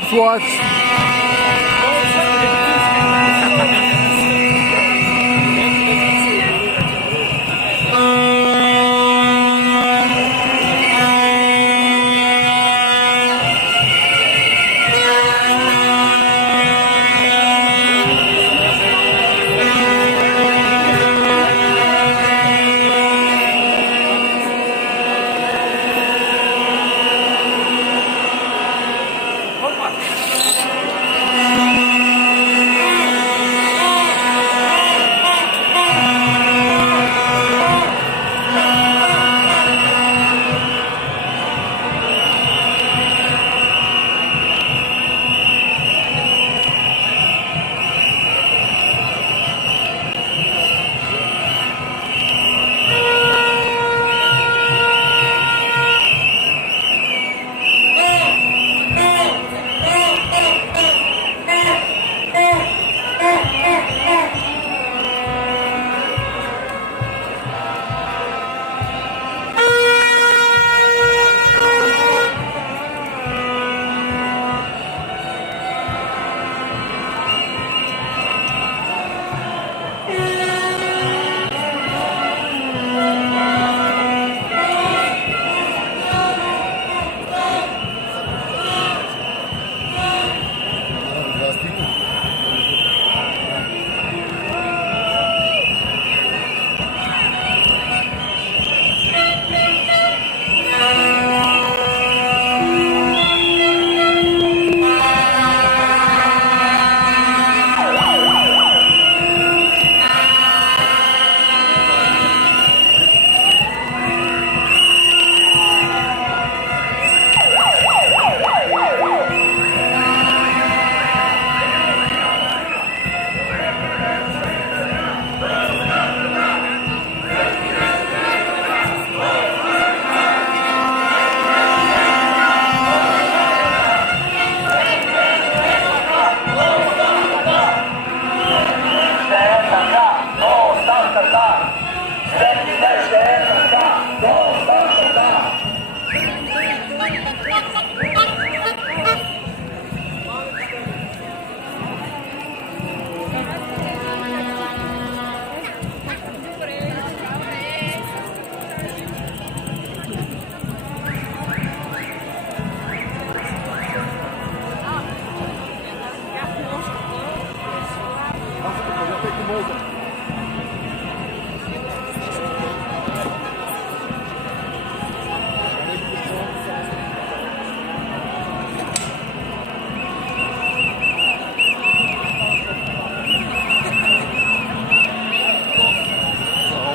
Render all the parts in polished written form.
upwards.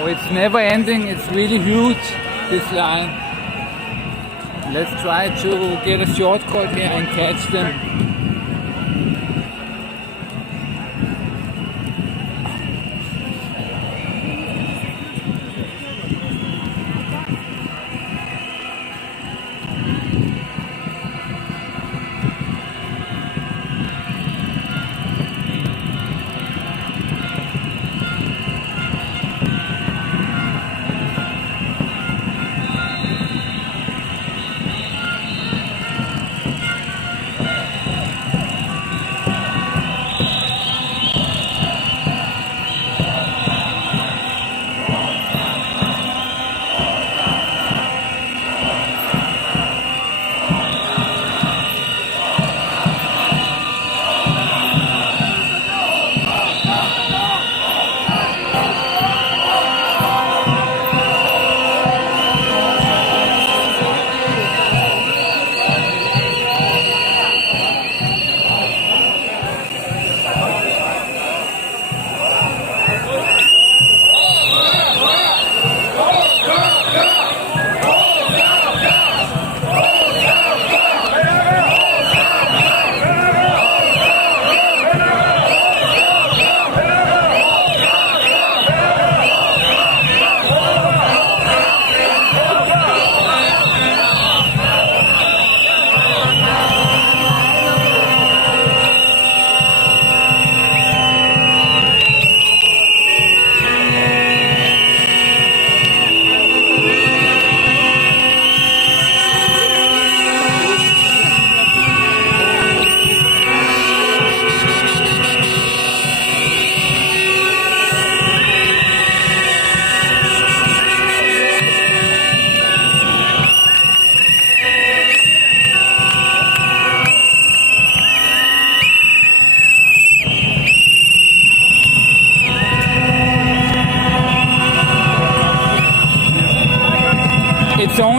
It's never ending, it's really huge, this line. Let's try to get a shortcut here and catch them.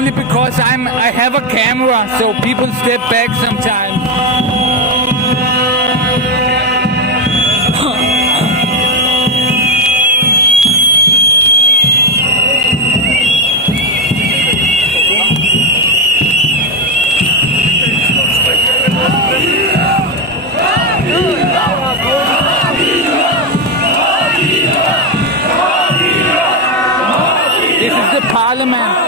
only because I have a camera, so people step back sometimes. This is the parliament.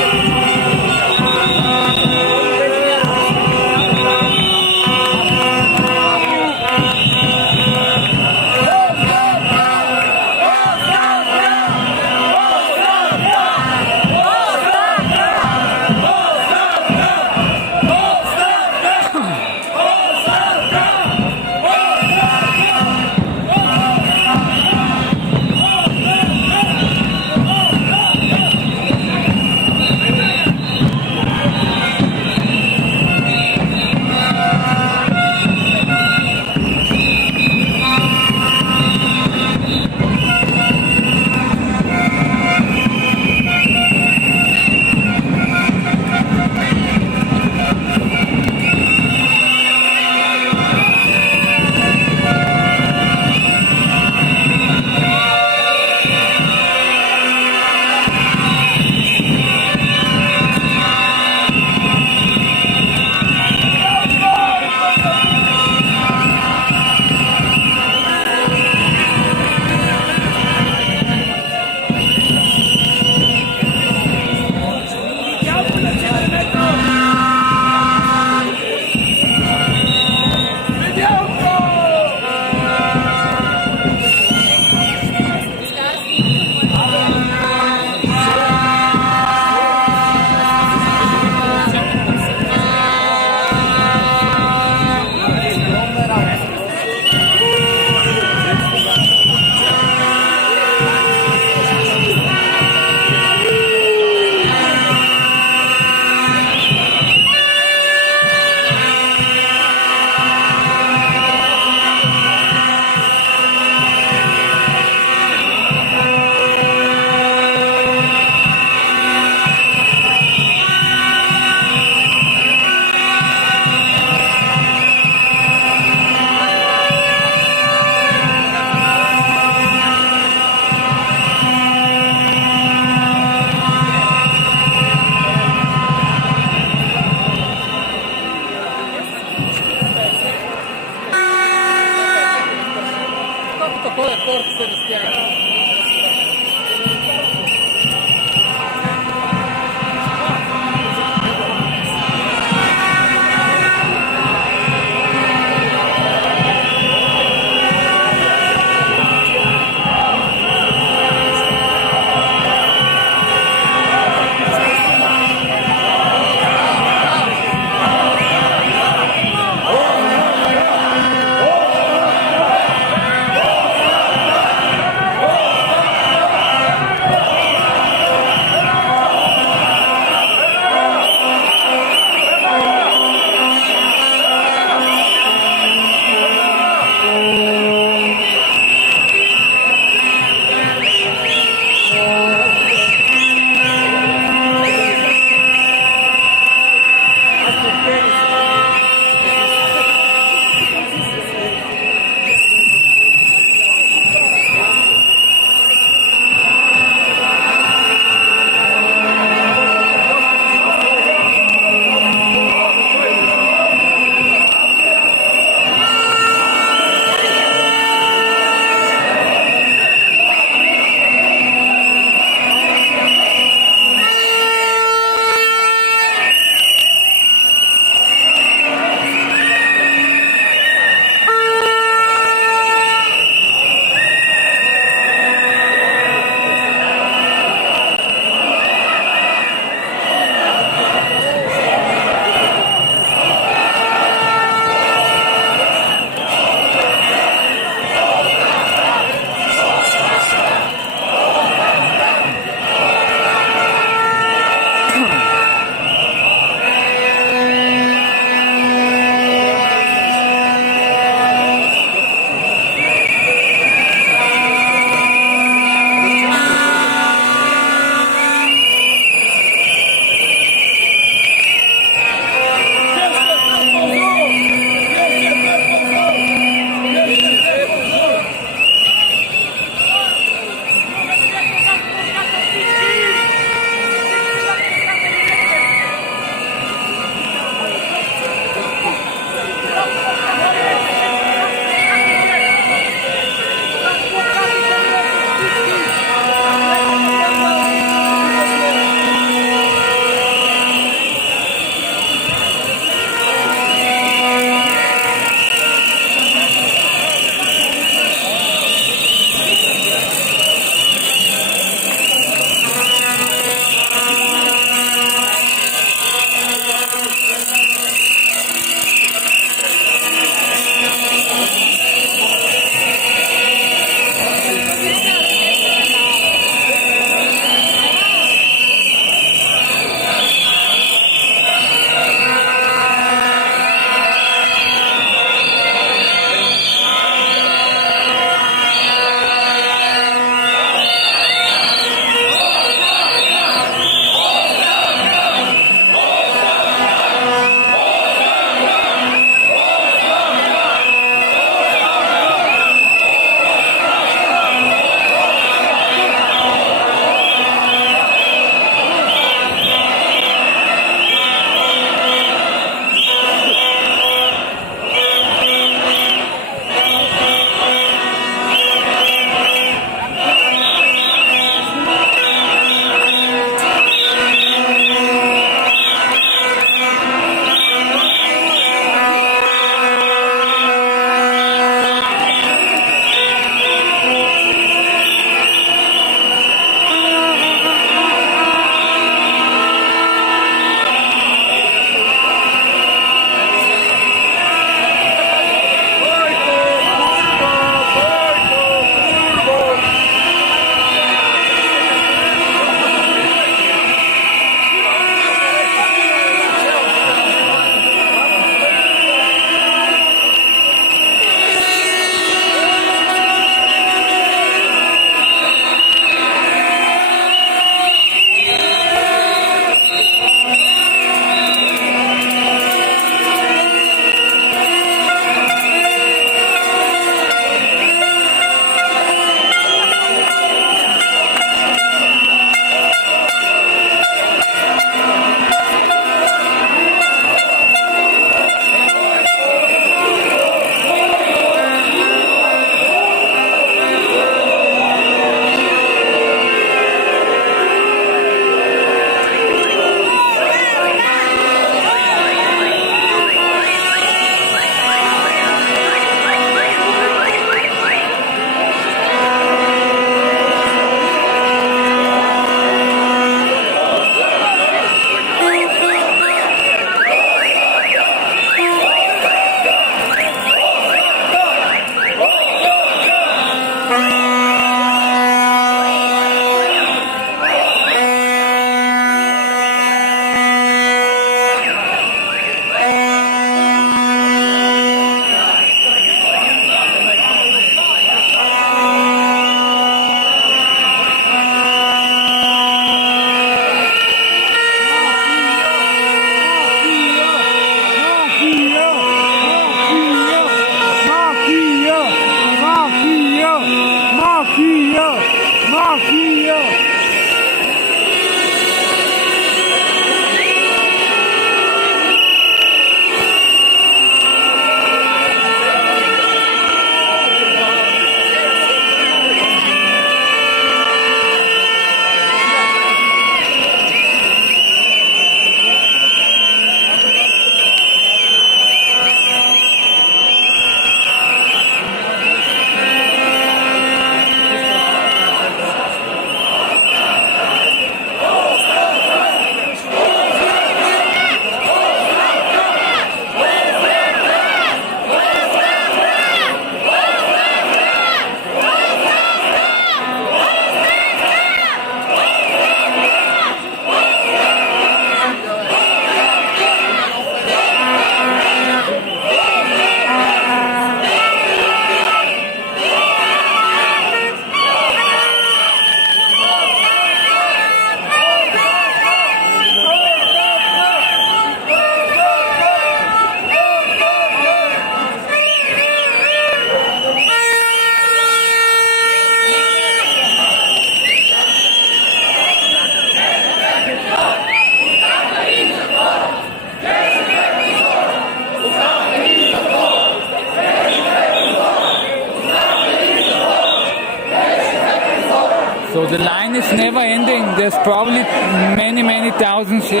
There's probably many thousands here.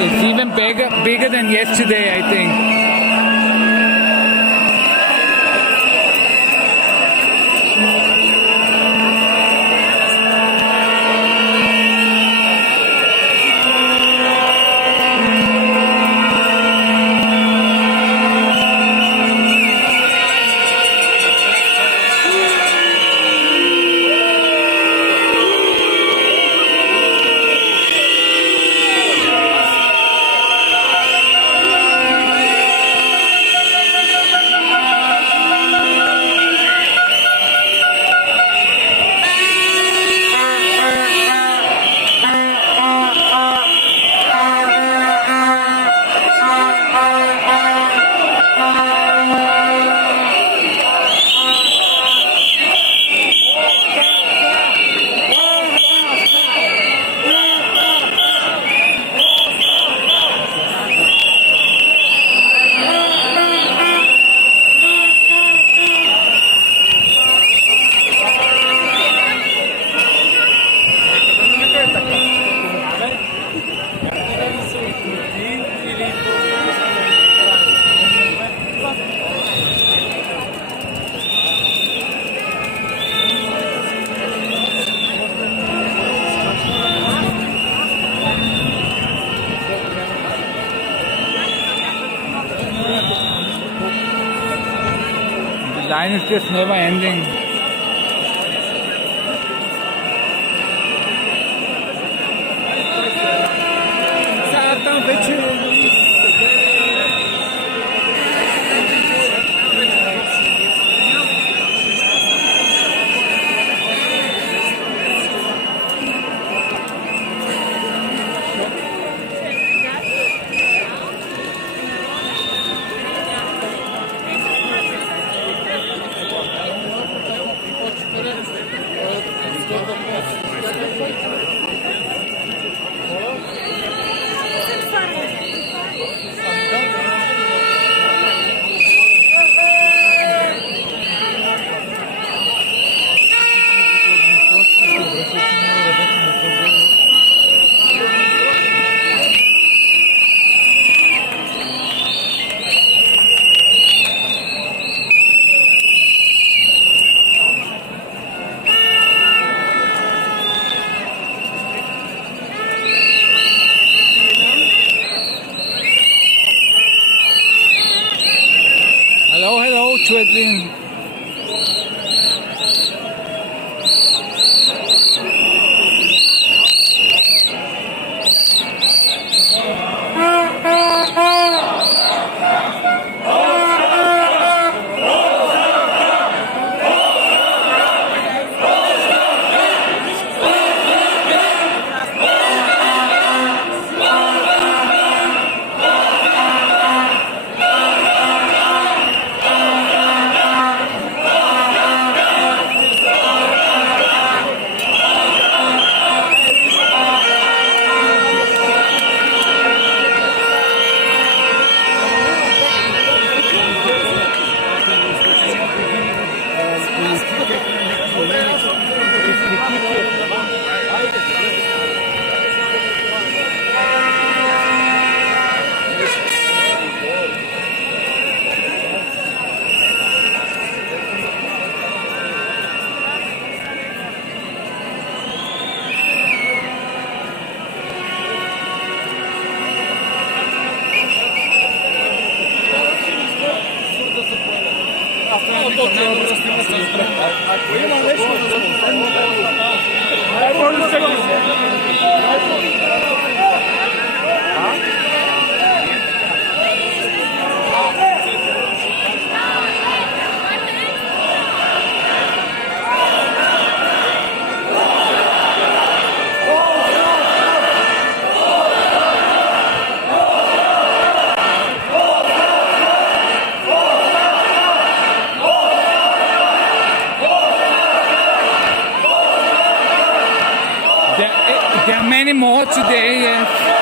It's even bigger than yesterday, I think. The line is just never ending. Hello, Twiddling. There are many more today, yes.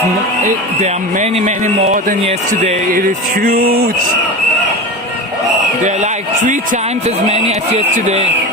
there are many more than yesterday. It is huge. There are like 3 times as many as yesterday.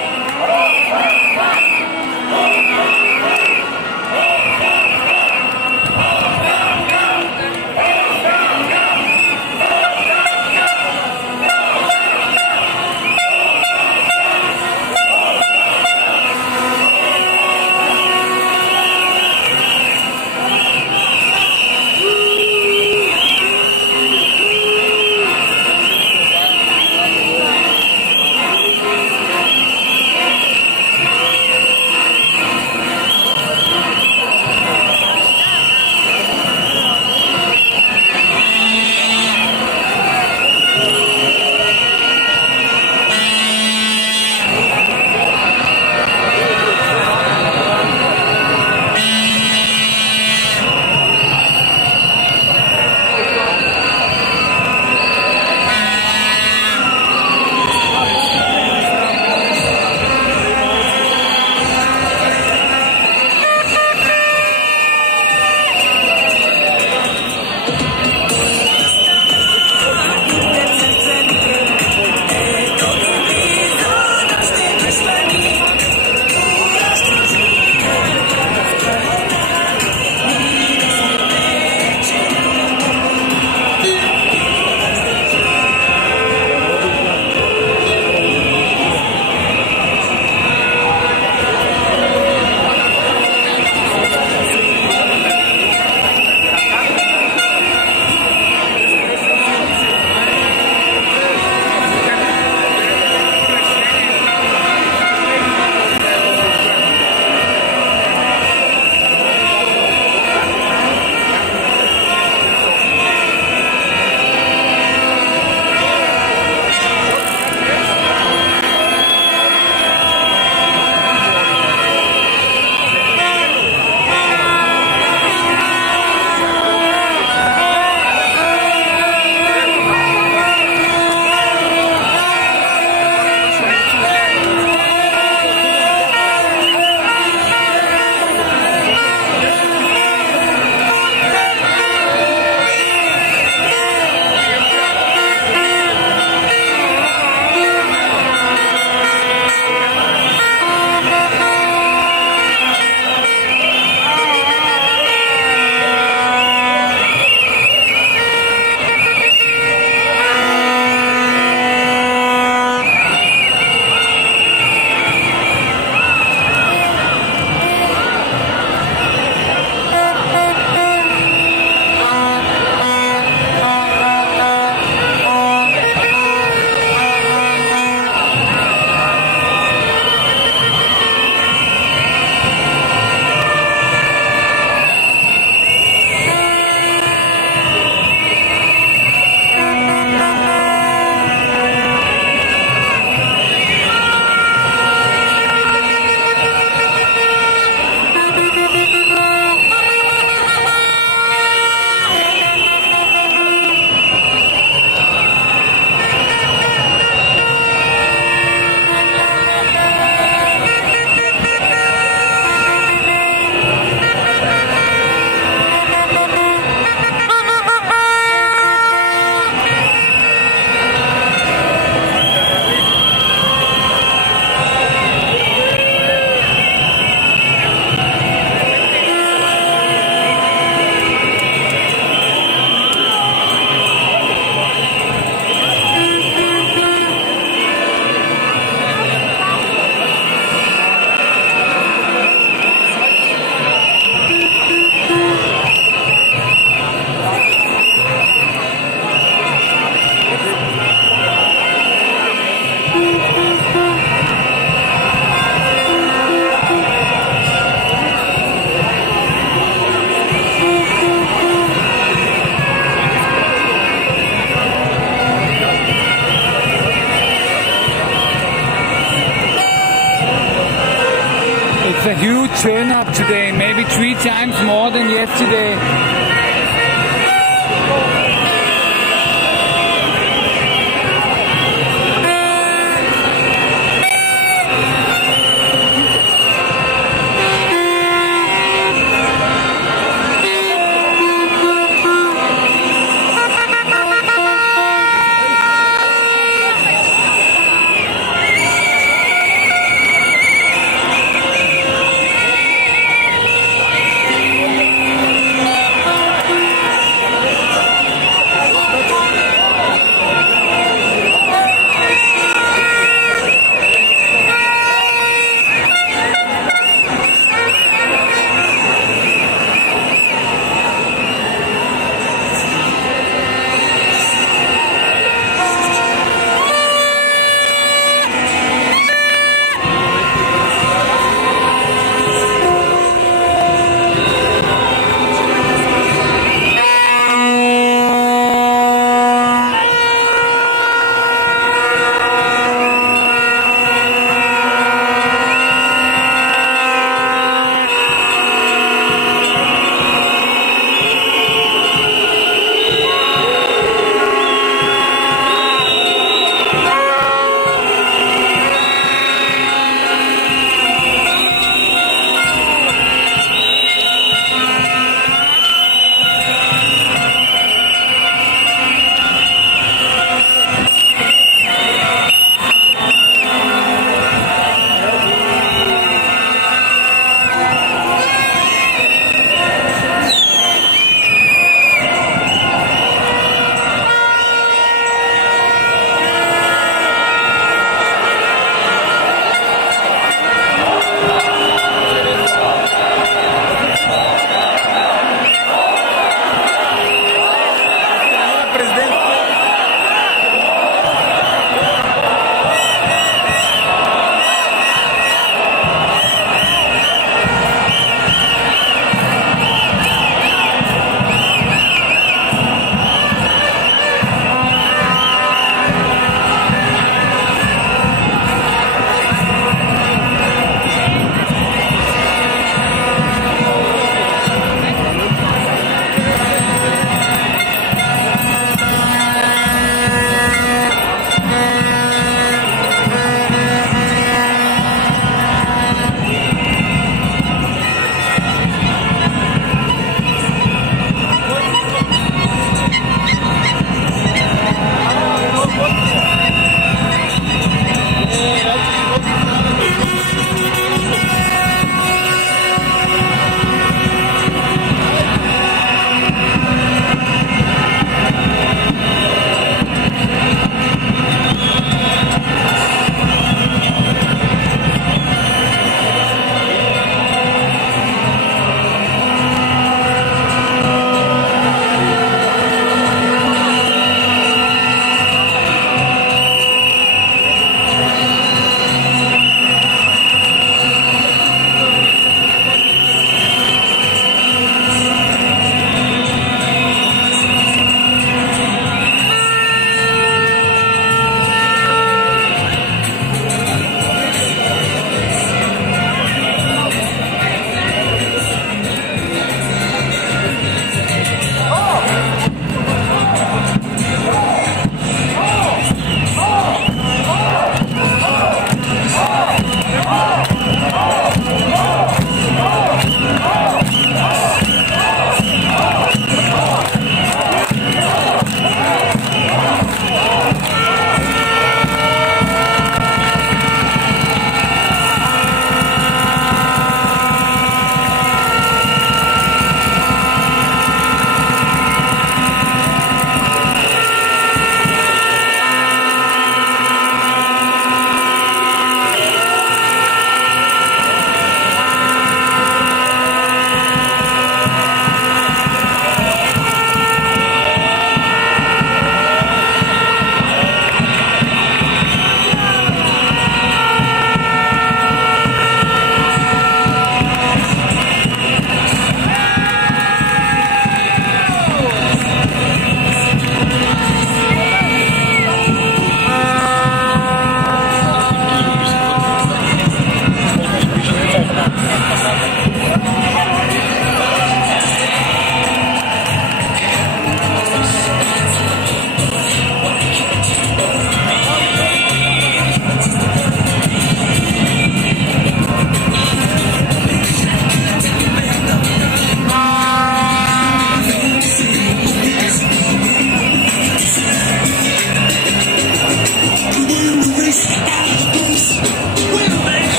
a huge turn up today, maybe 3 times more than yesterday.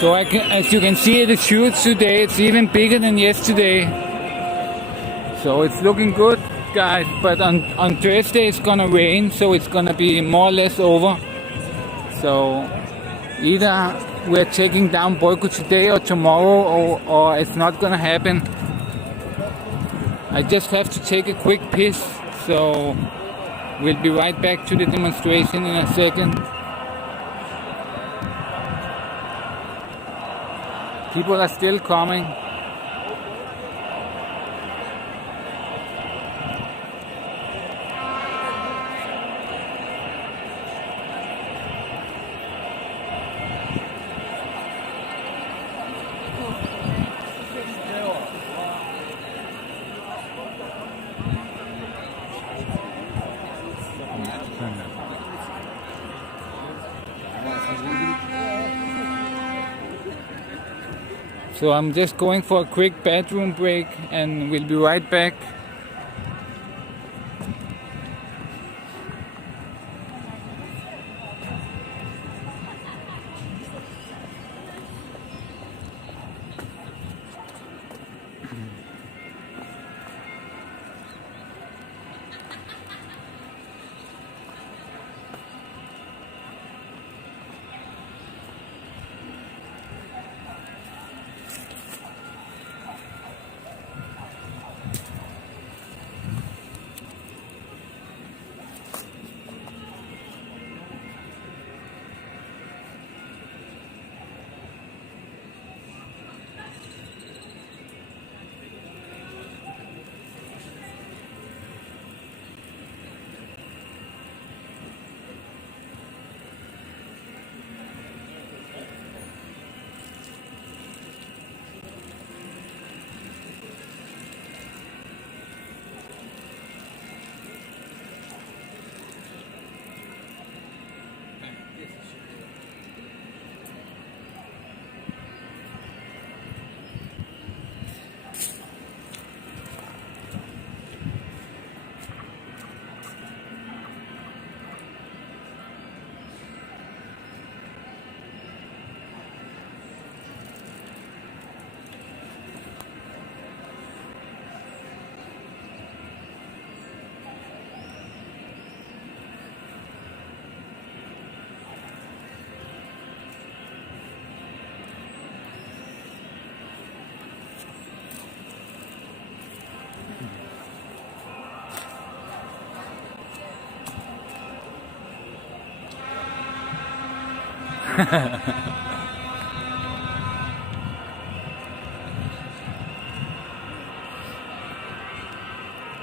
So as you can see, it is huge today. It's even bigger than yesterday. So it's looking good, guys. But on Thursday it's gonna rain, so it's gonna be more or less over. So either we're taking down Boyko today or tomorrow, or it's not gonna happen. I just have to take a quick piss, so we'll be right back to the demonstration in a second. People are still coming. So I'm just going for a quick bathroom break and we'll be right back.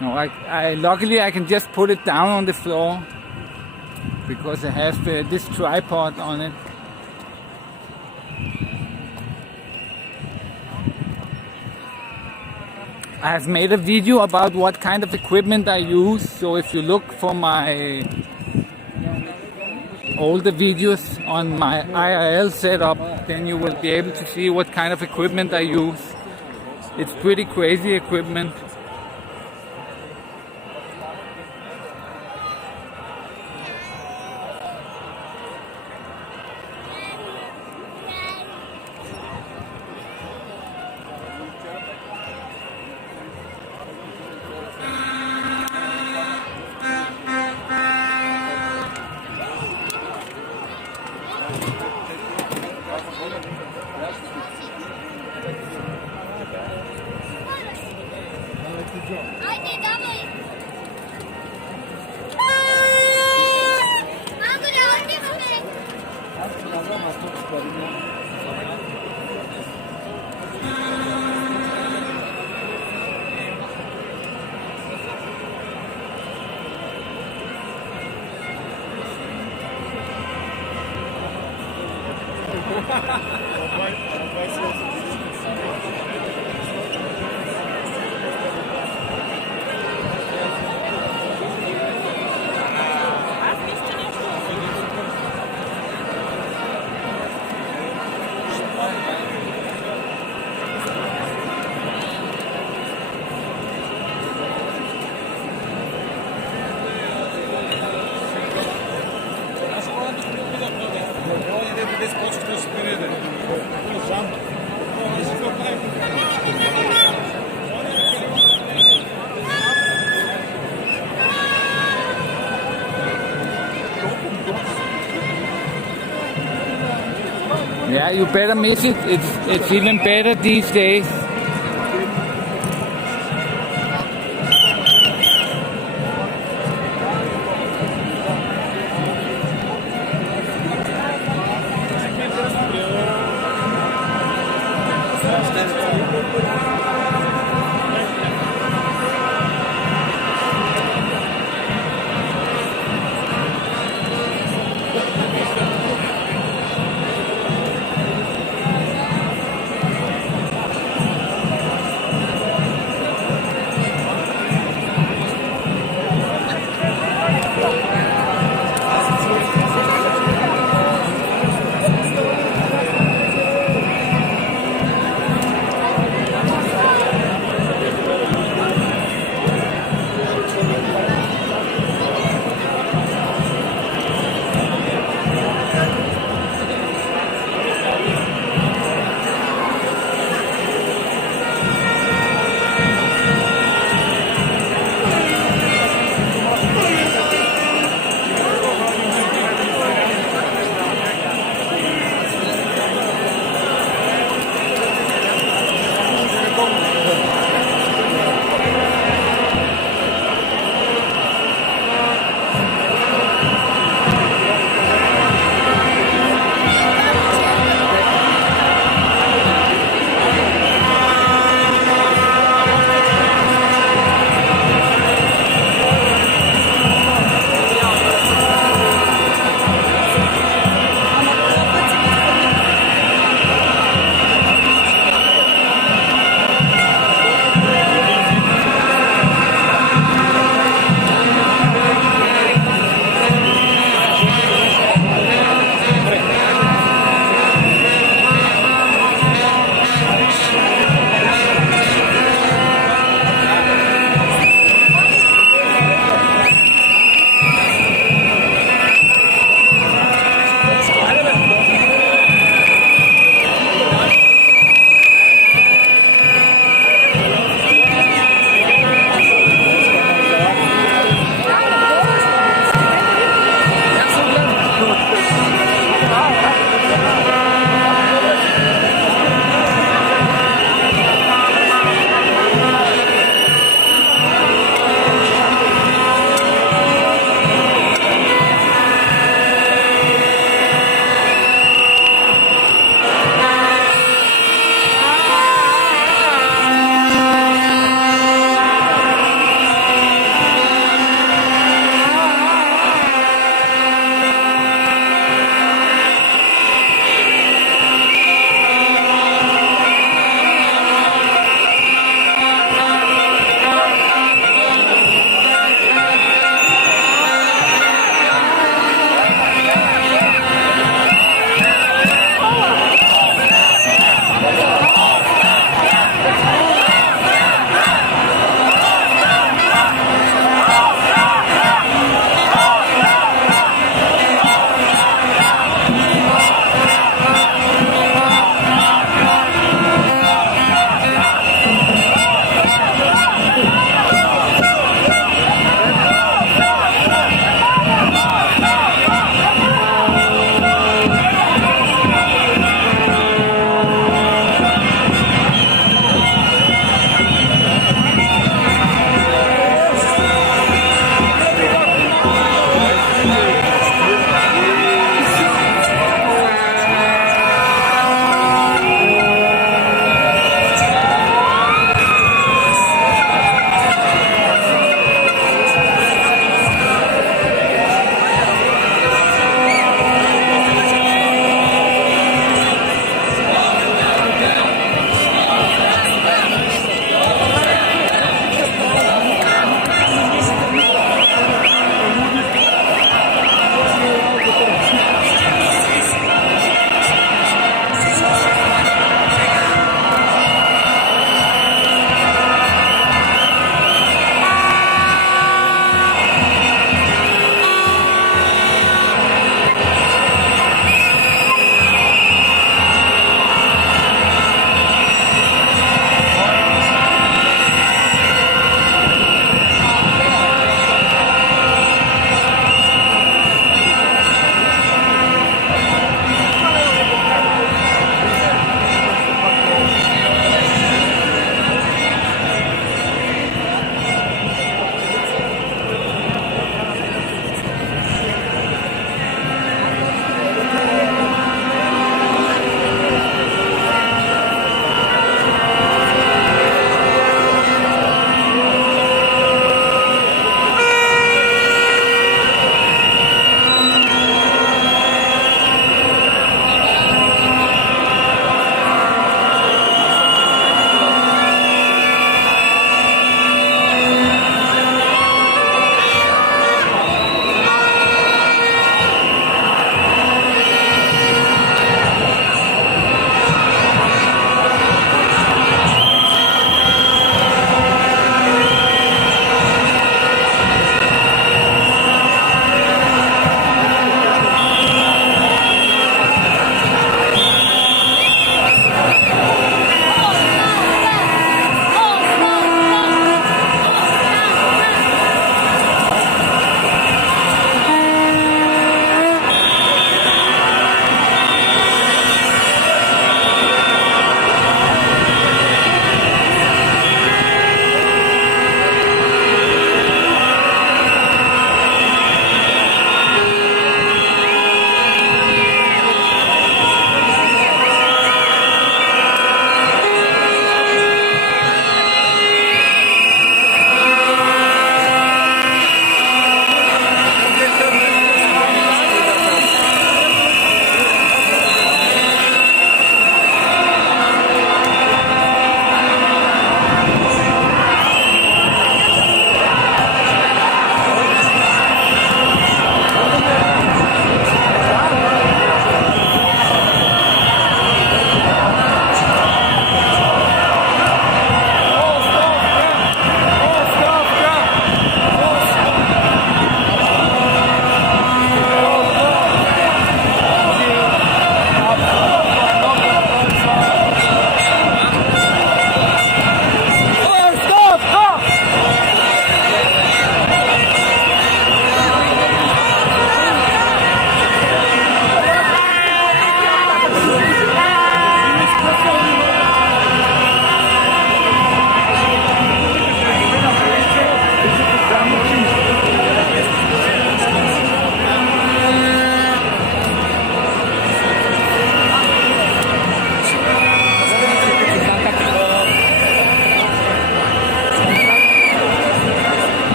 No, luckily I can just put it down on the floor because I have this tripod on it. I have made a video about what kind of equipment I use, so if you look for my older videos on my IRL setup, then you will be able to see what kind of equipment I use. It's pretty crazy equipment. Yeah, you better miss it. It's even better these days.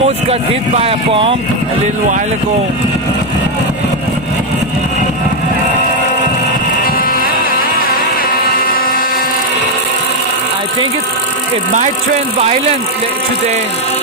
Almost got hit by a bomb a little while ago. I think it might turn violent today.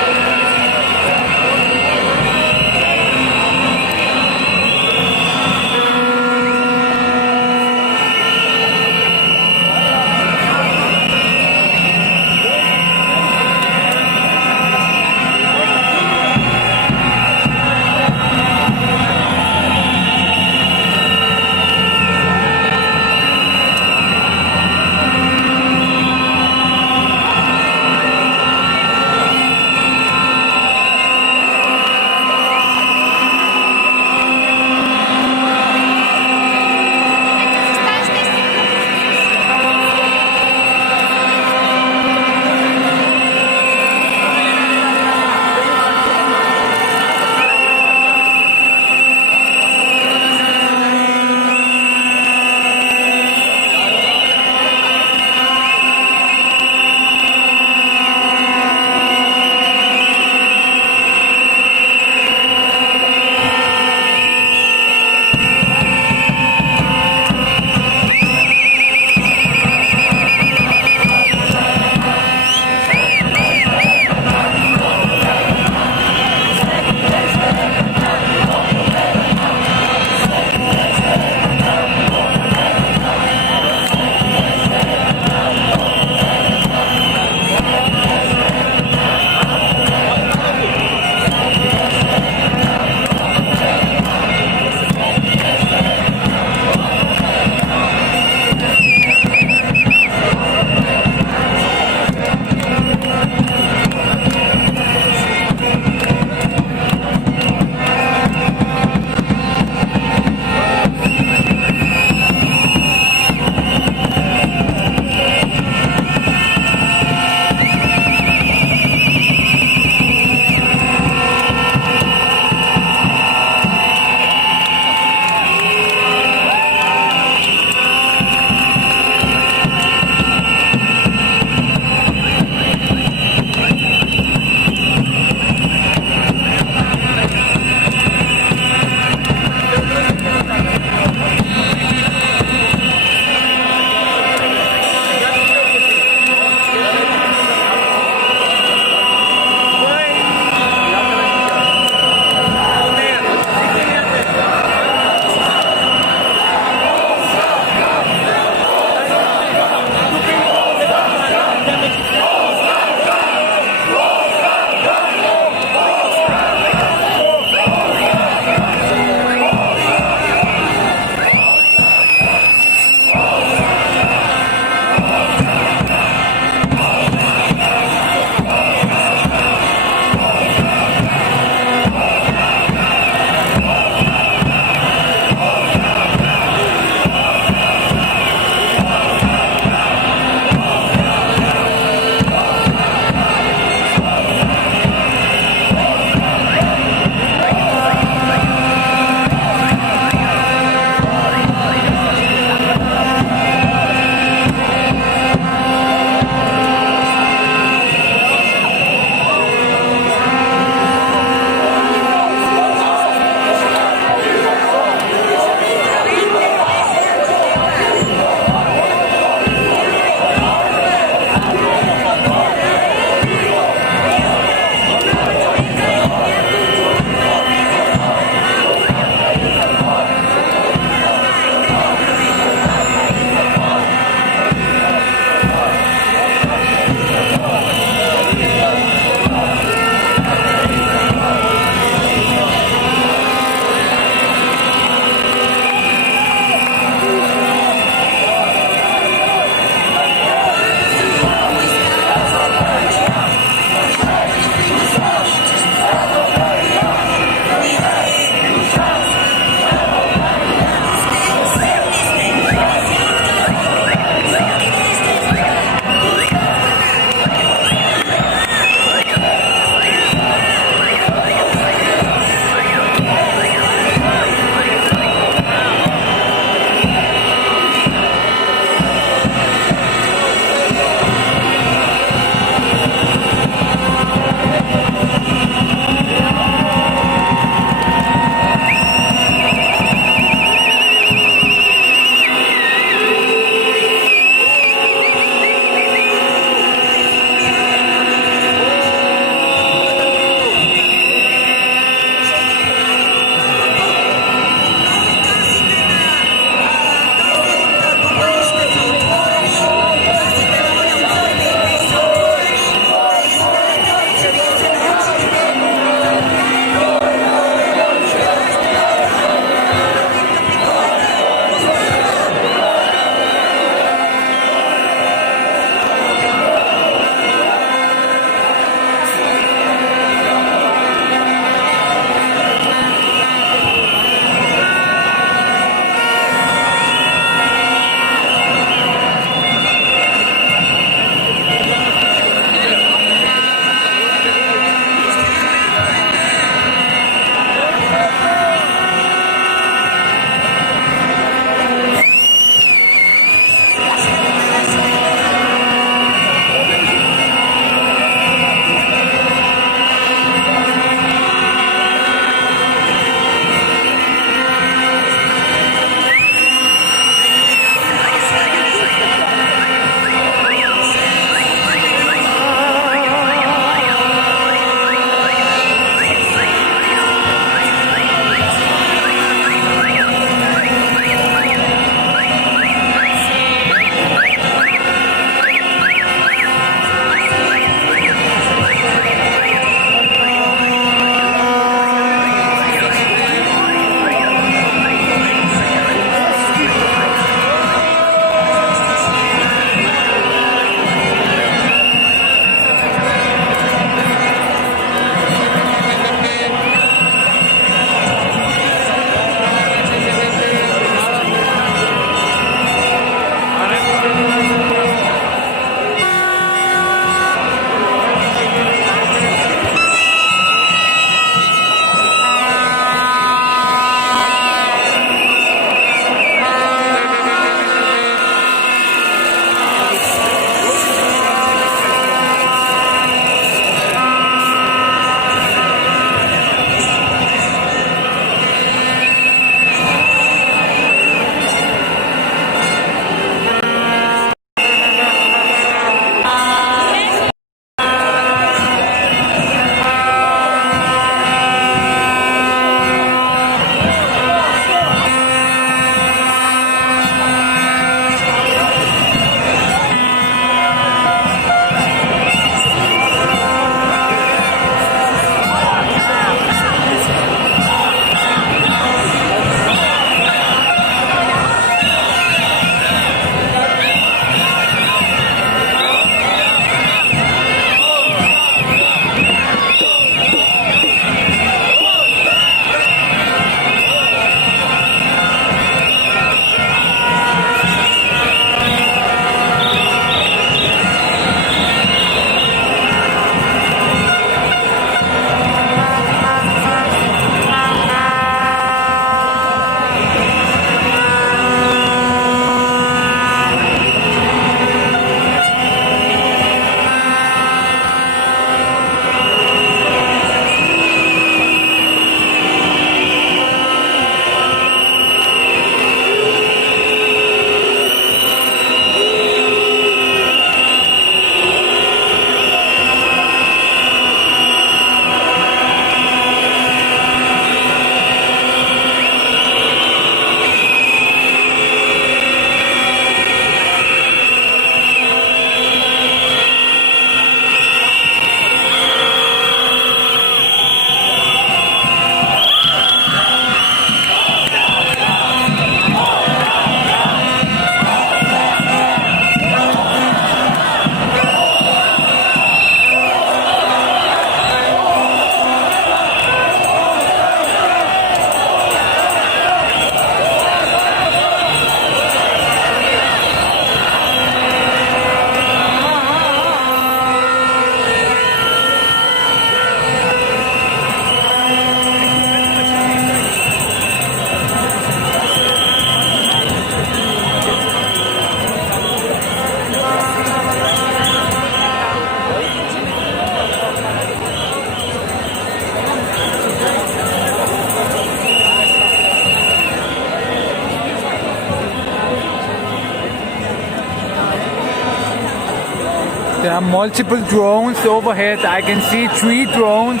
There are multiple drones overhead. I can see 3 drones.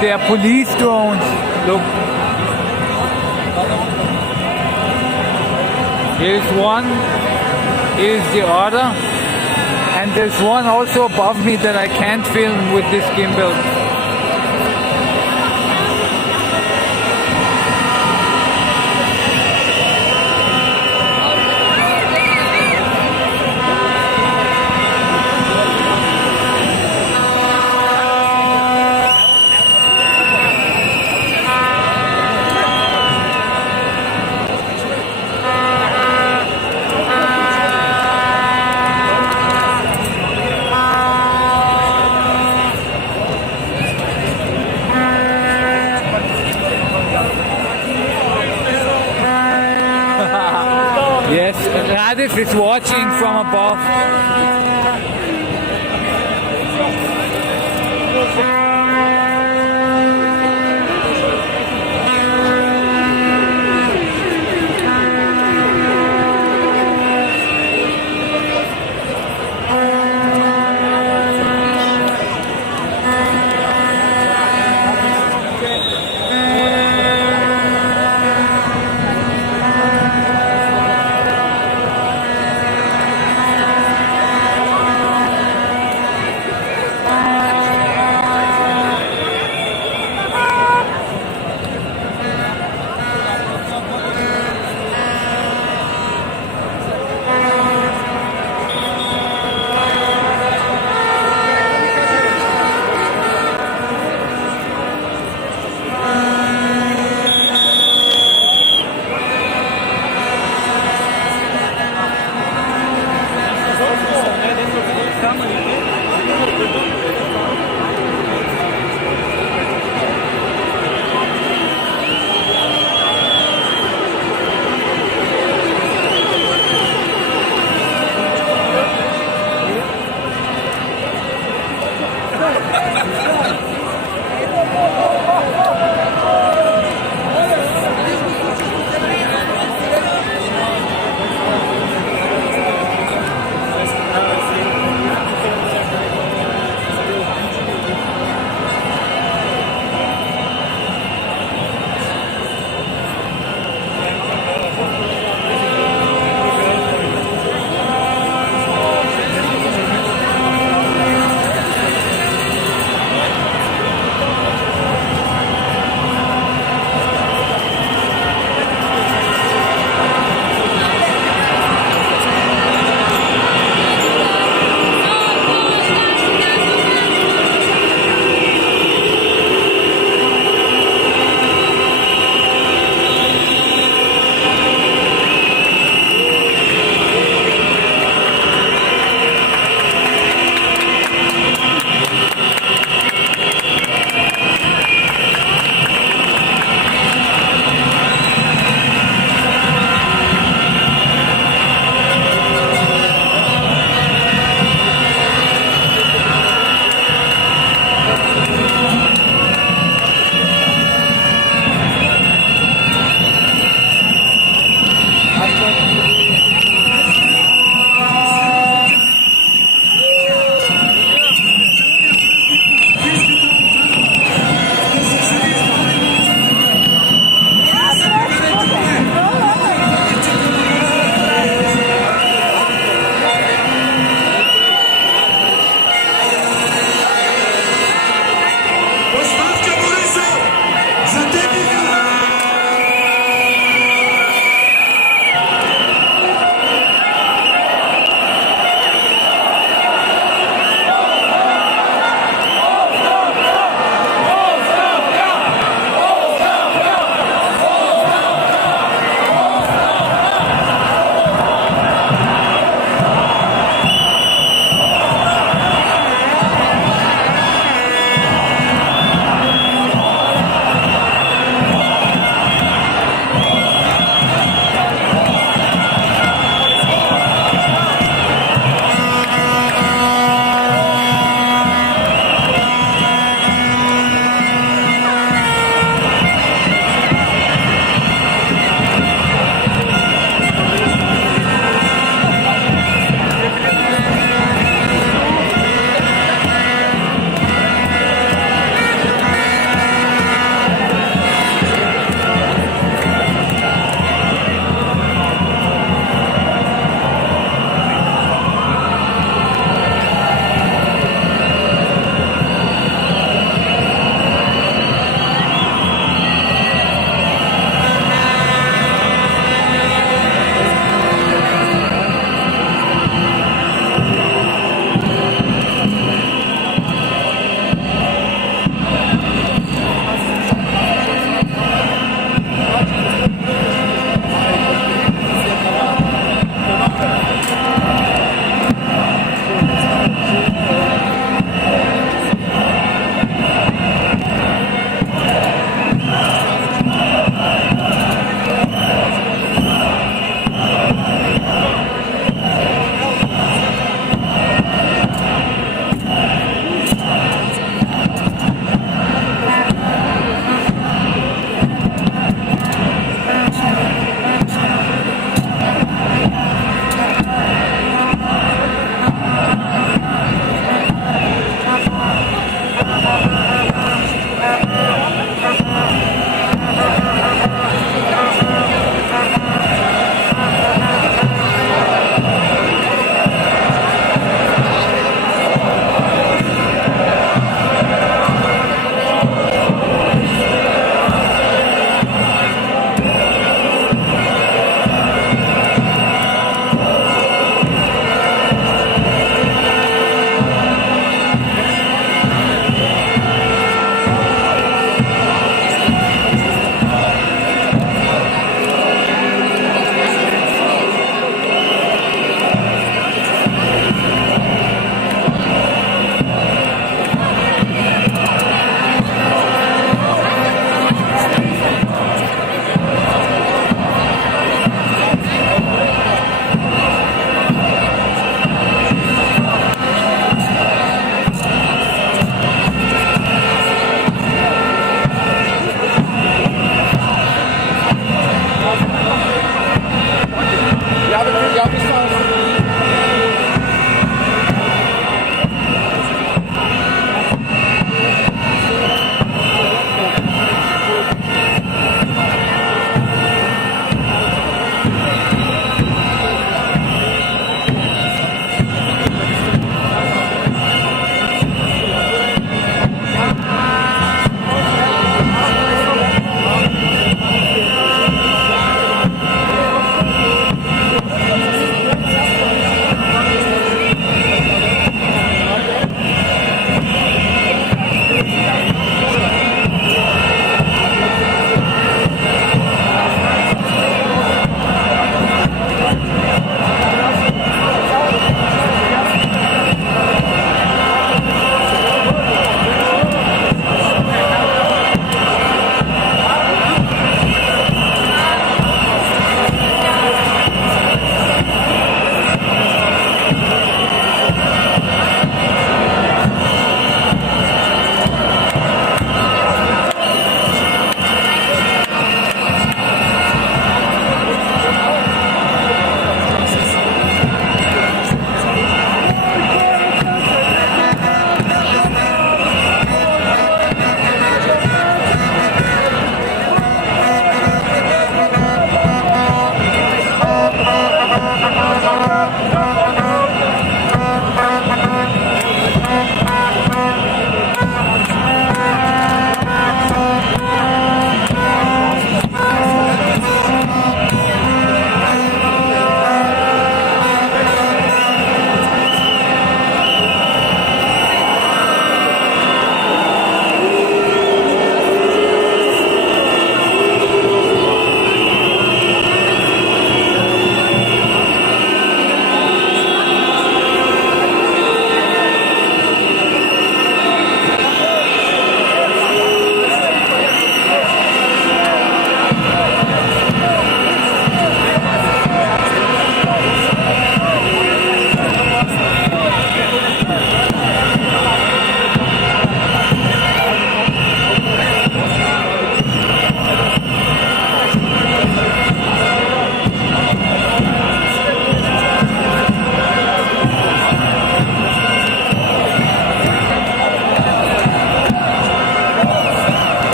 They are police drones. Look. Here's one. Here's the other. And there's one also above me that I can't film with this gimbal. Yes, Radif is watching from above.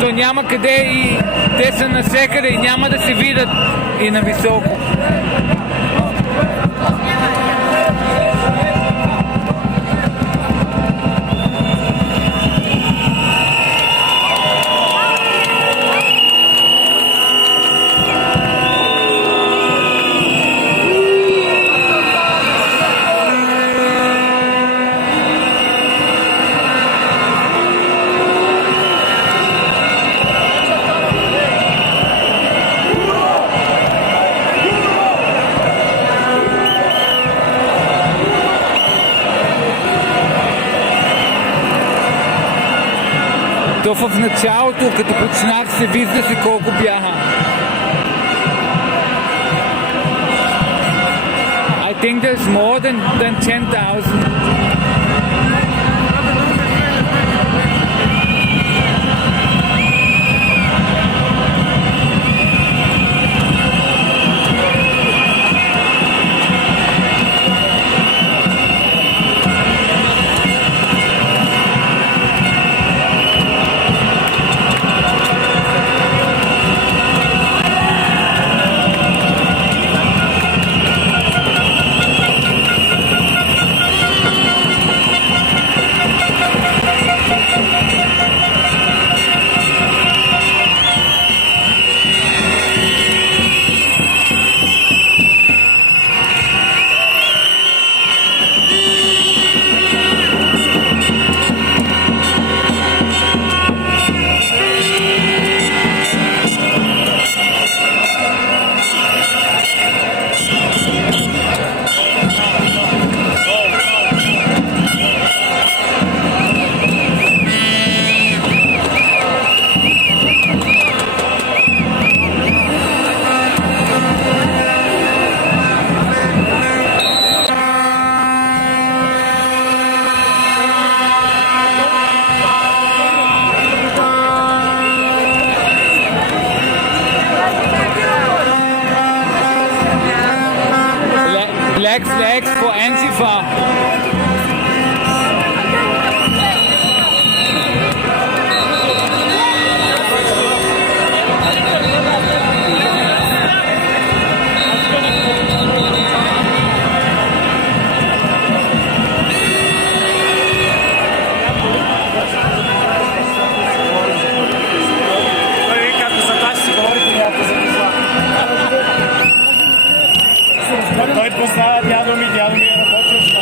то няма къде и те са навсекъде и няма да се видят и на високо. То в началото, като почнах, се виждаше колко бяха. I think there's more than 10,000. Black flags for Antifa. Той познава дядо ми е работил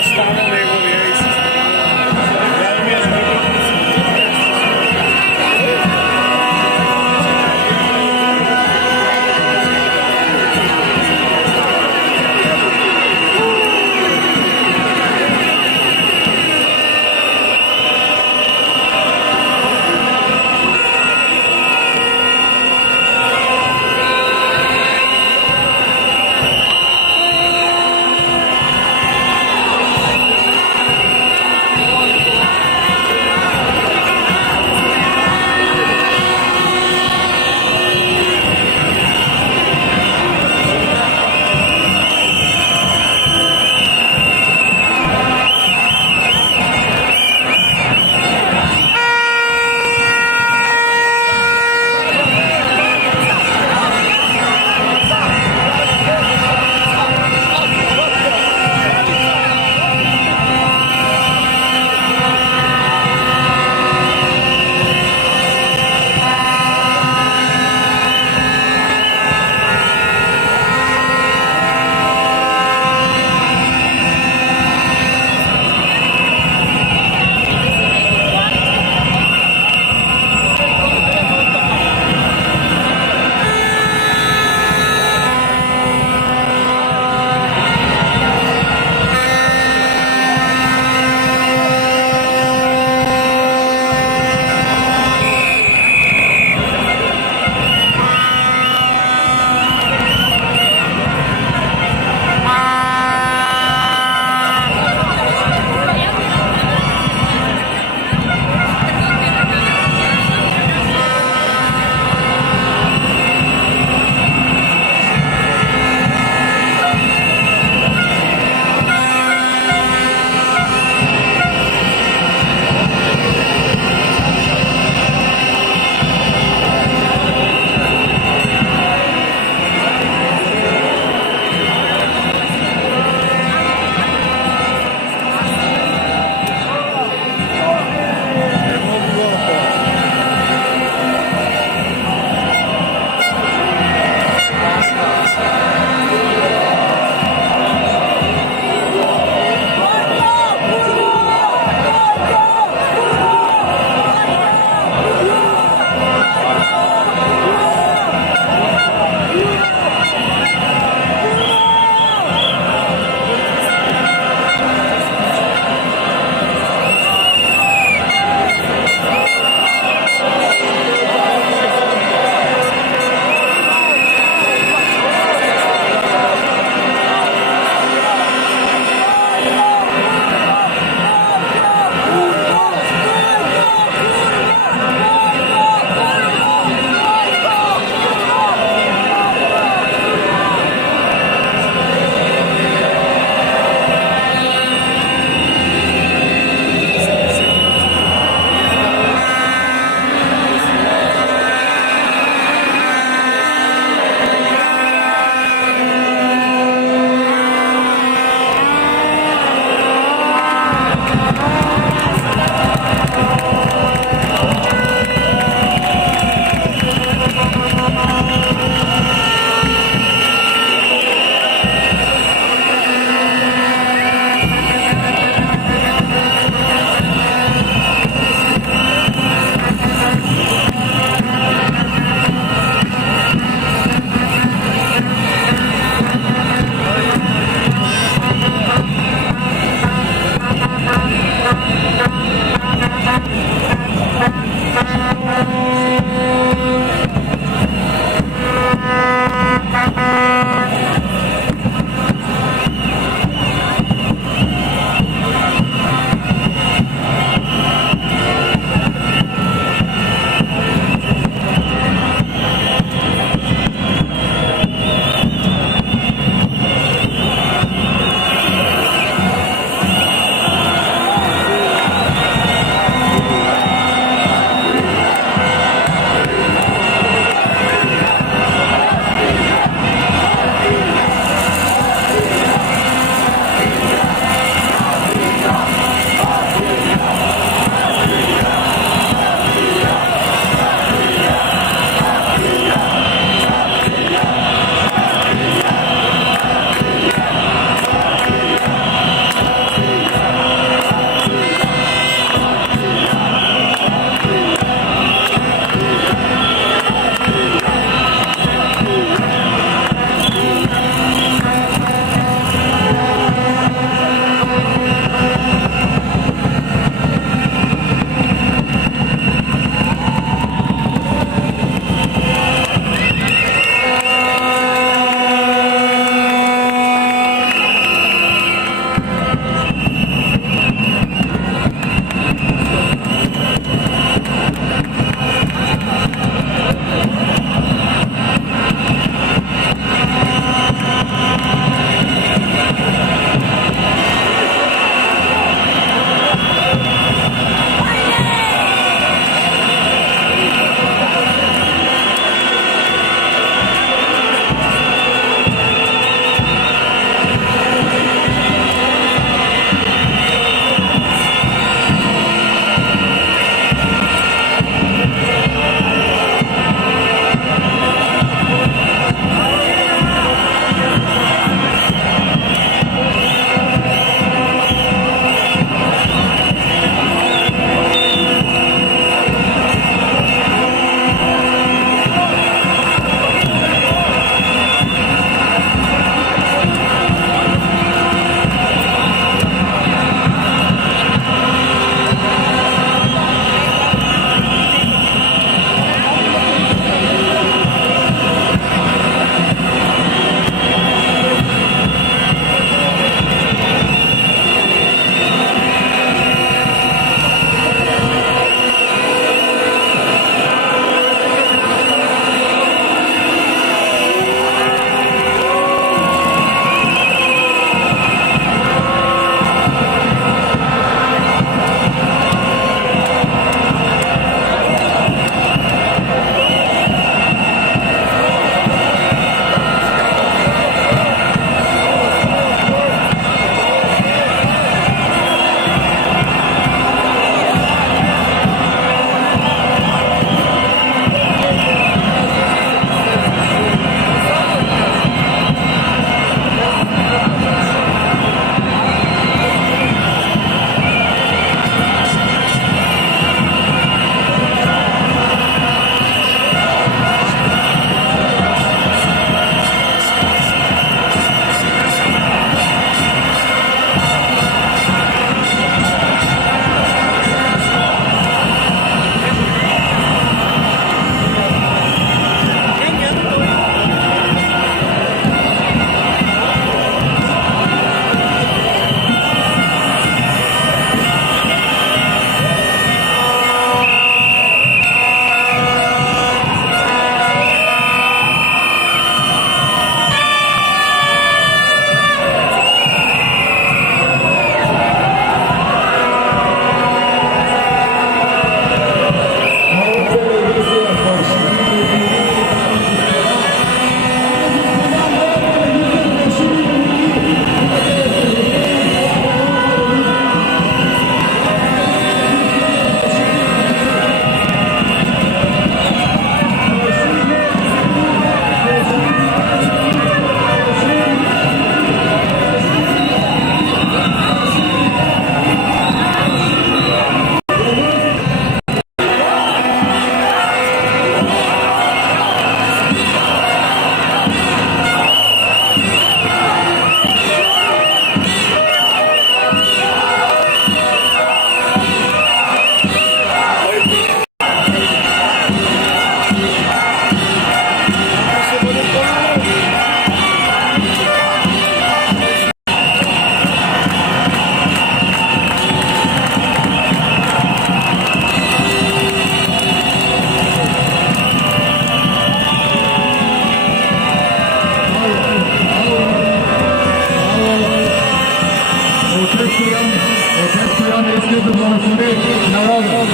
посвещи народа.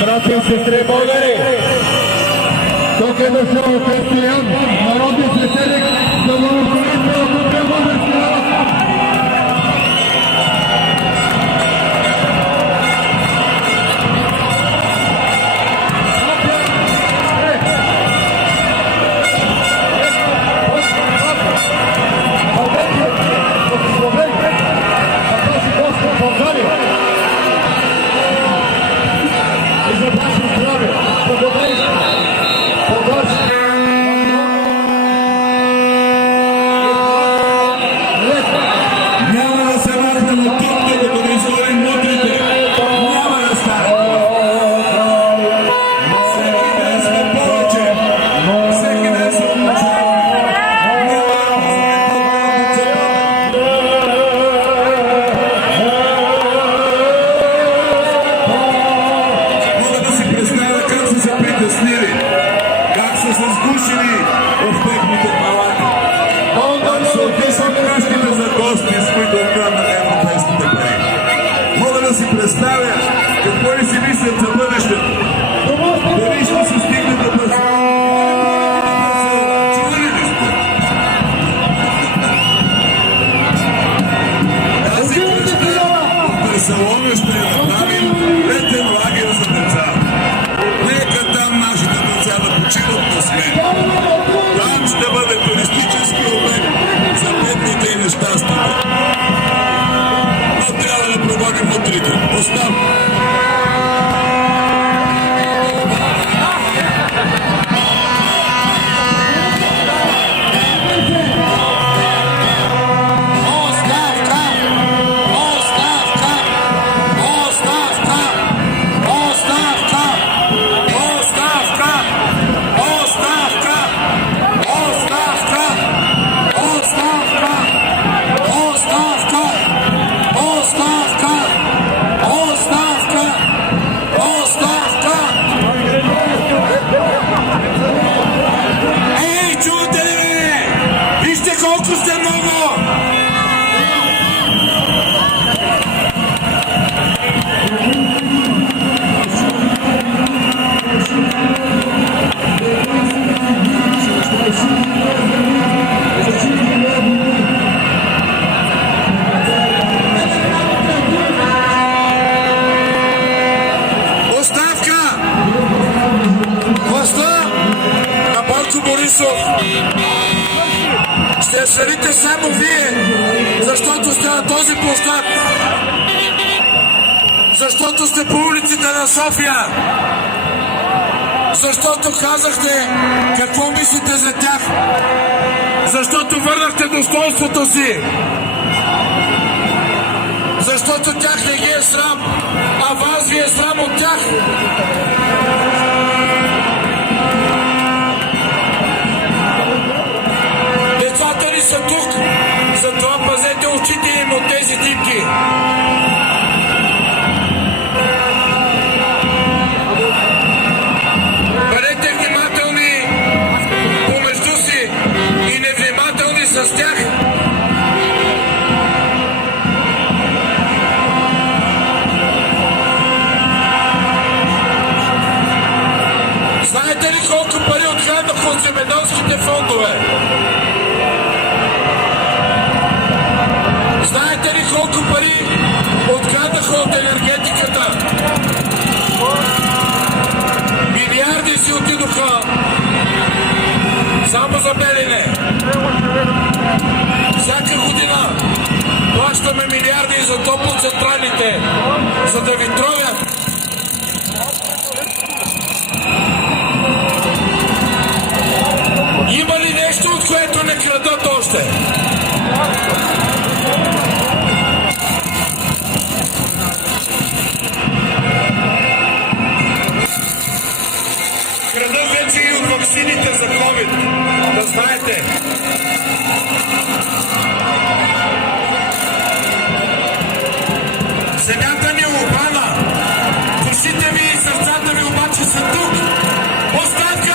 Брати и сестри българи, тук е дошъл християн, народен свещеник, да го укорим на български народ. Представя какво ли си мислят за бъдещето. Дали ще се стигне до Барселона? Чували ли сте? Тази къща в Барселона ще направим летен лагер за деца. Нека там нашите деца да почиват на смет. Там ще бъде туристически обект за бедните и нещастните. Трябва да проводим вътрите. Остав! Ще свалите само вие, защото сте на този площад, защото сте по улиците на София, защото казахте какво мислите за тях, защото върнахте достоинството си, защото тях не ги е срам, а вас ви е срам от тях. Децата ни са тук, затова пазете очите им от тези димки. Бъдете внимателни помежду си и невнимателни с тях. Знаете ли колко пари откраднах от земеделските фондове? Знаете ли колко пари откраднаха от енергетиката? Милиарди си отидоха само за Белене. Всяка година плащаме милиарди за топлоцентралите, за да ви тровят. Има ли нещо, от което не крадат още? Крадат вече и от ваксините за COVID, да знаете. Земята ни е обрана, душите ви и сърцата ви обаче са тук. Оставка!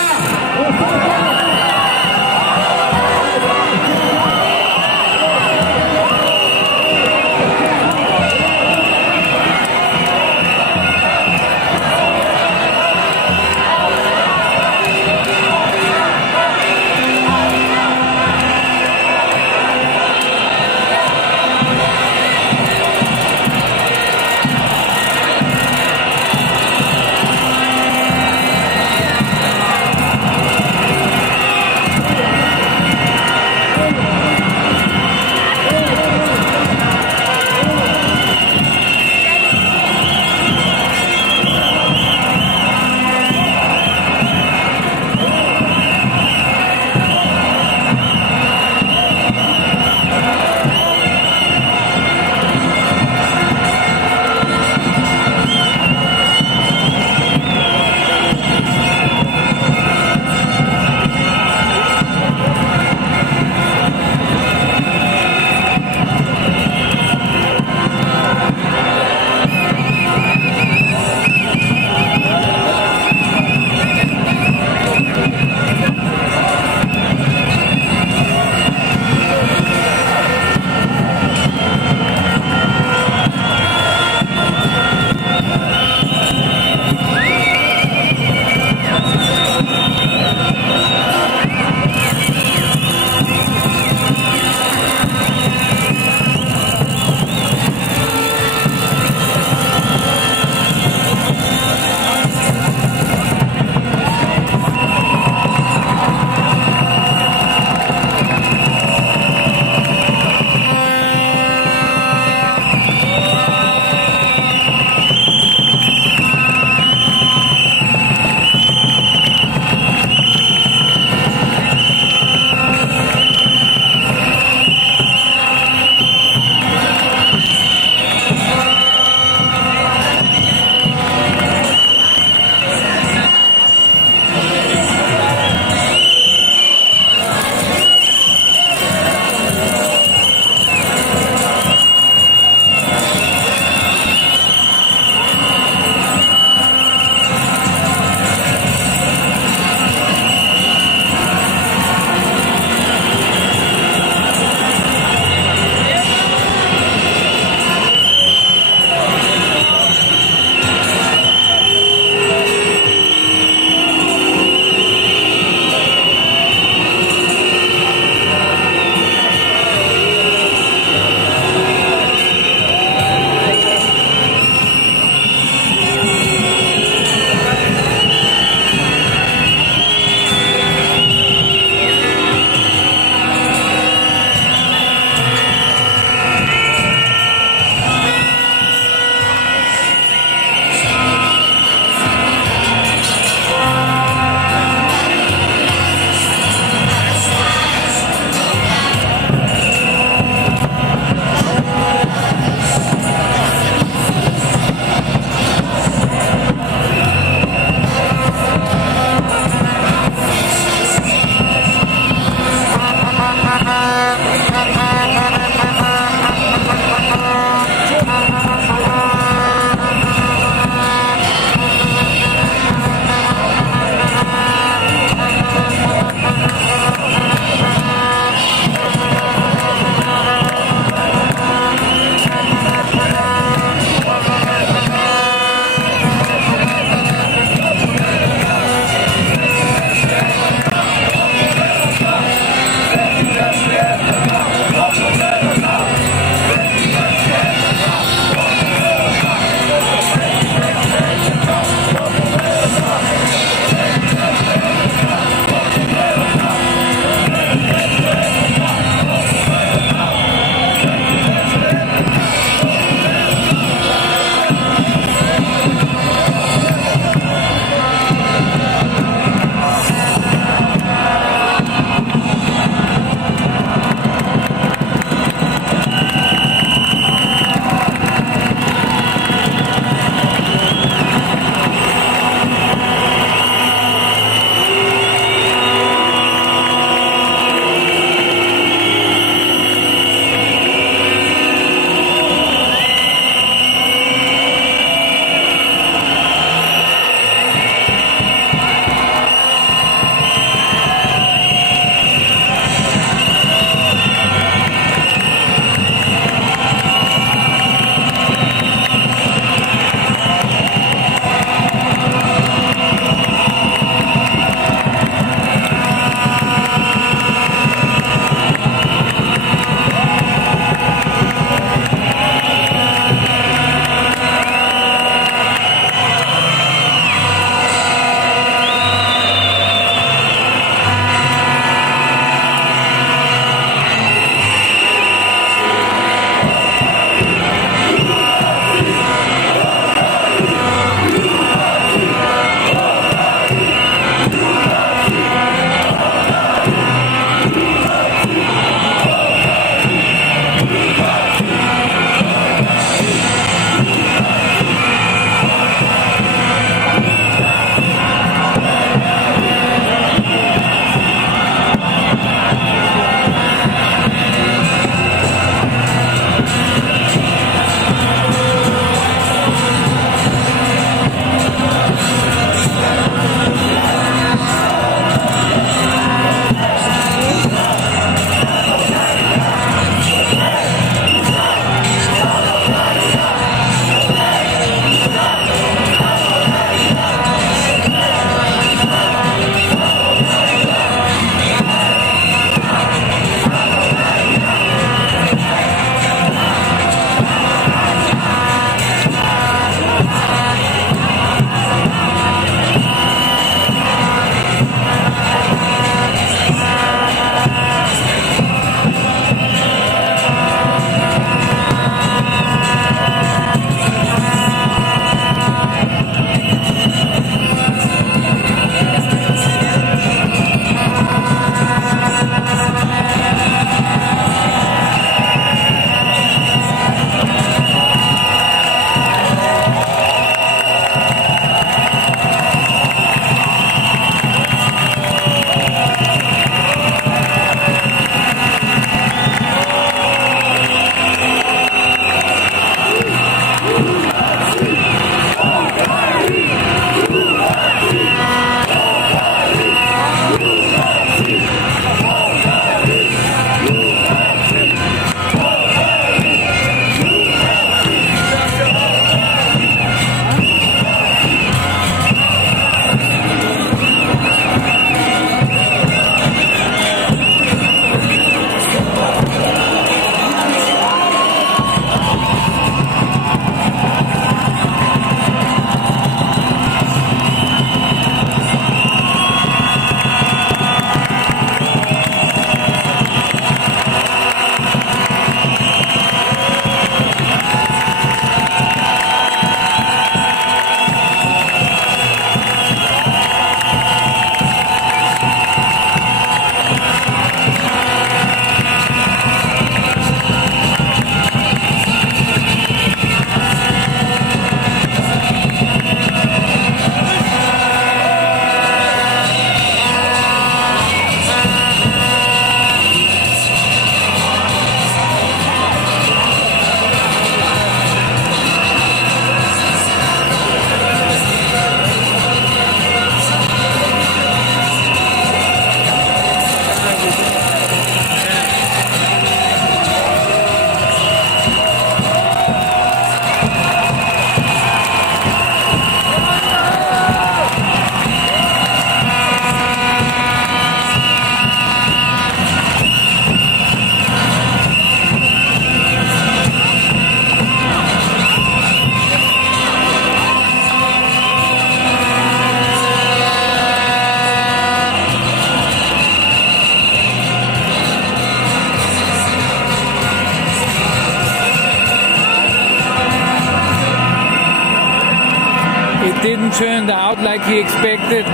It didn't turn out like he expected.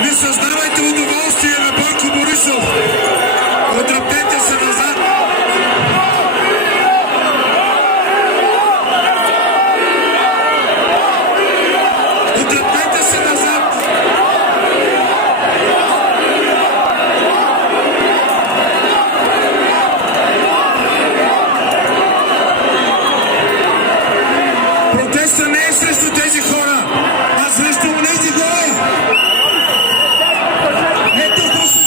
Не създавайте удоволствие на Бойко Борисов. Отдръпнете се назад. Отдръпнете се назад. Протестът не е срещу тези хора, а срещу онези хора. Ето какво се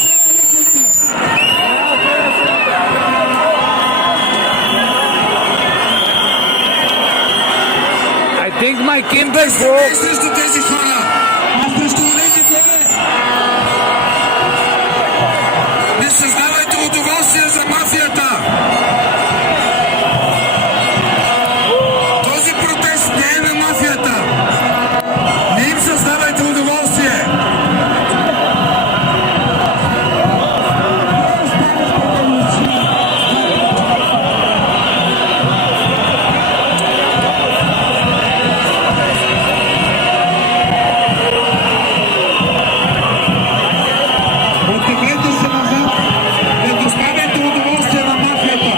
I think my gimbal broke. не е срещу тези хора, а срещу онези хора. Не създавайте удоволствие за мафията. Този протест не е на мафията. Не им създавайте удоволствие. Оттеглете се назад. Не доставяйте удоволствие на мафията.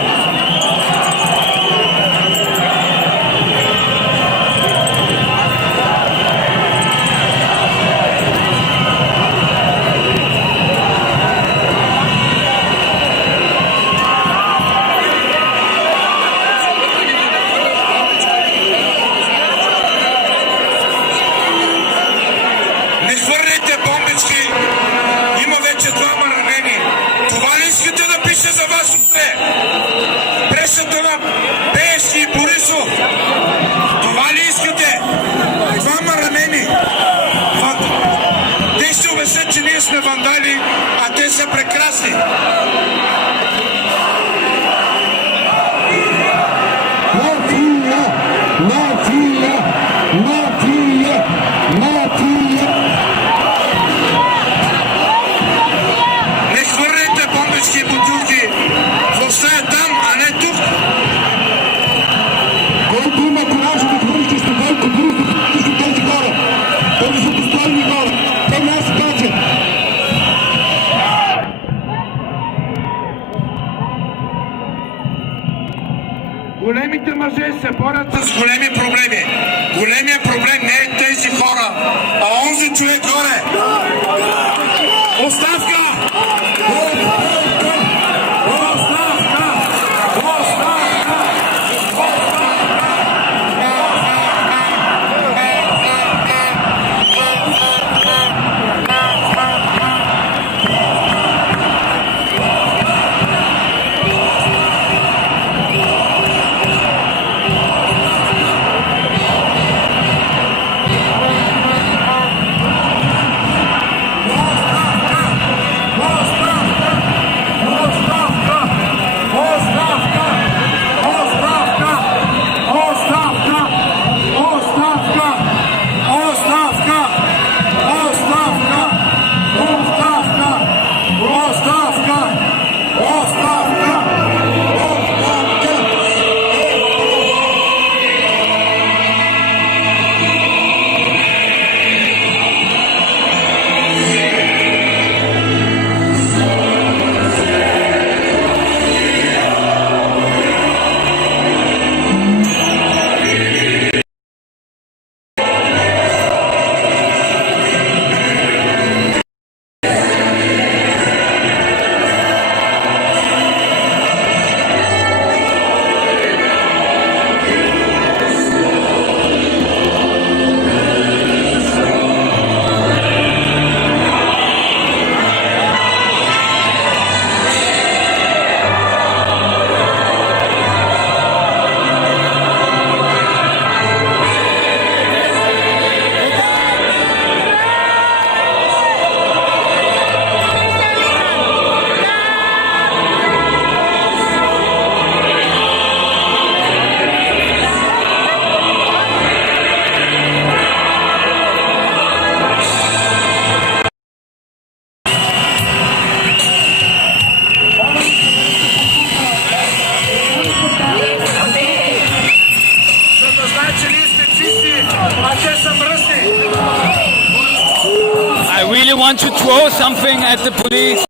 Не хвърляйте бомбички. Има вече двама ранени. Това ли искате да пише за вас утре? Пресата на Пеевски и Борисов. Това ли искате? Двама ранени. Те ще обяснят, че ние сме вандали, а те са прекрасни. Мафия! Мафия! Мафия! Мафия! Не хвърляйте бомбички и бутилки. Властта е там, а не тук. Който има коража да хвърли срещу Бойко Борисов, срещу тези хора. Тези са достойни хора. Те не се пазят. Големите мъже се борят с големи проблеми. Големият проблем не е тези хора, а онзи човек горе. Оставка! Оставка! Оставка! Оставка! I really want to throw something at the police.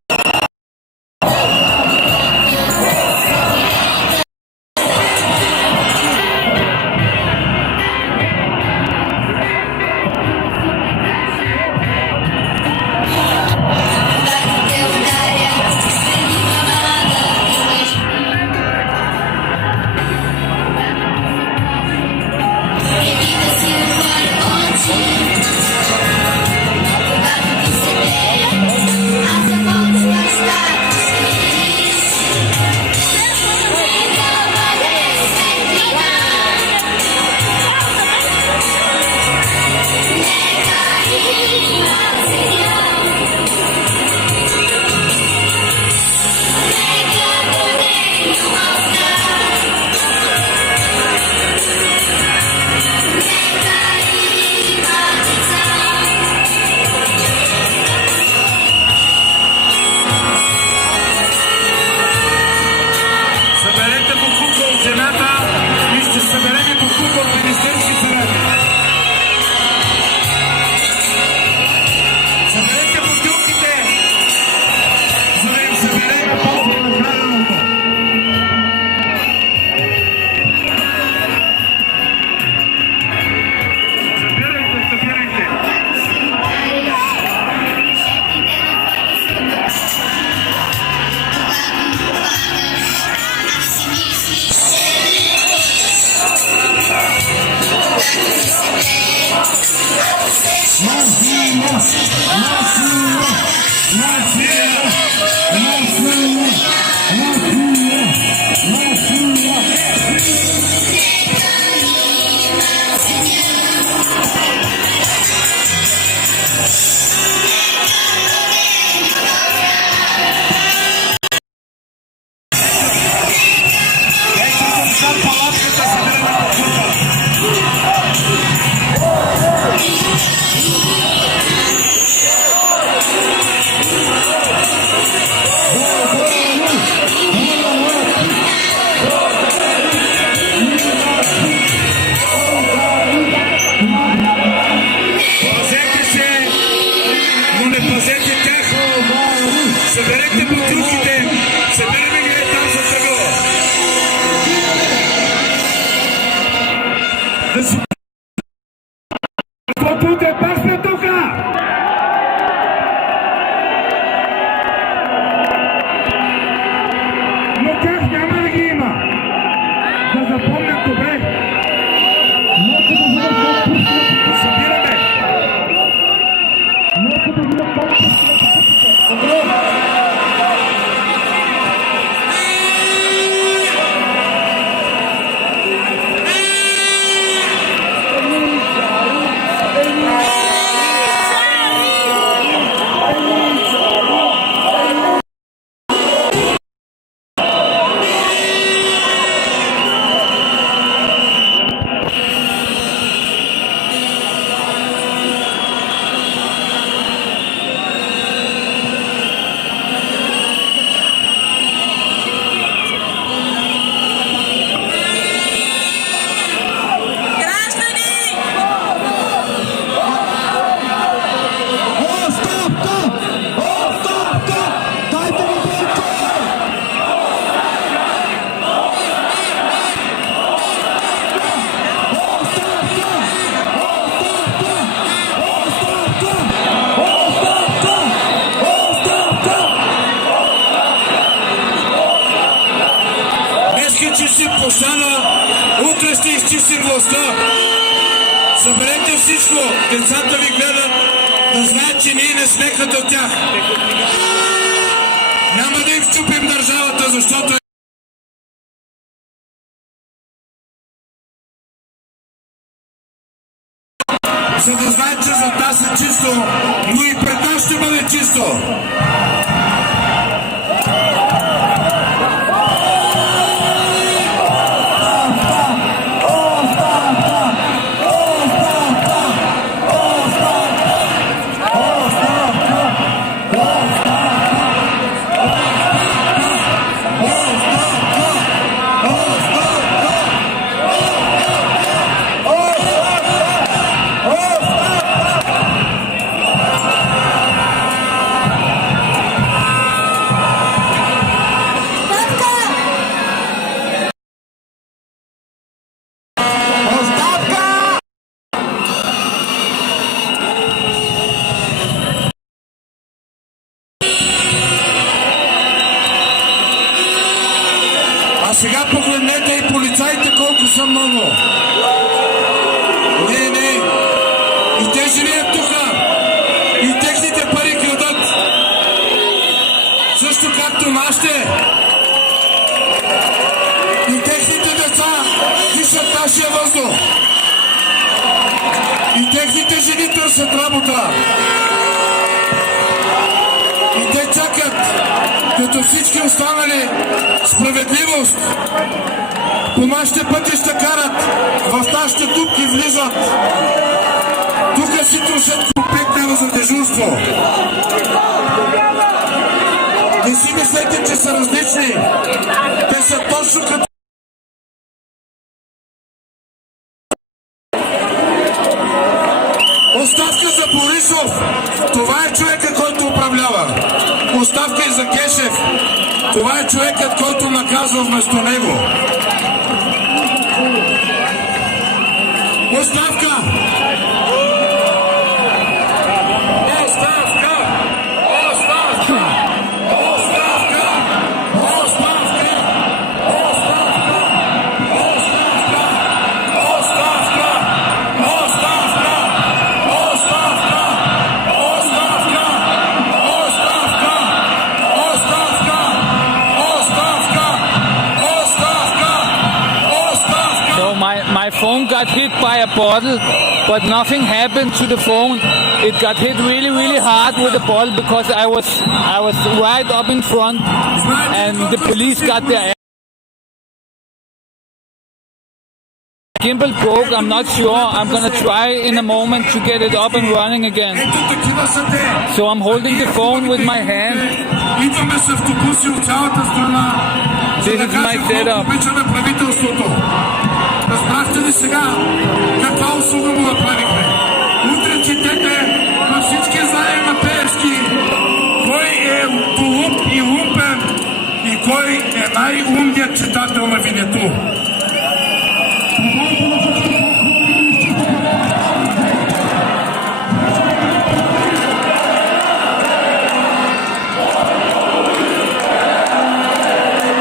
Утре ще изчистим властта. Съберете всичко. Децата ви гледат да знаят, че ние не сме като тях. Няма да им счупим държавата, защото за да знаят, че за нас е чисто, но и пред нас ще бъде чисто. са много. Не. И те живеят тук. И техните пари крадат. Също както нашите. И техните деца дишат нашия въздух. И техните жени търсят работа. И те чакат, като всички останали, справедливост. По нашите пътища карат, в нашите дупки влизат. Тук си тушат по 5 дена за дежурство. Не си мислете, че са различни. Те са точно като... Оставка за Борисов. Това е човекът, който управлява. Оставка и за Гешев. Това е човекът, който наказва вместо него. Оставка! My phone got hit by a bottle, but nothing happened to the phone. It got hit really hard with the bottle because I was right up in front, and the police got their gimbal broke. I'm not sure. I'm gonna try in a moment to get it up and running again. So I'm holding the phone with my hand. This is my setup. Разбрахте ли сега каква услуга му направихме? Утре четете на всички знаем на Пеевски кой е тулуп и лумпен и кой е най-умният читател на Винету.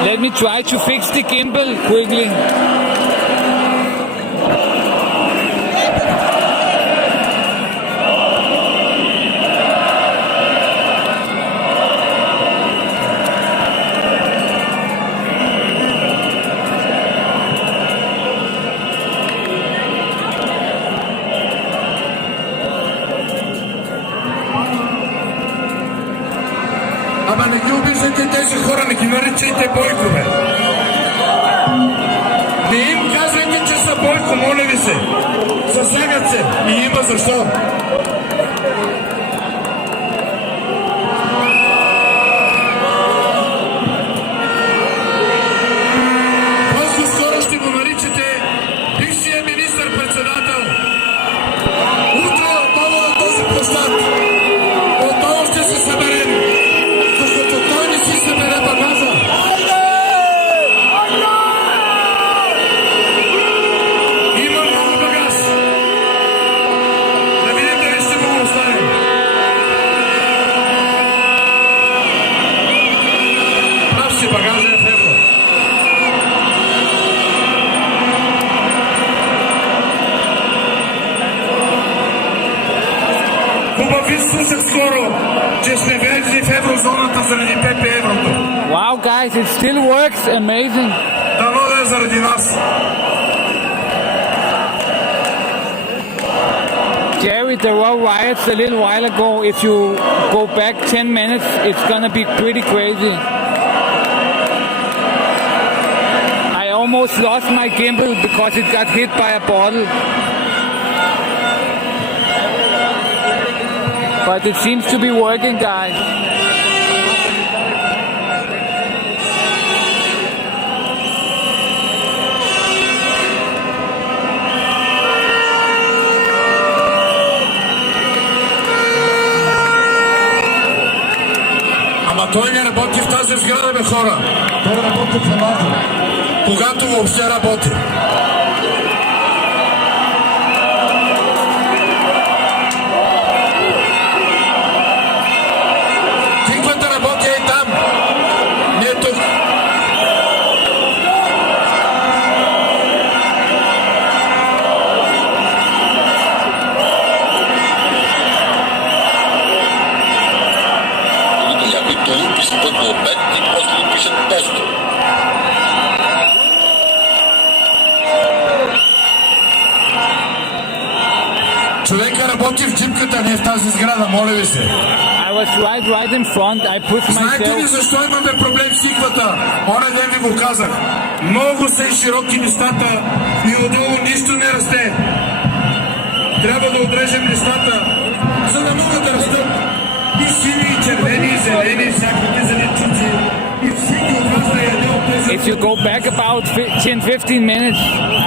Let me try to fix the gimbal quickly. Ама не ги обиждайте тези хора, не ги наричайте Бойкове. Не им казвайте, че са Бойко, моля ви се. Засягат се и има защо. Просто скоро ще го наричате бившия министър-председател. Утре отново на този площад. Отново ще се съберем. Слушах скоро, че сме влезли в еврозоната заради 5 еврото. Wow, guys, it still works. Amazing. Дано да е заради нас. Jerry, there were riots a little while ago. If you go back 10 minutes, it's gonna be pretty crazy. I almost lost my gimbal because it got hit by a bottle. But it seems to be working, guys. Ама той не работи в тази сграда, бе, хора. Той работи в Амазон. Когато въобще работи. си път до обед и после да пишат поста. Човека работи в джипката, не в тази сграда, моля ви се. I was right in front. I put Знаете ли myself. защо имаме проблем с иквата? Оня ден ви го казах. Много са и широки листата и отдолу нищо не расте. Трябва да отрежем листата, за да могат да растат и сини, и червени, и зелени, и всякакви зеленчуци. И всеки от вас да яде от тези... If you go back about 10-15 minutes,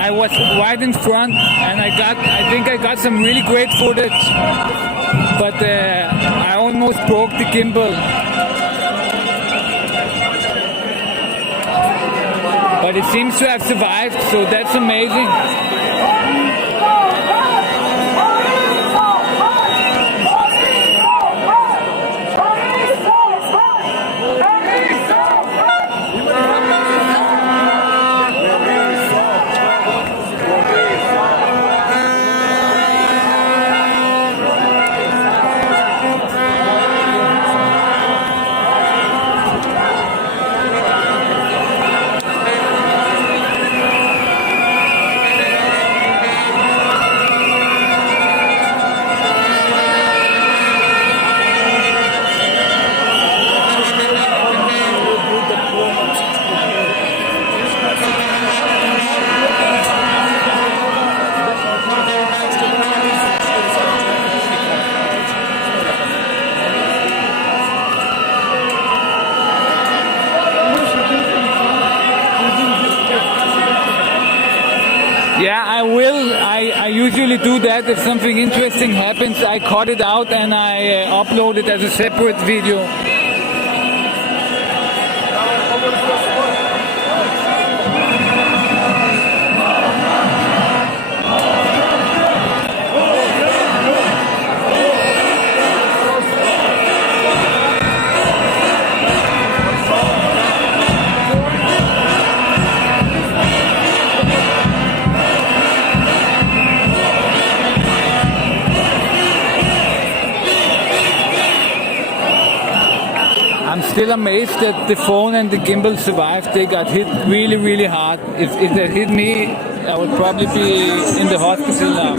I was right in front, and I think I got some really great footage, but I almost broke the gimbal. But it seems to have survived, so that's amazing. Yeah, I will. I usually do that. If something interesting happens, I cut it out and I upload it as a separate video. I'm still amazed that the phone and the gimbal survived. They got hit really, really hard. If they hit me, I would probably be in the hospital now.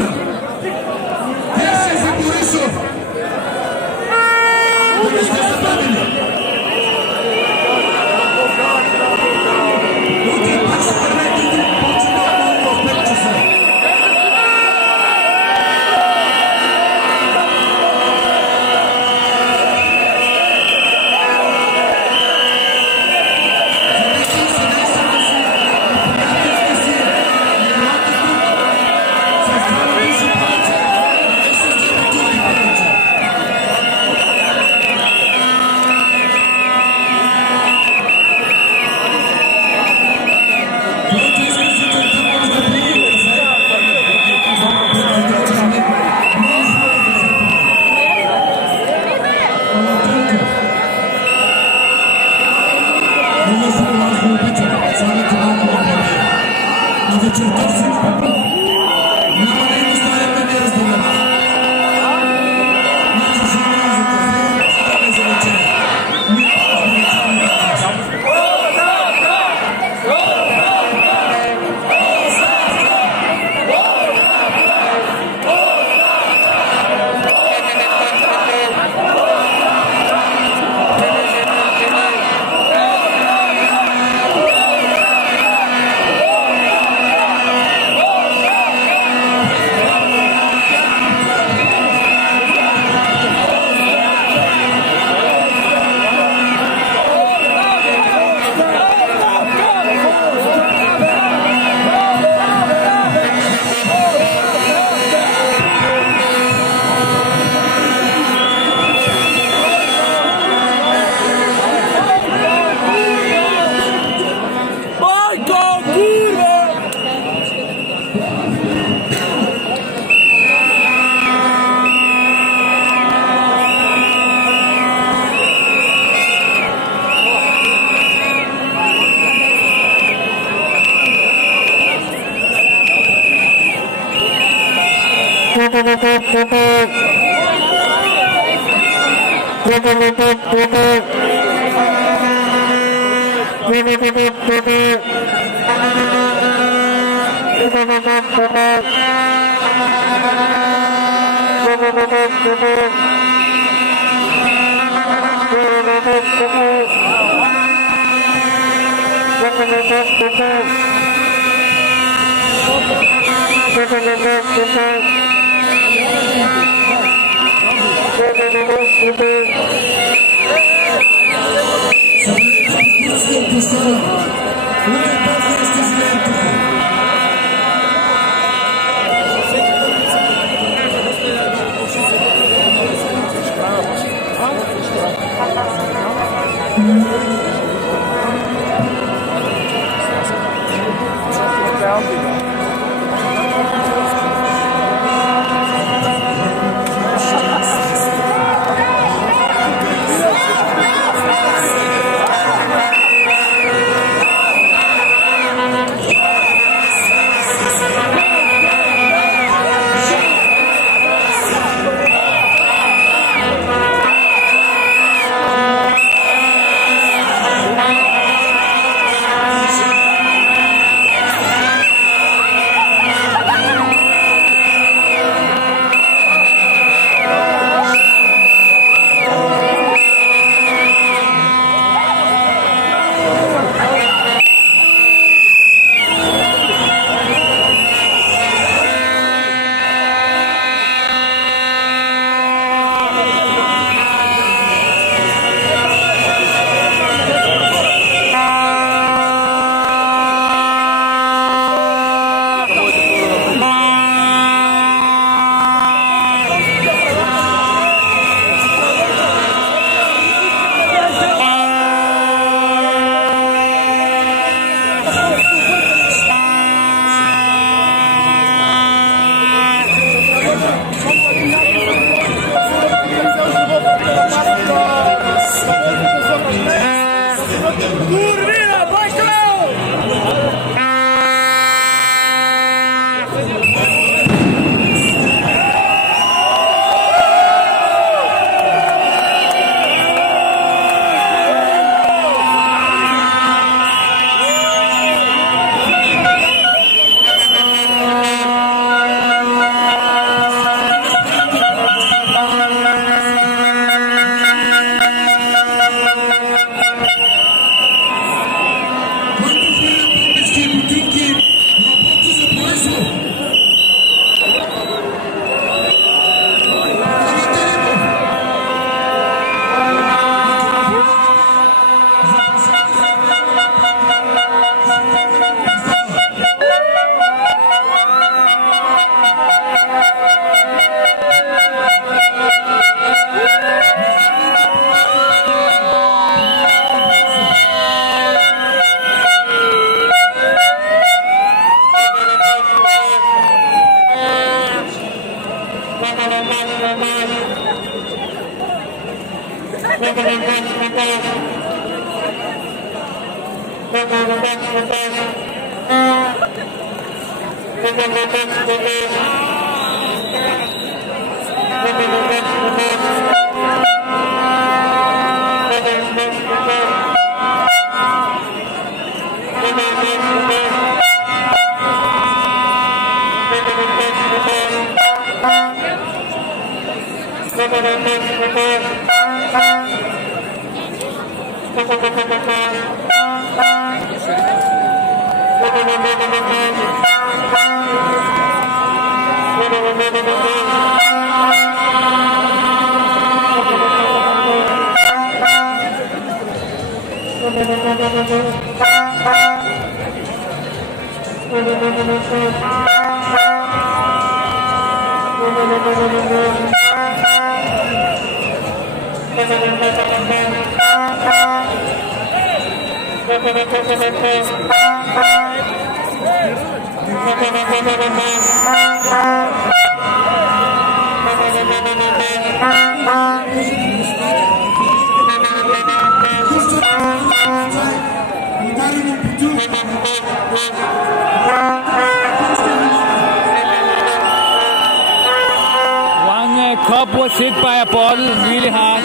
One cop was hit by a bottle really hard.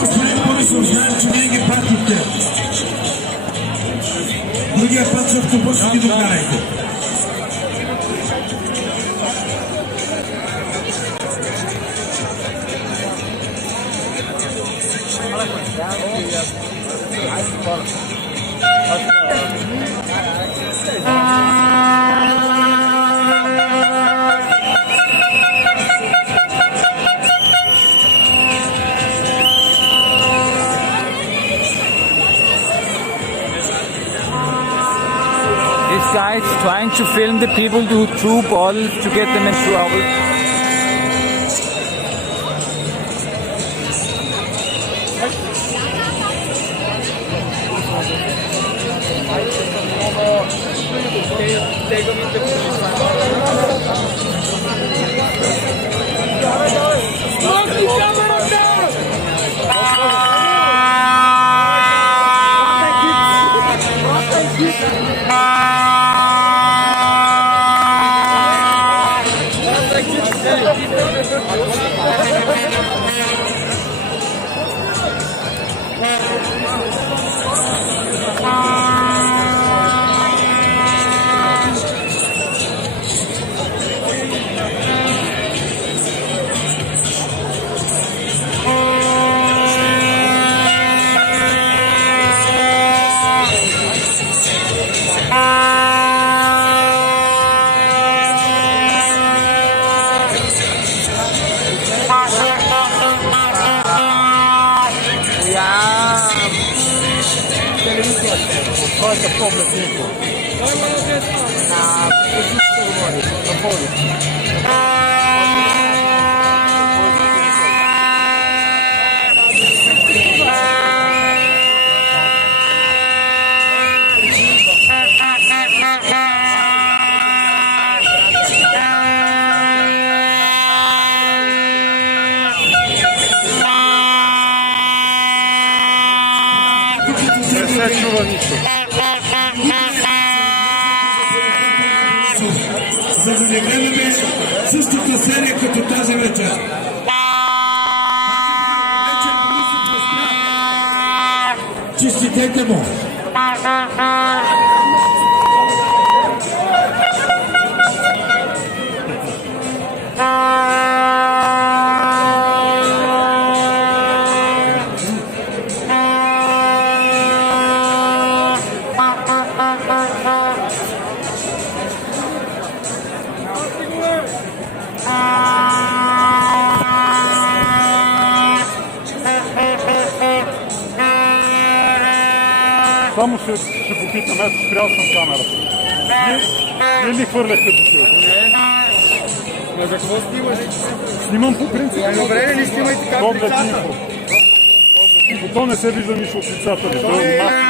Господин Борисов, знаем, че вие ги пратите. Другия път с автобуса ги докарайте. This guy is trying to film the people who threw bottles to get them in trouble. За да не гледаме същата серия като тази вечер. Вечер Борисов възпря. Честитете му! Само ще попитам, ето спрял съм камерата. Вие ли хвърляхте бутилки? За какво снимаш? Снимам по принцип. Добре, ли снимайте как лицата? То не се вижда нищо от лицата ви. То е маски.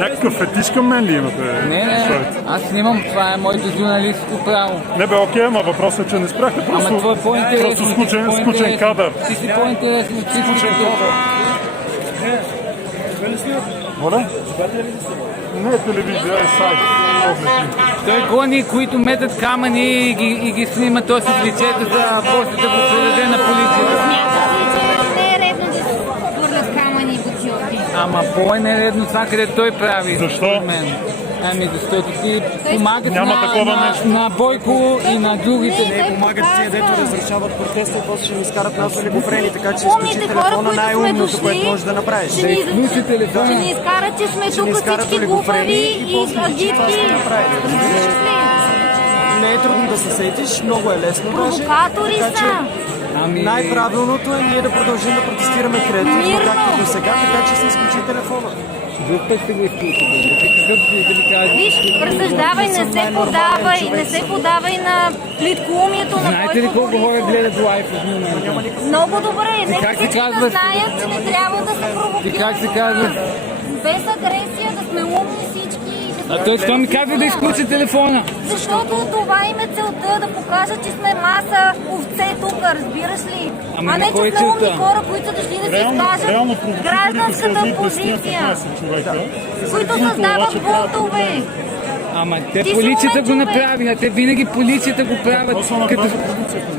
Някакъв фетиш към мен ли имате? Не, аз снимам, това е моето журналистко право. Не бе, окей, ама въпросът е, че не спряхте. Ама това е по-интересно. Просто скучен кадър. Ти си по-интересен от всички това. Моля? Не е телевизия, е сайт. Той гони, които метат камъни и ги снима то с лицето, за после да го предаде на полицията. Не е редно да се хвърлят камъни и бутилки. Ама по-е нередно това, където той прави. Защо? Ами защото ти помагат Няма такова нещо. на Бойко и на другите. Не помагат тия, дето разрешават протеста и после ще ни изкарат нас олигофрени, така че изключи телефона най-умното, което можеш да направиш. Ще ни изкарат, че сме тук всички глупави и агитки. Не е трудно да се сетиш, много е лесно. Провокатори са. Най-правилното е ние да продължим да протестираме креативно, както до сега, така че се изключи телефона. Друг път ще го изключи. Виж, разсъждавай, не се подавай на плиткоумието на Знаете ли колко хора гледат лайф в момента? Много добре, нека как се всички да казва? знаят, че не трябва да се провокират. И как се казва? Без агресия, да сме умни всички. А той що ми казва да изключи телефона? Защото това им е целта, да покажат, че сме маса овце тук, разбираш ли? Ама А не, на кой че сме умни целта? хора, които са дошли да си изкажат гражданската позиция, които създават бунтове. Ама те Ти си полицията умен го човек. направиха, те винаги полицията го правят.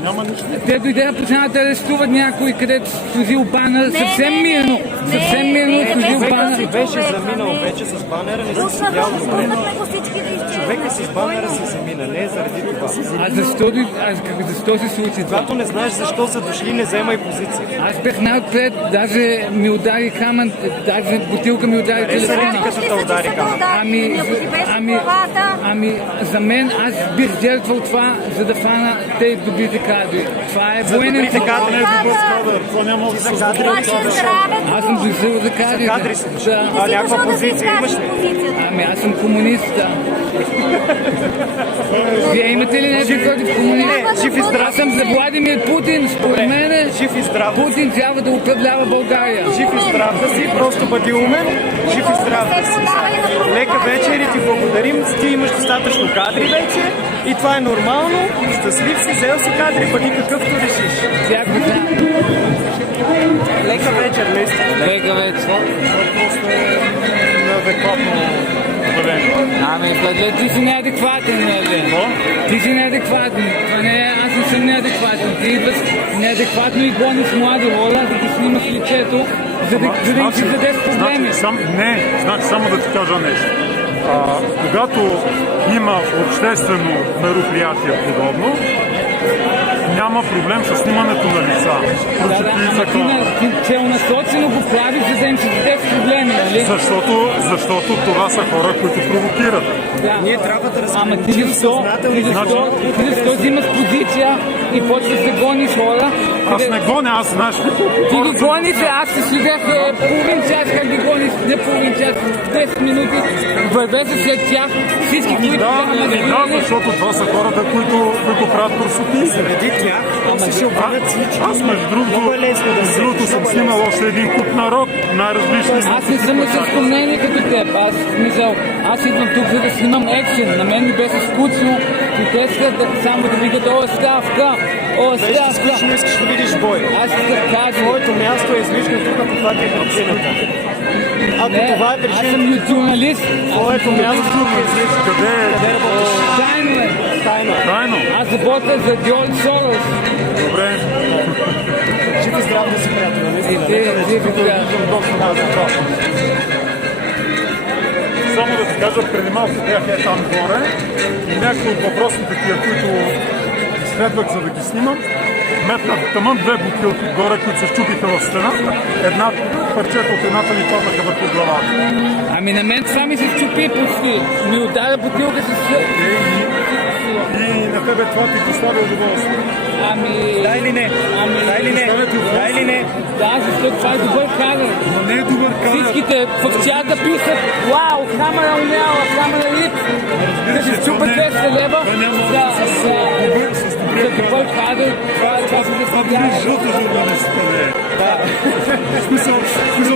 Няма нищо. Те дойдеха почнат да арестуват някой, където служил банер, съвсем мирно. Съвсем мирно служил банер. Беше заминал вече с банера, не си седял добре. Пуснахме го всички да изчезнат. Човека с банера си замина, не е заради това. Защо се случи това? Когато не знаеш защо са дошли, не вземай позиция. Аз бях най-отпред, даже ми удари камън, даже бутилка ми удари телефона. Като те удари Ами, за мен аз бих жертвал това, за да фана те добрите кадри. Това е военен добрите факт. кадри. Това няма да се Това ти е здравето. Аз съм дошъл за кадрите. кадри си дошъл. Да. А някаква позиция имаш ли? Ами аз съм комунист, да. Вие имате ли нещо против комунизма? Не, жив и здрав. Аз съм за Владимир Путин. Според мен Жив и здрав. Путин трябва да управлява България. Жив и здрав да си, просто бъди умен, жив и здрав да си. Лека вечер и ти благодарим, ти имаш достатъчно кадри вече и това е нормално, щастлив си, взел си кадри, бъди какъвто решиш. Всяко знам. Лека вечер, наистина. Лека вечер. просто неадекватно поведение. Ами, братле, ти си неадекватен, нали? Ти си неадекватен. Това не е, аз не съм неадекватен. Ти идваш неадекватно и гониш млади хора, да ги снимаш лицето, за да им си дадеш проблеми. Значи, само да ти кажа нещо. Когато има обществено мероприятие подобно, няма проблем с снимането на лица. Прочети закона. Ти целенасочено го правиш, за да им си дадеш проблеми, нали? Защото това са хора, които провокират. Да. Ние трябва да Ама разграничим ти защо взимаш позиция и почваш да гониш хора? Аз не гоня, аз знаеш. Ти ги гониш, аз се следях половин час, как ги гониш, не половин час, 10 минути, върве се след тях, всички, които Да, защото това са хората, които правят просоти. Заради тях, се ще обърнат всички. Аз между другото съм снимал още един куп народ, най-различни. Аз не съм на същото мнение като теб. Аз идвам тук, за да снимам екшен. На мен ми беше скучно и те искат само да викат оставка. Скучно искаш да видиш бой. Аз ще кажа. Твоето място е излишно тук, ако това ти е причината. Ако това е Аз причината, съм журналист. твоето място тук е излишно. Къде работиш? Тайно е. Тайно. Аз работя за Джордж Сорос. Добре. Жив и здрав да си, приятел. Наистина. Само да ти кажа, преди малко бях там горе и някои от въпросите тия, които изследвах, за да ги снимам, метнах тъмън две бутилки горе, които се щупиха в стената. Една парчета от едната ми паднаха върху главата. Ами на мен това ми се щупи почти. Ми ударя бутилка с... И на тебе това ти доставя удоволствие. Да или не? Да или не? Да, защото това е добър кадър. Но не е добър кадър. Всичките в чата писат: вау, камера умяла, камера лип. Да се чупа 200 лева за добър кадър. Това дори жълта журналистика не е. В смисъл,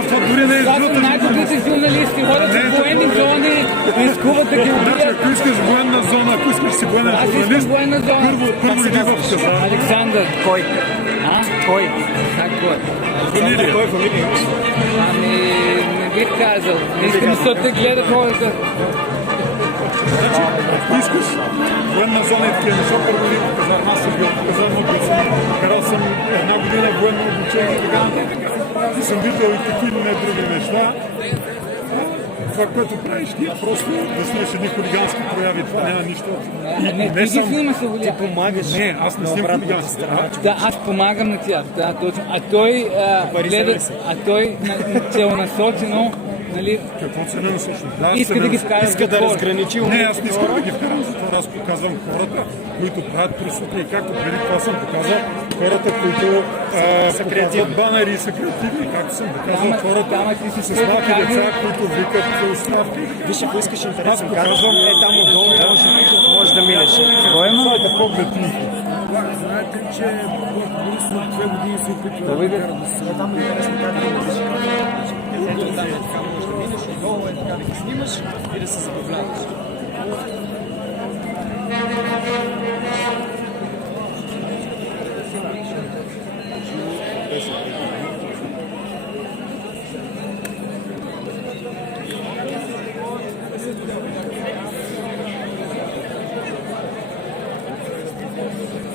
това дори не е Това са жълта най-добрите журналисти, ходят в военни зони, рискуват да ги Значи, убият. ако искаш военна зона, ако искаш си военен Аз искам журналист, военна зона. първо иди в Казан. Александър. Кой? Кой? Как кой? Фамилия. Кой фамилия имаш? Ами, не бих казал. Не искам, защото те гледат хората. Значи, ако искаш военна зона и такива неща, първо иди в Казан. Аз съм бил в Казан, карал съм една година военно обучение и така нататък. И съм виждал и такива не други неща. това, което правиш ти, просто да снимаш едни хулигански прояви, това няма нищо. Не, ти ги снимаш, Ти помагаш. Не, аз не снимам хулигански. Да, аз помагам на тях, да, точно. А той гледа, целенасочено, нали, Какво целенасочено? иска да ги вкара в Иска да затвор. разграничи Не, аз не искам да ги вкарам за това. Аз показвам хората, които правят присутни. Както преди това съм показал хората, които показват банери и са креативни. Както съм показал хората с малки деца, които викат оставки. Виж, ако искаш интересен кадър, показвам. там отдолу може да минеш. Кой е моята поглед? Знаете, че Борисов 2 години се опитва да видите? Там е интересен кадър. Ето там е така, може да минеш отдолу, е така да ги снимаш и да се забавляваш.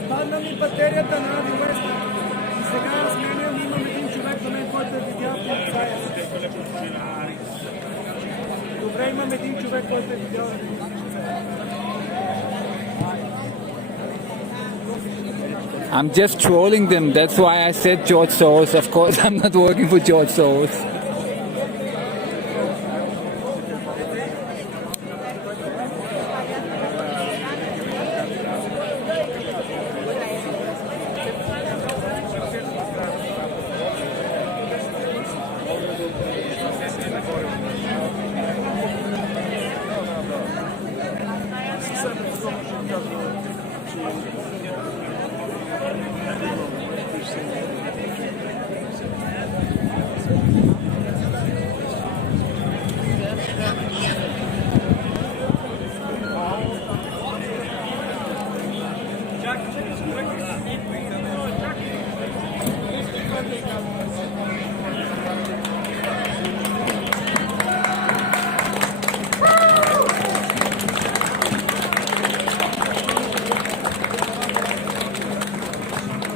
Падна ми батерията на Ади Вест. И сега я сменям, имам един човек до мен, който е видял полицая. Добре, имам един човек, който е видял полицая. I'm just trolling them. That's why I said George Soros. Of course, I'm not working for George Soros.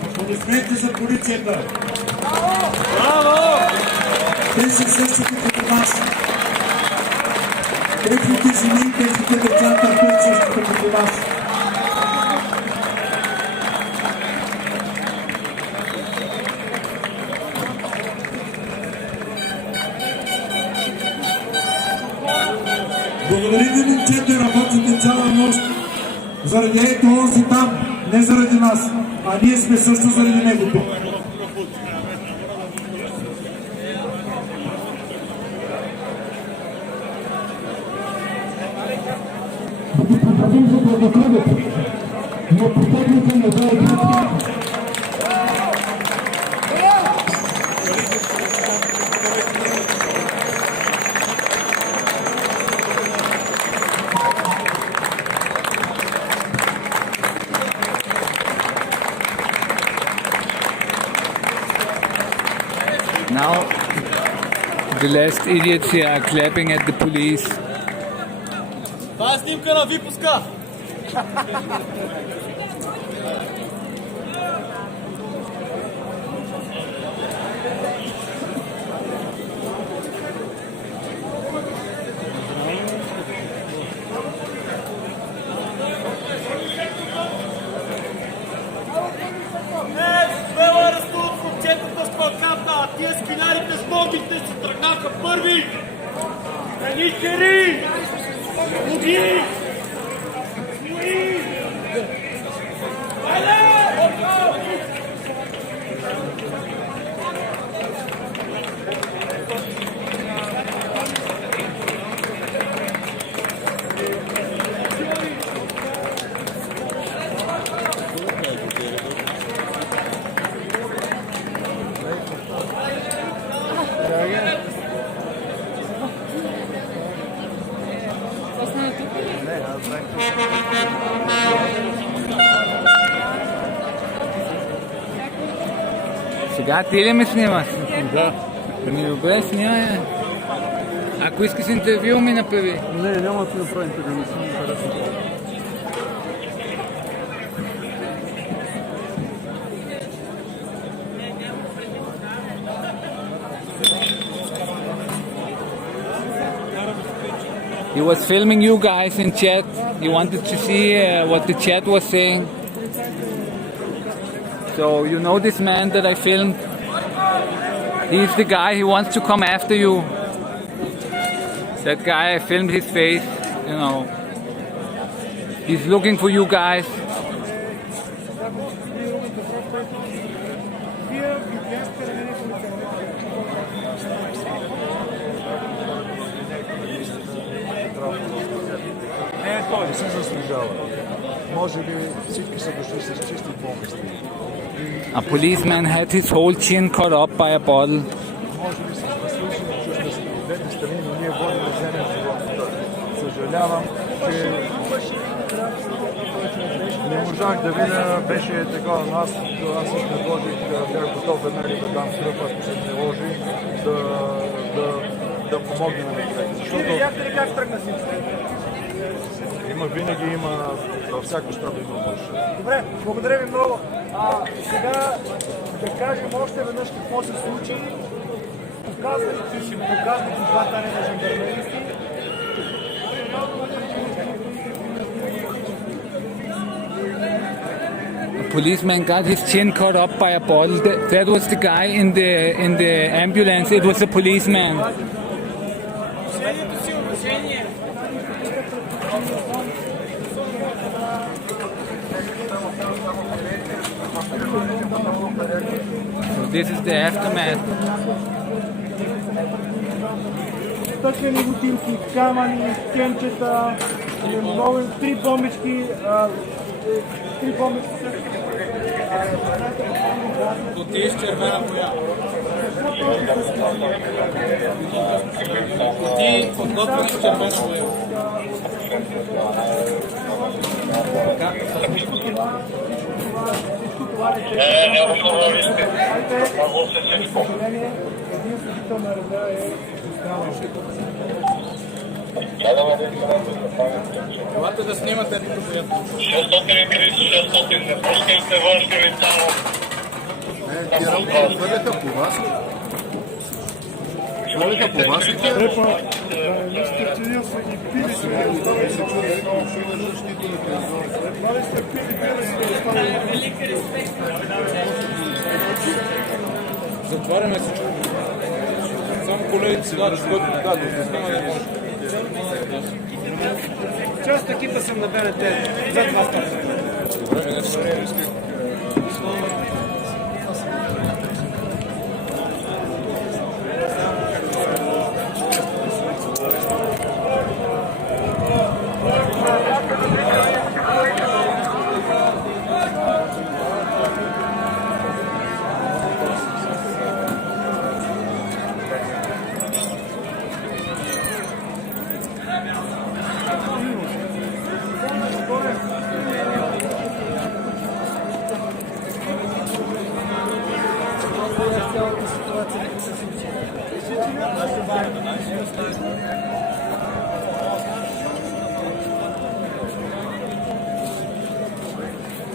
Аплодисменти за полицията. Браво! Те са същите като нас. Техните жени, техните деца търпят същите като нас. Благодарим ви, момчета, работите цяла нощ. Заради ето онзи там, не заради нас, а ние сме също заради него тук. Now, the last idiots here are clapping at the police. Това е снимка на випуска! Тия скинарите с бомбите си тръгнаха първи! Граничери! Луди! Луди! Сега ти ли ме снимаш? Да. Ми добре, снимай. Ако искаш интервю, ми направи. Не, няма да ти направим интервю, не съм интересен. He was filming you guys in chat. He wanted to see what the chat was saying. So you know this man that I filmed? He's the guy who wants to come after you. That guy, I filmed his face, you know. He's looking for you guys. Не, той не се заслужава. Може би всички са дошли с чисти помисли. A policeman had his whole chin cut up by a bottle. Може би са заслужили чужда двете страни, но ние водим земен живот. Съжалявам, че не можах да видя, беше такова, но аз си предложих, бях готов веднага да дам кръв, ако се наложи, да помогнем на човека. Защото винаги има, във всяко стадо има мъж. Добре, благодаря ви много. Сега да кажем още веднъж какво се случи. Показвайки двата реда жандармеристи. A policeman got his chin cut up by a bottle. That was the guy in the ambulance. It was a policeman. So this is the aftermath. Тъкани бутилки, камъни, кенчета, много, три бомбички Кутии с червена боя. Кутии подготвени с червена боя. Елате да снимате тук. 630, не пускайте външни лица. Тия работи хвърляха по вас. Хвърляха по вас и тия работи. Затваряме се. Само колегите си дадат, защото да снима да може. Част екипа съм на БНТ. За това става. Добре, не се риски.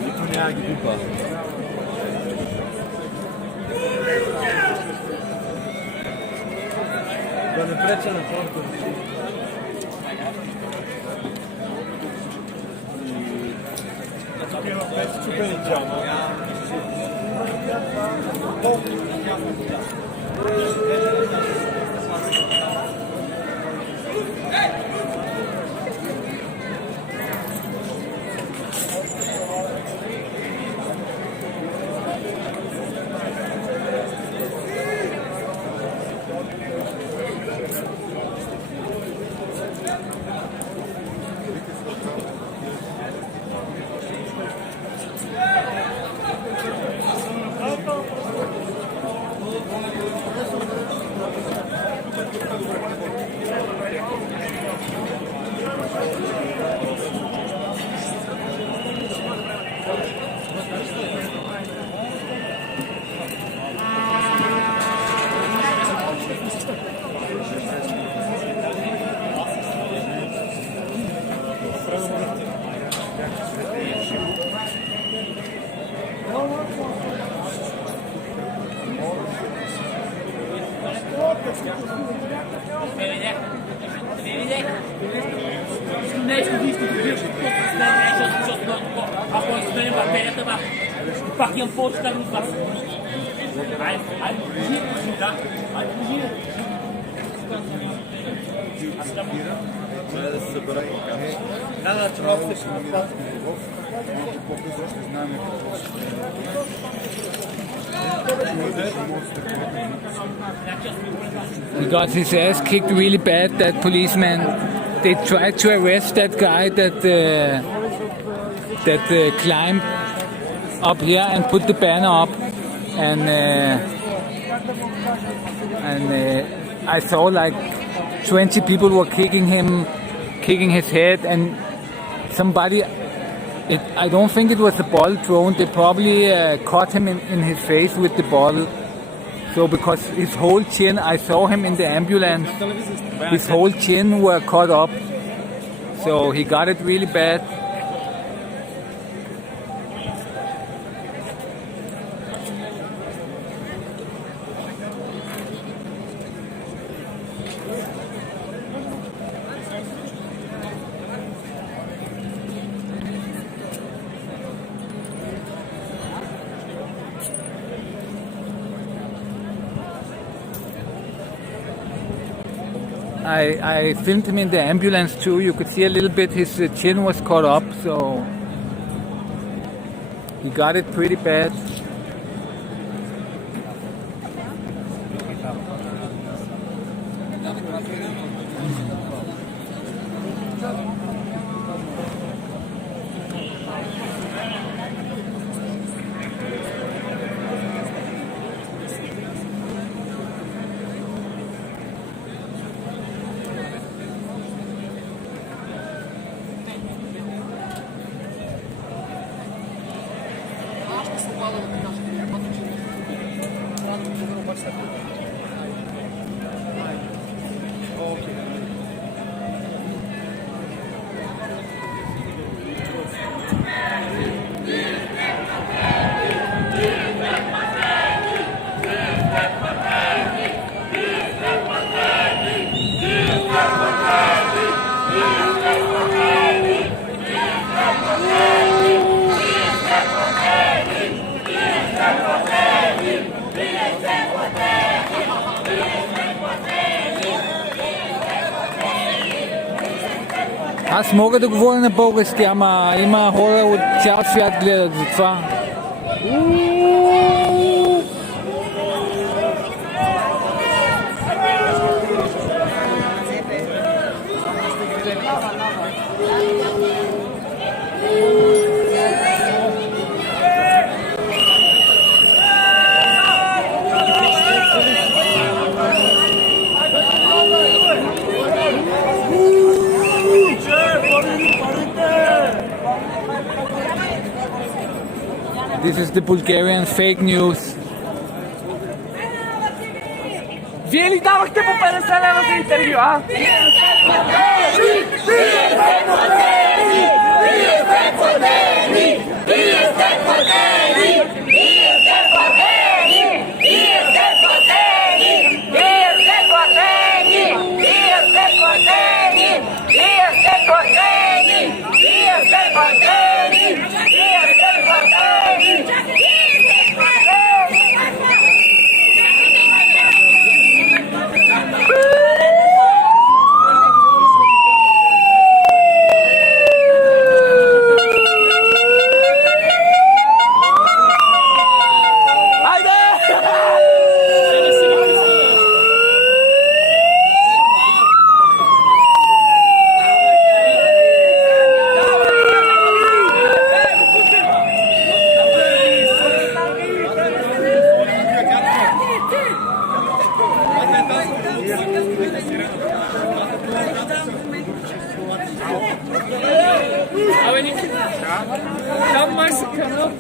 Никой няма ги пипа. Да не преча на хората. He got his ass kicked really bad, that policeman. They tried to arrest that guy that climbed up here and put the banner up, and I saw like 20 people were kicking his head, and somebody, I don't think it was a bottle thrown, they probably caught him in his face with the bottle. So because his whole chin, I saw him in the ambulance, his whole chin were cut up, so he got it really bad. I filmed him in the ambulance too. You could see a little bit his chin was cut up, so he got it pretty bad. Аз мога да говоря на български, ама има хора от цял свят гледат за това. This is the Bulgarian fake news. Вие ли давахте по 50 лева за интервю, а? Там Макс канал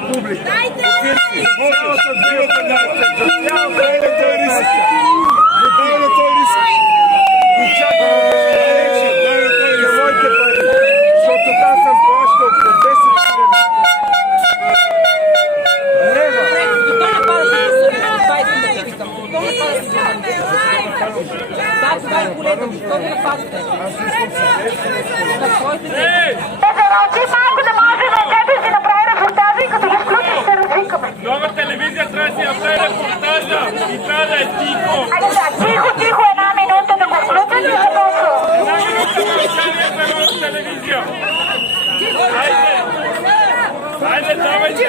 публика. Дайте! Цялата дивата нация, цялата дай на той риск. Дай на той риск. Моите пари, защото там съм плащал по 10 Нова телевизия трябва да си направи репортажа и трябва да е тихо. Тихо, една минута да го включат и да толкова. Една минута мълчание за нова телевизия. Хайде, давайте.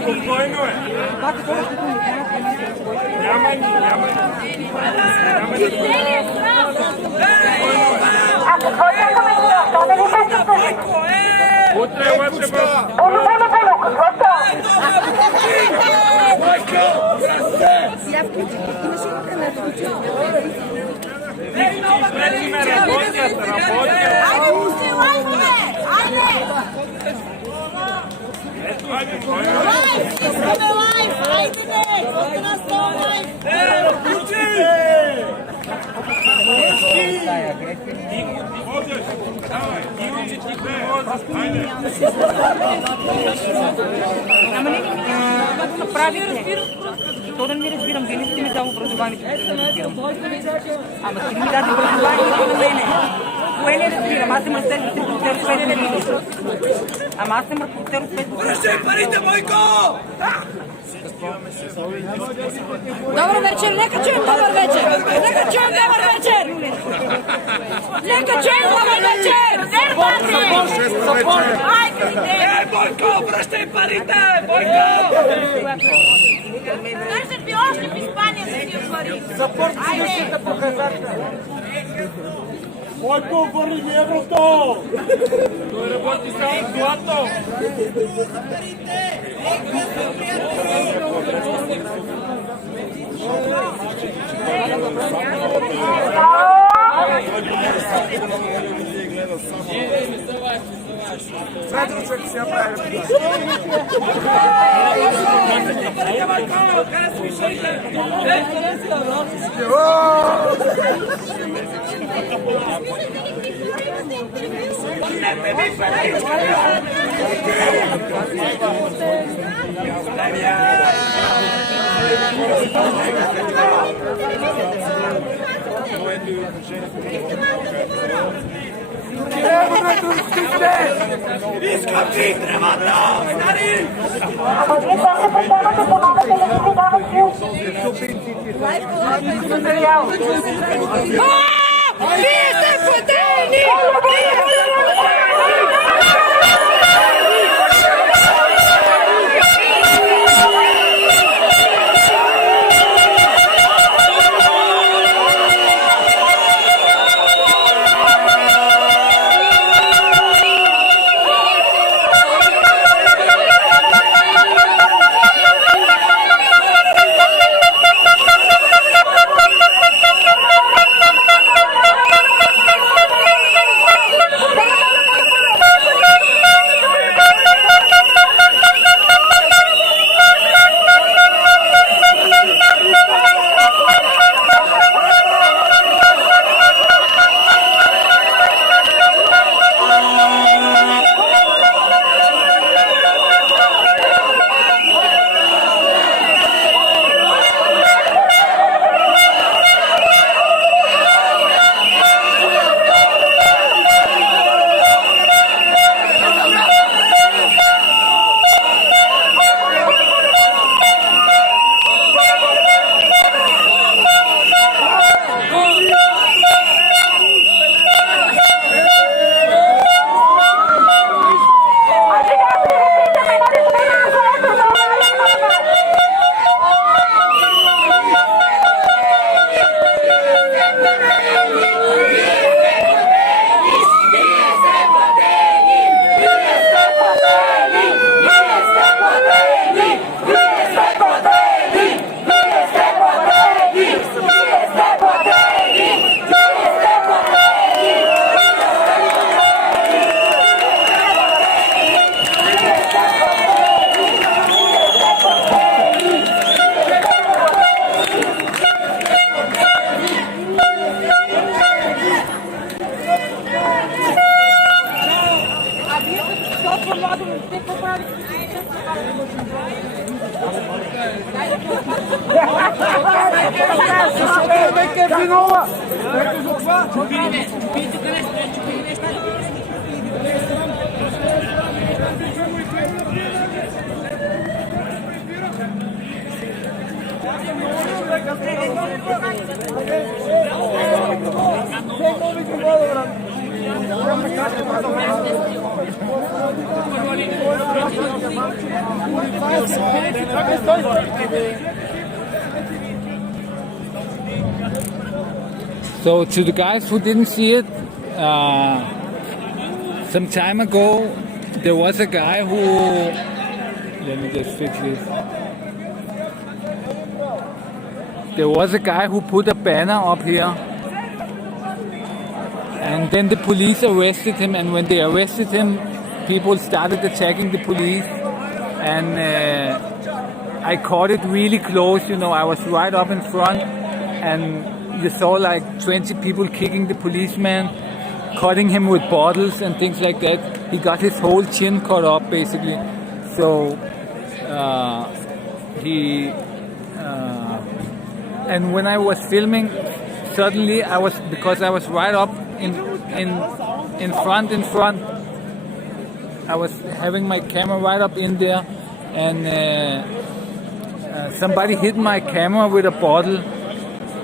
Спокойно е. Няма ни. А какво чакаме сега? То не ви се състои. Утре лъче бъде. Було, какво става? Излезиме, работят. Айде, пусти лайфове! Айде! Лайф! Искаме лайф! Айде, бе! От нас това лайф! Ама не, когато направите. То да не разбирам, вие не сте ми дал образованието, да не разбирам. Ама ти ми даде образованието на мене. Кое не разбирам? Аз съм ръководител с 5 години. Ама аз съм ръководител с 5 години. Връщай парите, Бойко! Добър вечер! Нека чуем добър вечер! Нека чуем добър вечер! Нека чуем добър вечер! Бойко, връщай парите! Бойко! Държат ви още в Испания с тия пари! Запорт си да показателя! Бойко, върни ми еврото! Той работи само с злато. Задруцък си направи. Искам ти тревата! Стари! Ама вие това се познавате, помагате да си дават сил. Вие сте платени! So to the guys who didn't see it, some time ago there was a guy who, let me just fix this. There was a guy who put a banner up here, and then the police arrested him, and when they arrested him, people started attacking the police, and I caught it really close, you know, I was right up in front, and you saw like 20 people kicking the policeman, cutting him with bottles and things like that. He got his whole chin cut off basically. So and when I was filming, suddenly because I was right up in front, I was having my camera right up in there, and somebody hit my camera with a bottle,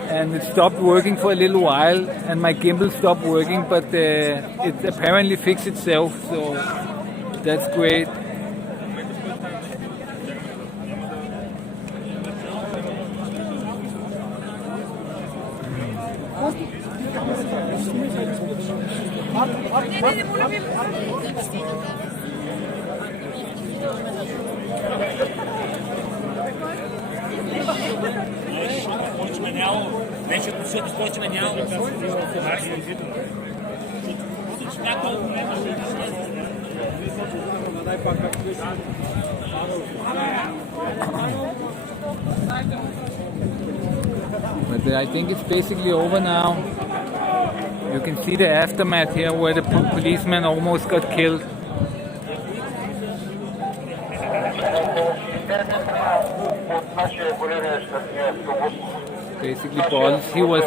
and it stopped working for a little while, and my gimbal stopped working, but it apparently fixed itself, so that's great. But I think it's basically over now. You can see the aftermath here where the policeman almost got killed. Basically balls. He was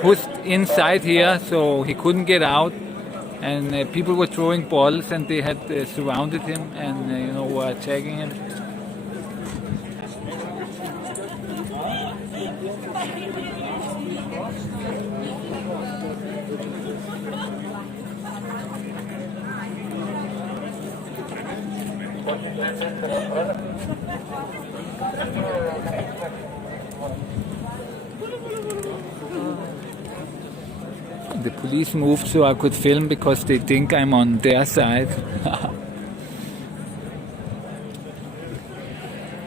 pushed inside here, so he couldn't get out, and people were throwing balls, and they had surrounded him and were attacking him. The police moved so I could film because they think I'm on their side.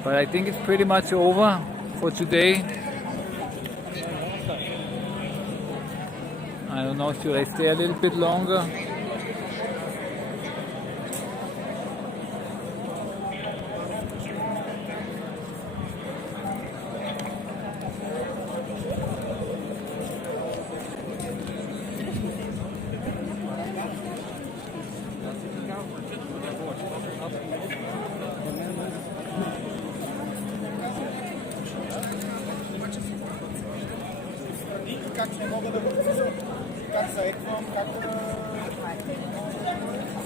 But I think it's pretty much over for today. I don't know, should I stay a little bit longer?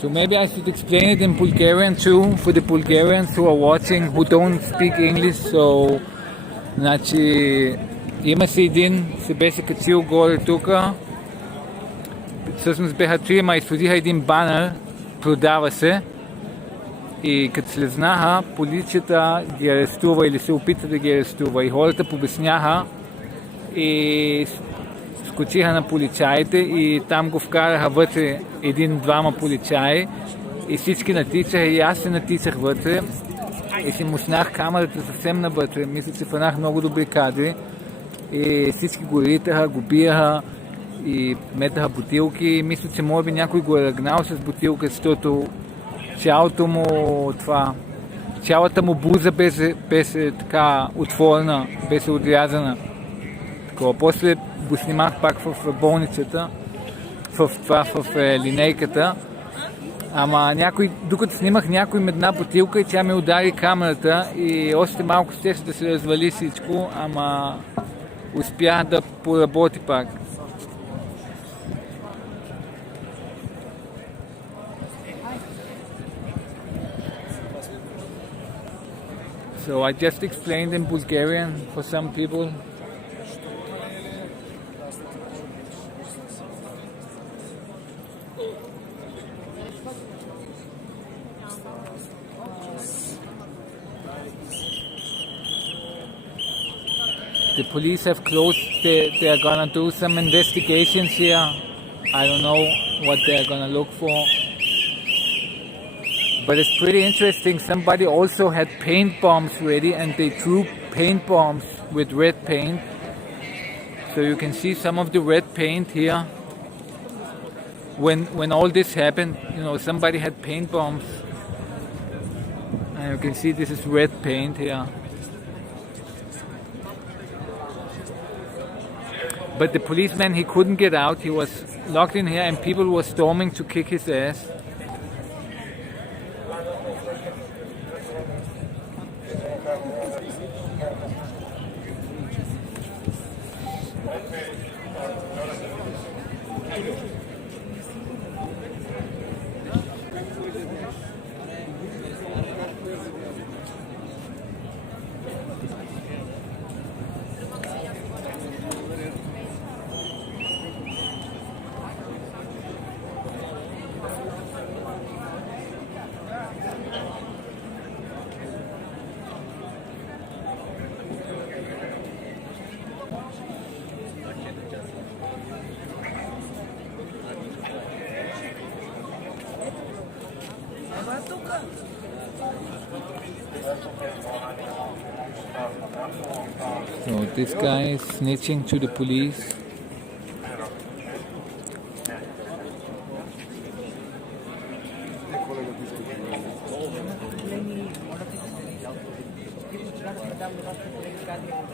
So maybe I should explain it in Bulgarian too, for the Bulgarians who are watching, who don't speak English. So, значи, има се един, се беше качил горе тука. Всъщност беха трима, изходиха един банер, продава се. И като слезнаха, полицията ги арестува или се опита да ги арестува. И хората побесняха и скочиха на полицаите и там го вкараха вътре един-двама полицаи и всички натичаха и аз се натичах вътре и си мушнах камерата съвсем навътре. Мисля, че фанах много добри кадри и всички го ритаха, го биеха и метаха бутилки и мисля, че може би някой го е ръгнал с бутилка, защото цялата му буза беше така отворена, беше отрязана. После го снимах пак в болницата, в линейката. Ама докато снимах, някой ме една бутилка и тя ми удари камерата и още малко щеше да се развали всичко, ама успя да поработи пак. So I just explained in Bulgarian for some people. The police have closed, they are gonna do some investigations here. I don't know what they are gonna look for. But it's pretty interesting. Somebody also had paint bombs ready and they threw paint bombs with red paint. So you can see some of the red paint here. When all this happened, you know, somebody had paint bombs. And you can see this is red paint here. But the policeman, he couldn't get out. He was locked in here and people were storming to kick his ass. So this guy is snitching to the police.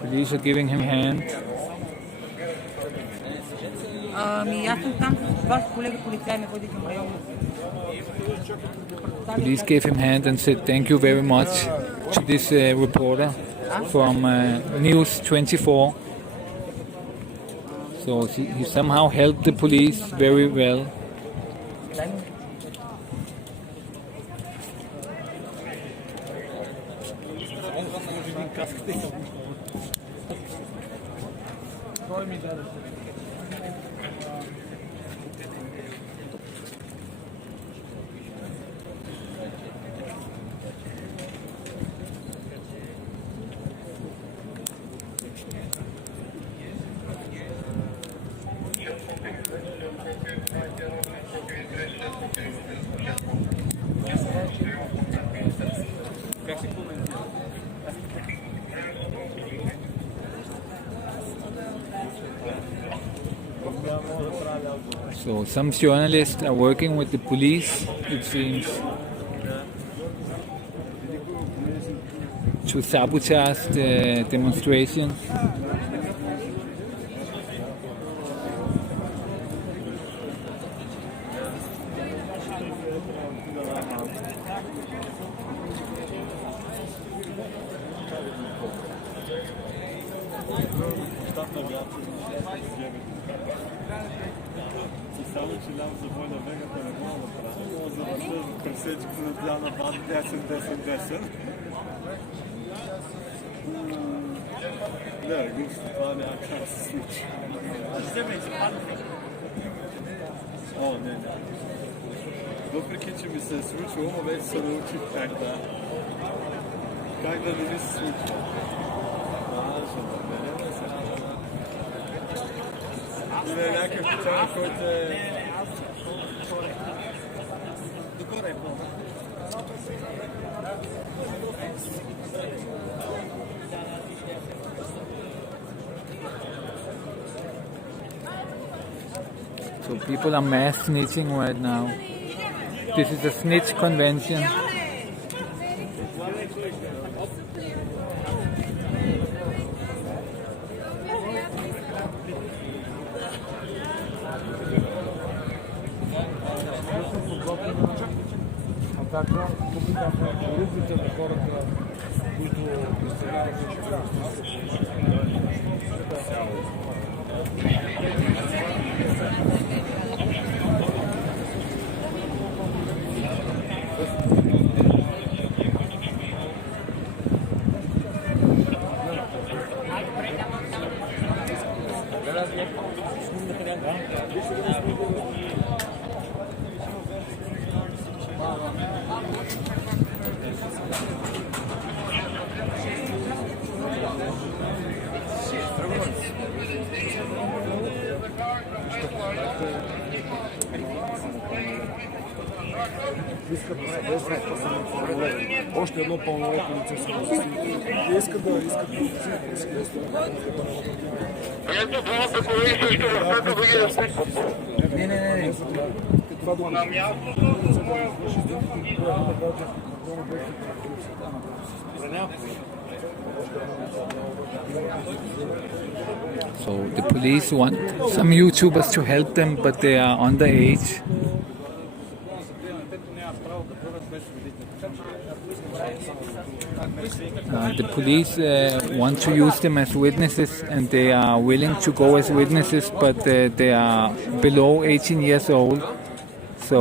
Police are giving him hand. Police gave him hand and said thank you very much to this reporter from News 24. So he somehow helped the police very well. So some journalists are working with the police, it seems, to sabotage the demonstrations. Само че дам за воля вегата не мога да правя, но за да пресечка на дяна бан десен. Не, гъщо, това няма как да се случи. О, не. Въпреки, че ми се е случило, но вече се научих как да не ми се случва. Има някакъв печал, който е... Докоре е пълна. So people are mass snitching right now. This is a snitch convention. атака, тук групите на хората, които представляват още едно пълнолетно лице се възрази. Те искат да Ето двамата колеги също разпето да ги разпитват. Не. Това да на мястото моя So the police want some YouTubers to help them, but they are underage. The police want to use them as witnesses, and they are willing to go as witnesses, but they are below 18 years old. So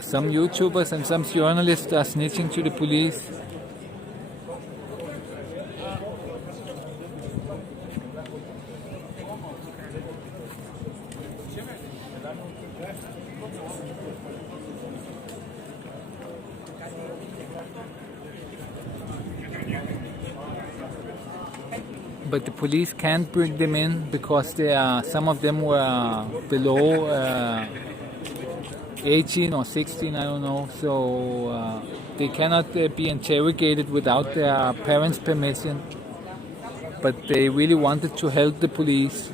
some YouTubers and some journalists are snitching to the police. But the police can't bring them in because some of them were below 18 or 16, I don't know. So they cannot be interrogated without their parents' permission. But they really wanted to help the police.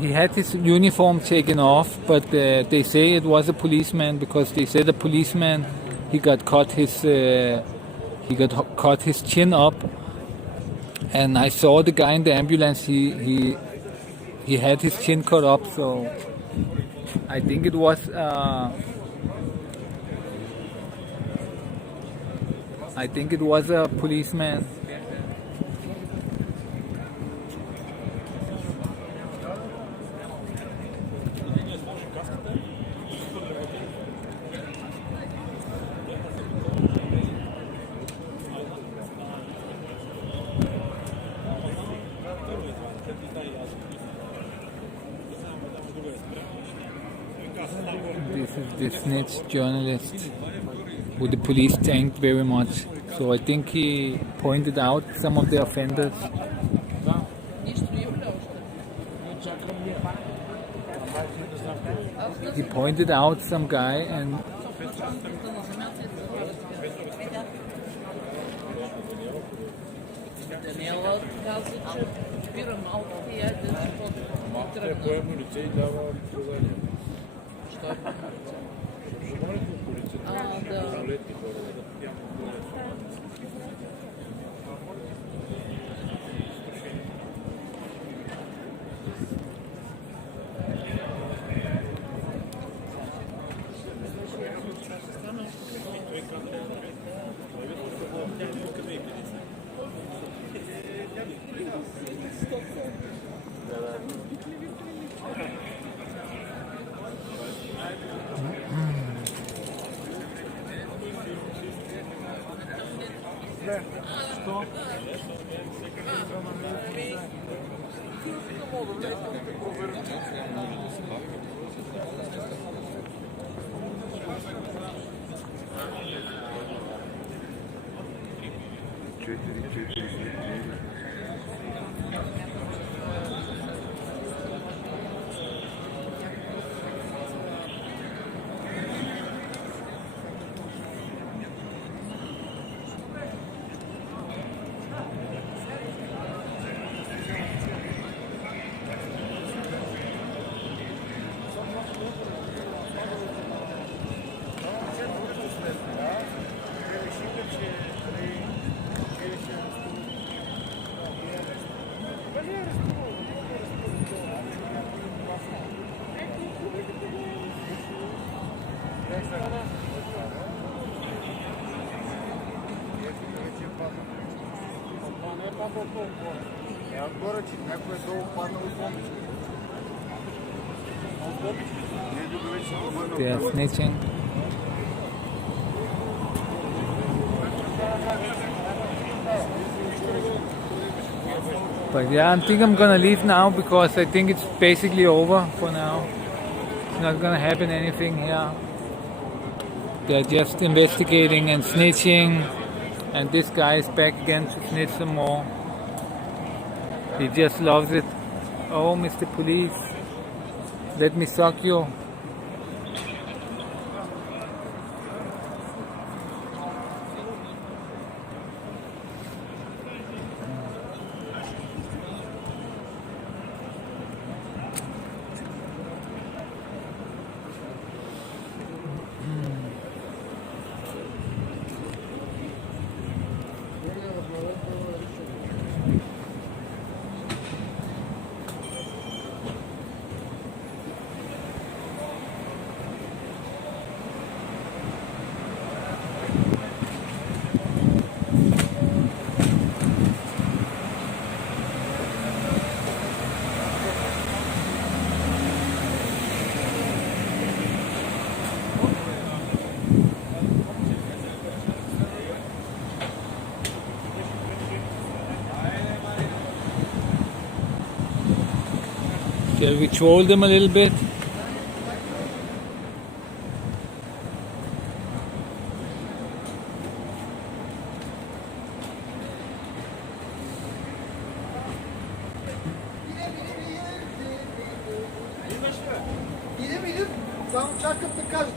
He had his uniform taken off, but they say it was a policeman because they said a policeman he got caught his chin up, and I saw the guy in the ambulance. He had his chin cut up, so I think it was a policeman. This is the snitch journalist who the police thanked very much. So I think he pointed out some of the offenders. He pointed out some guy and they are snitching. But yeah, I think I'm gonna leave now because I think it's basically over for now. It's not gonna happen anything here. They're just investigating and snitching, and this guy is back again to snitch some more. He just loves it. Oh, Mr. Police, let me suck you. Shall we troll them a little bit? Идем, само чакам да кажа.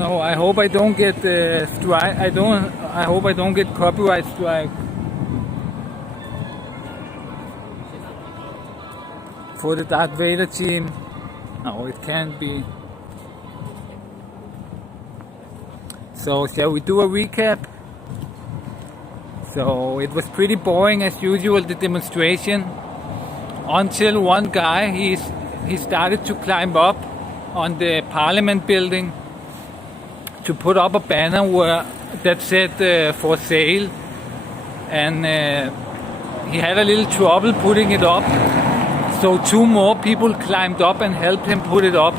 no, I hope I don't get strike. I hope I don't get copyright strike for the Darth Vader team. No, it can't be. So shall we do a recap? So it was pretty boring as usual, the demonstration, until one guy he started to climb up on the Parliament building to put up a banner that said for sale, and he had a little trouble putting it up. So 2 more people climbed up and helped him put it up,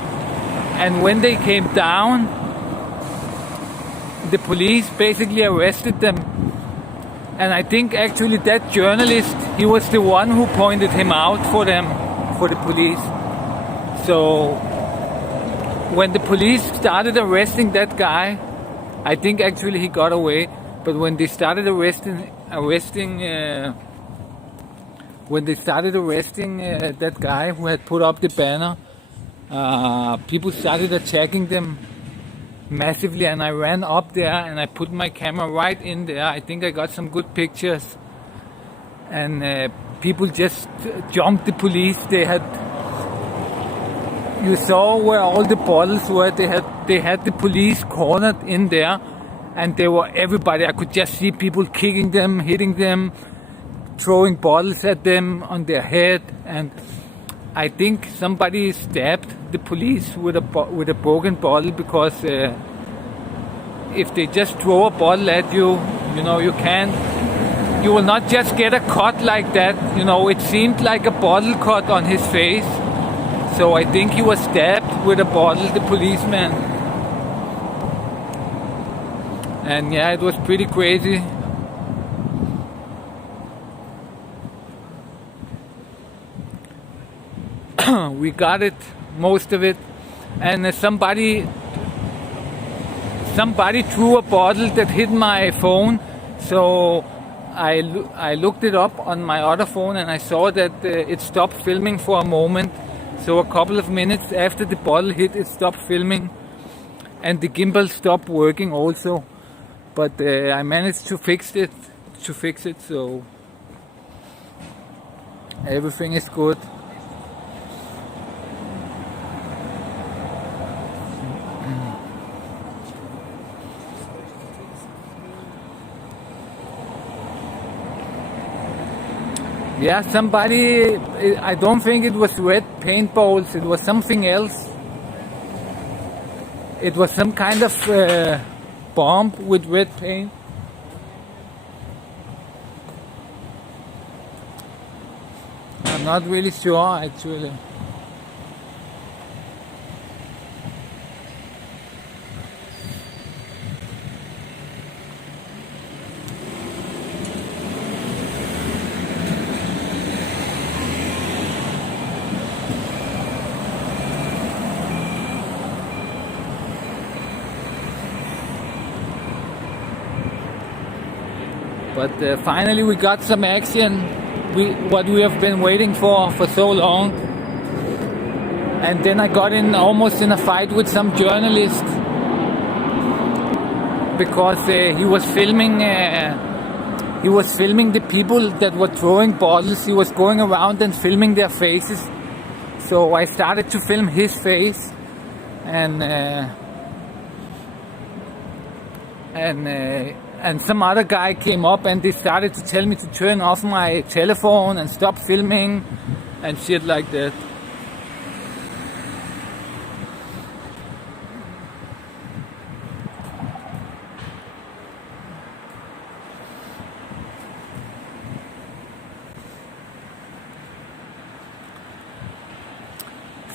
and when they came down, the police basically arrested them. And I think actually that journalist, he was the one who pointed him out for them, for the police. So when the police started arresting that guy, I think actually he got away. But when they started arresting that guy who had put up the banner, people started attacking them massively, and I ran up there and I put my camera right in there. I think I got some good pictures, and people just jumped the police. You saw where all the bottles were. They had the police cornered in there, and they were everybody. I could just see people kicking them, hitting them, throwing bottles at them on their head, and I think somebody stabbed the police with a broken bottle, because if they just throw a bottle at you, you will not just get a cut like that. It seemed like a bottle cut on his face. So I think he was stabbed with a bottle, the policeman. And yeah, it was pretty crazy. We got it, most of it, and somebody threw a bottle that hit my phone, so I looked it up on my other phone, and I saw that it stopped filming for a moment. So a couple of minutes after the bottle hit, it stopped filming, and the gimbal stopped working also. But I managed to fix it, so everything is good. Yeah, somebody, I don't think it was red paintballs, it was something else. It was some kind of bomb with red paint. I'm not really sure actually. But finally we got some action, what we have been waiting for so long. And then I got almost in a fight with some journalist, because he was filming the people that were throwing bottles. He was going around and filming their faces. So I started to film his face, and some other guy came up and they started to tell me to turn off my telephone and stop filming and shit like that.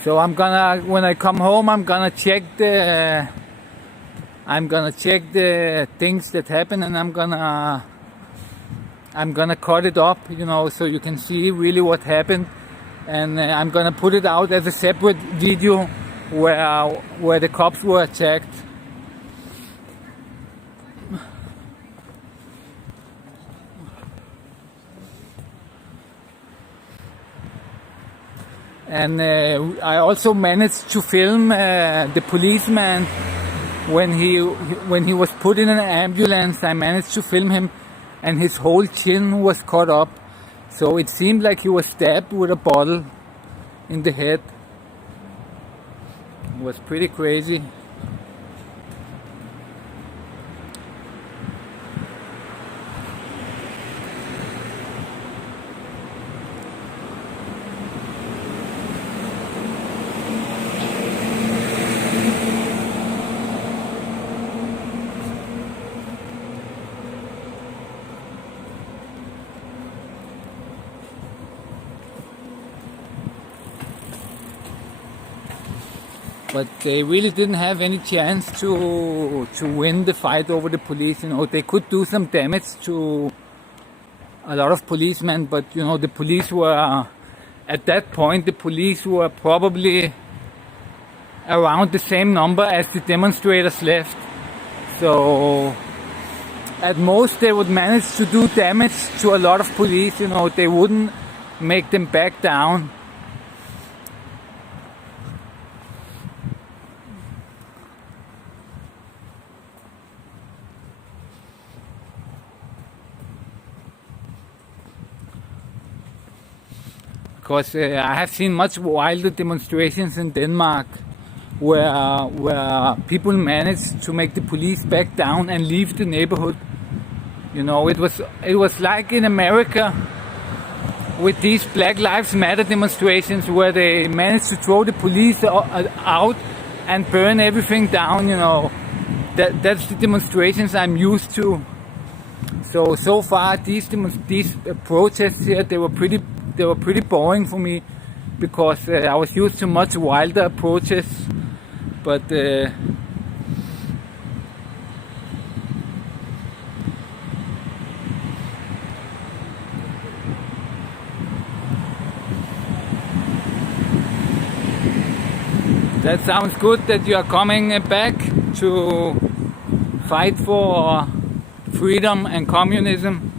So when I come home, I'm gonna check the things that happen, and I'm gonna cut it up, so you can see really what happened, and I'm gonna put it out as a separate video where the cops were attacked. And I also managed to film the policeman when he was put in an ambulance. I managed to film him, and his whole chin was cut up, so it seemed like he was stabbed with a bottle in the head. It was pretty crazy. But they really didn't have any chance to win the fight over the police. You know, they could do some damage to a lot of policemen, but you know, the police were, at that point, the police were probably around the same number as the demonstrators left. So at most they would manage to do damage to a lot of police. You know, they wouldn't make them back down. Because I have seen much wilder demonstrations in Denmark where people managed to make the police back down and leave the neighborhood. You know, it was like in America with these Black Lives Matter demonstrations where they managed to throw the police out and burn everything down. You know, that's the demonstrations I'm used to. So far these protests here, they were pretty boring for me, because I was used to much wilder approaches. But that sounds good that you are coming back to fight for freedom and communism.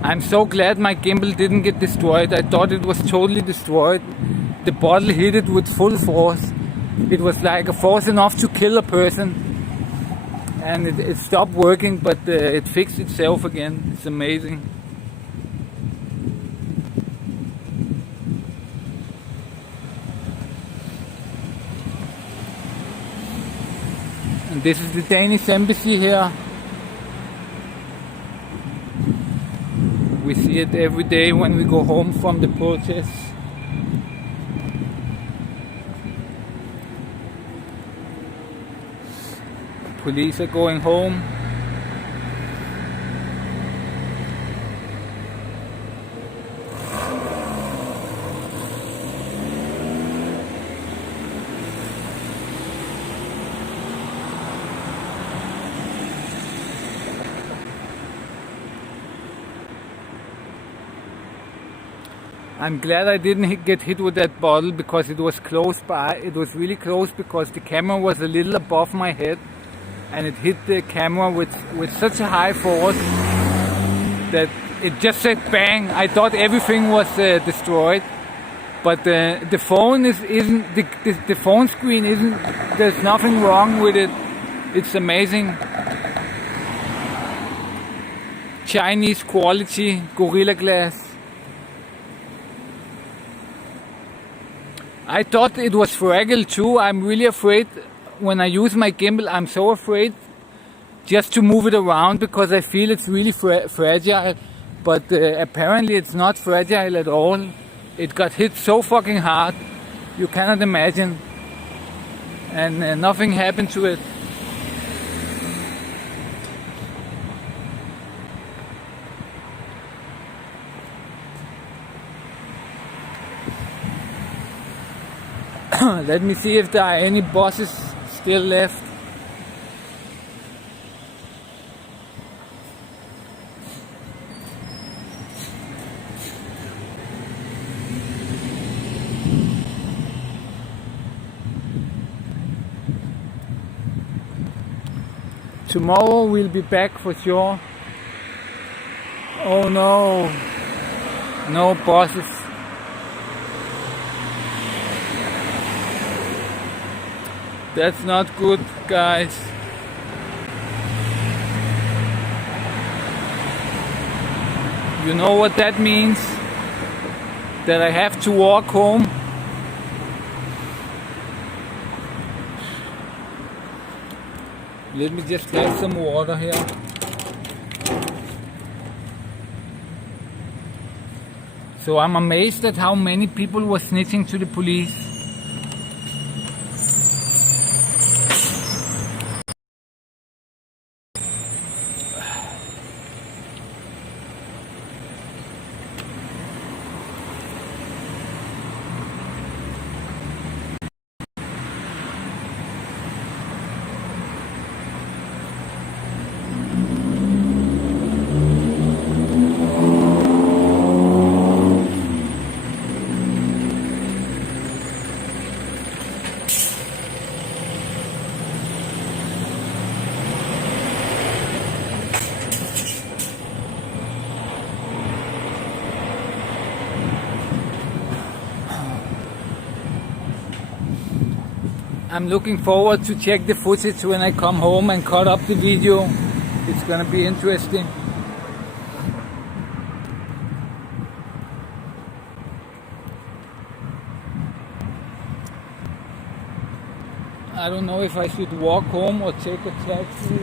I'm so glad my gimbal didn't get destroyed. I thought it was totally destroyed. The bottle hit it with full force. It was like a force enough to kill a person. And it stopped working, but it fixed itself again. It's amazing. And this is the Danish embassy here. We see it every day when we go home from the protests. Police are going home. I'm glad I didn't get hit with that bottle, because it was close by. It was really close, because the camera was a little above my head, and it hit the camera with such a high force that it just said bang. I thought everything was destroyed, but the phone isn't the phone screen isn't. There's nothing wrong with it. It's amazing. Chinese quality Gorilla Glass. I thought it was fragile too. I'm really afraid when I use my gimbal. I'm so afraid just to move it around, because I feel it's really fragile. But apparently it's not fragile at all. It got hit so fucking hard, you cannot imagine. And nothing happened to it. Let me see if there are any buses still left. Tomorrow we'll be back for sure. Oh no. No bosses. That's not good, guys. You know what that means? That I have to walk home. Let me just get some water here. So I'm amazed at how many people were snitching to the police. I'm looking forward to check the footage when I come home and cut up the video. It's gonna be interesting. I don't know if I should walk home or take a taxi.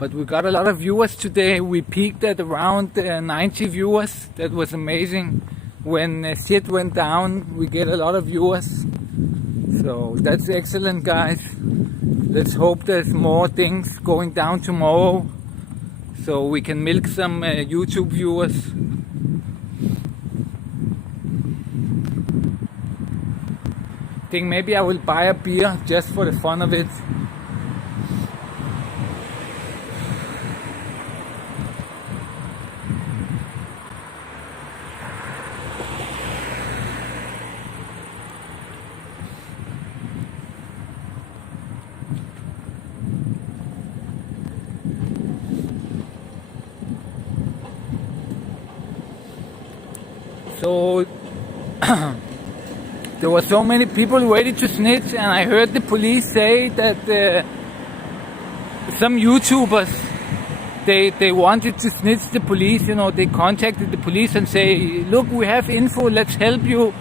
But we got a lot of viewers today. We peaked at around 90 viewers. That was amazing. When shit went down, we get a lot of viewers. So that's excellent, guys. Let's hope there's more things going down tomorrow, so we can milk some YouTube viewers. I think maybe I will buy a beer just for the fun of it. So there were so many people ready to snitch, and I heard the police say that some YouTubers, they wanted to snitch the police. You know, they contacted the police and say, look, we have info, let's help you.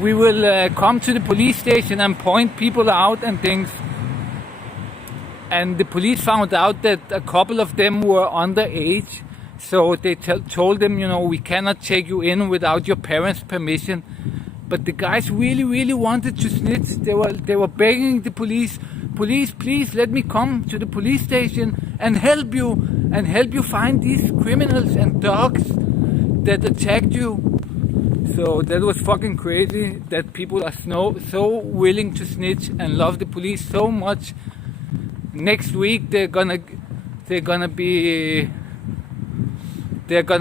We will come to the police station and point people out and things. And the police found out that a couple of them were underage. So they told them, you know, we cannot take you in without your parents' permission. But the guys really wanted to snitch. They were begging the police, please let me come to the police station and help you find these criminals and dogs that attacked you. So that was fucking crazy that people are so willing to snitch and love the police so much. Next week they're gonna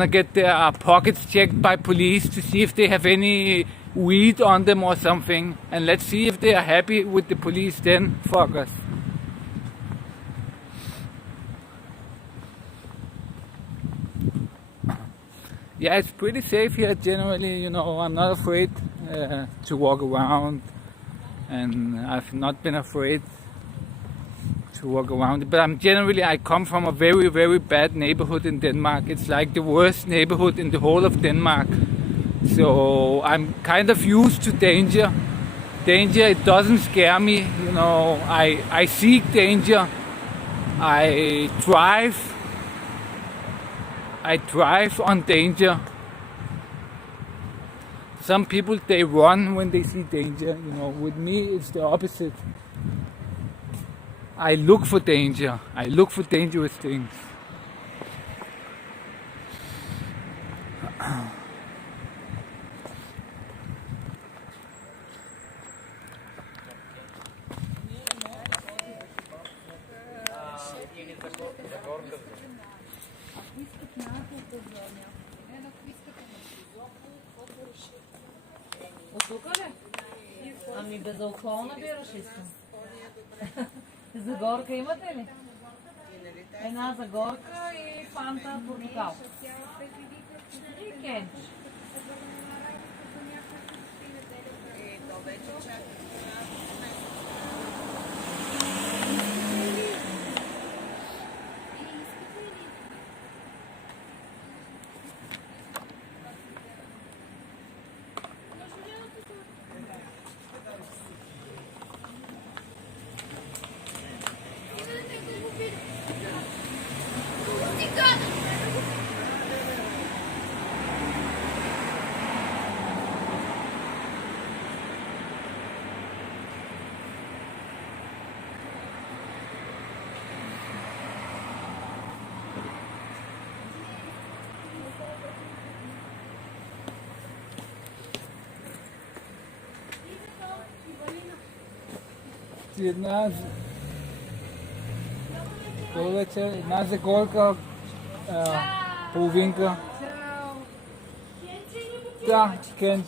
get their pockets checked by police to see if they have any weed on them or something. And let's see if they are happy with the police then. Fuck us. Yeah, it's pretty safe here generally, you know. I'm not afraid to walk around, and I've not been afraid to walk around. But I come from a very bad neighborhood in Denmark. It's like the worst neighborhood in the whole of Denmark. So I'm kind of used to danger. It doesn't scare me, you know. I seek danger. I thrive on danger. Some people, they run when they see danger, you know. With me, it's the opposite. I look for danger. I look for dangerous things. От тук ли? Ами безалкохолна бира ще искам. За горка имате ли? Една за горка и фанта портокал. И кенч. Една за горка, половинка. Да, кенч.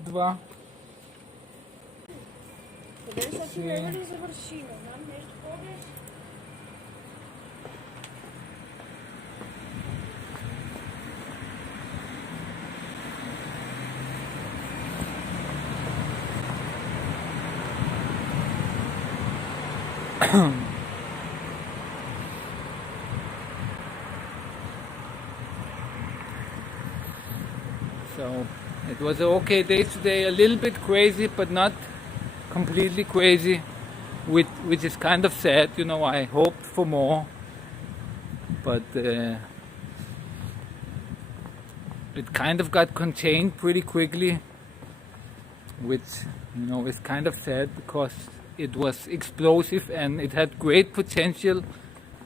Два. Къде са ти няма ли завърши? Не знам, нещо ходиш? So it was an okay day today, a little bit crazy, but not completely crazy, which is kind of sad. You know, I hoped for more, but it kind of got contained pretty quickly, which, you know, is kind of sad because it was explosive and it had great potential,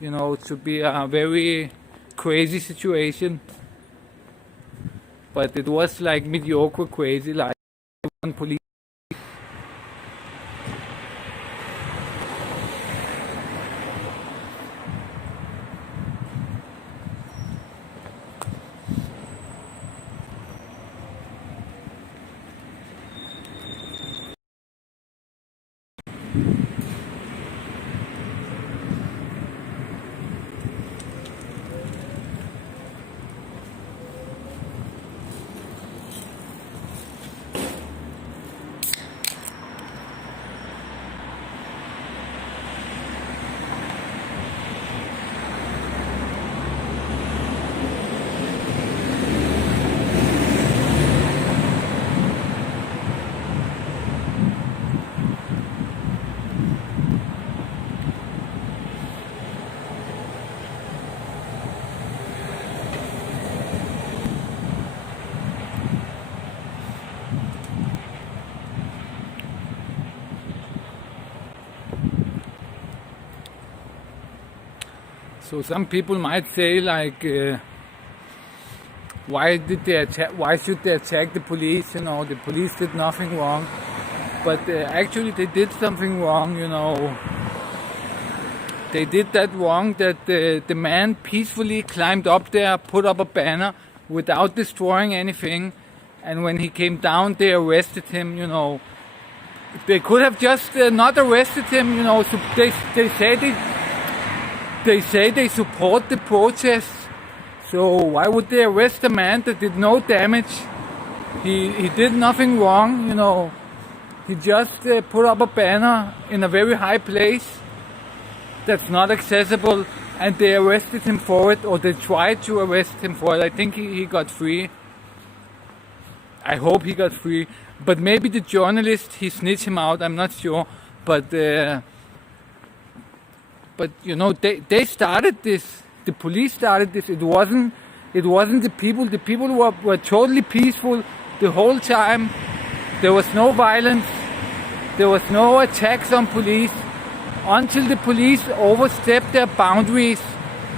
you know, to be a very crazy situation. But it was like mediocre crazy, like one police. So some people might say, like, why should they attack the police? You know, the police did nothing wrong, but actually they did something wrong. You know, they did that wrong that the man peacefully climbed up there, put up a banner without destroying anything, and when he came down, they arrested him. You know, they could have just not arrested him. You know, so they say they support the protests, so why would they arrest a man that did no damage? He did nothing wrong, you know. He just put up a banner in a very high place that's not accessible, and they arrested him for it, or they tried to arrest him for it. I think he got free. I hope he got free, but maybe the journalist, he snitched him out, I'm not sure, but you know, they started this, the police started this. It wasn't It wasn't the people. The people were totally peaceful the whole time. There was no violence. There was no attacks on police until the police overstepped their boundaries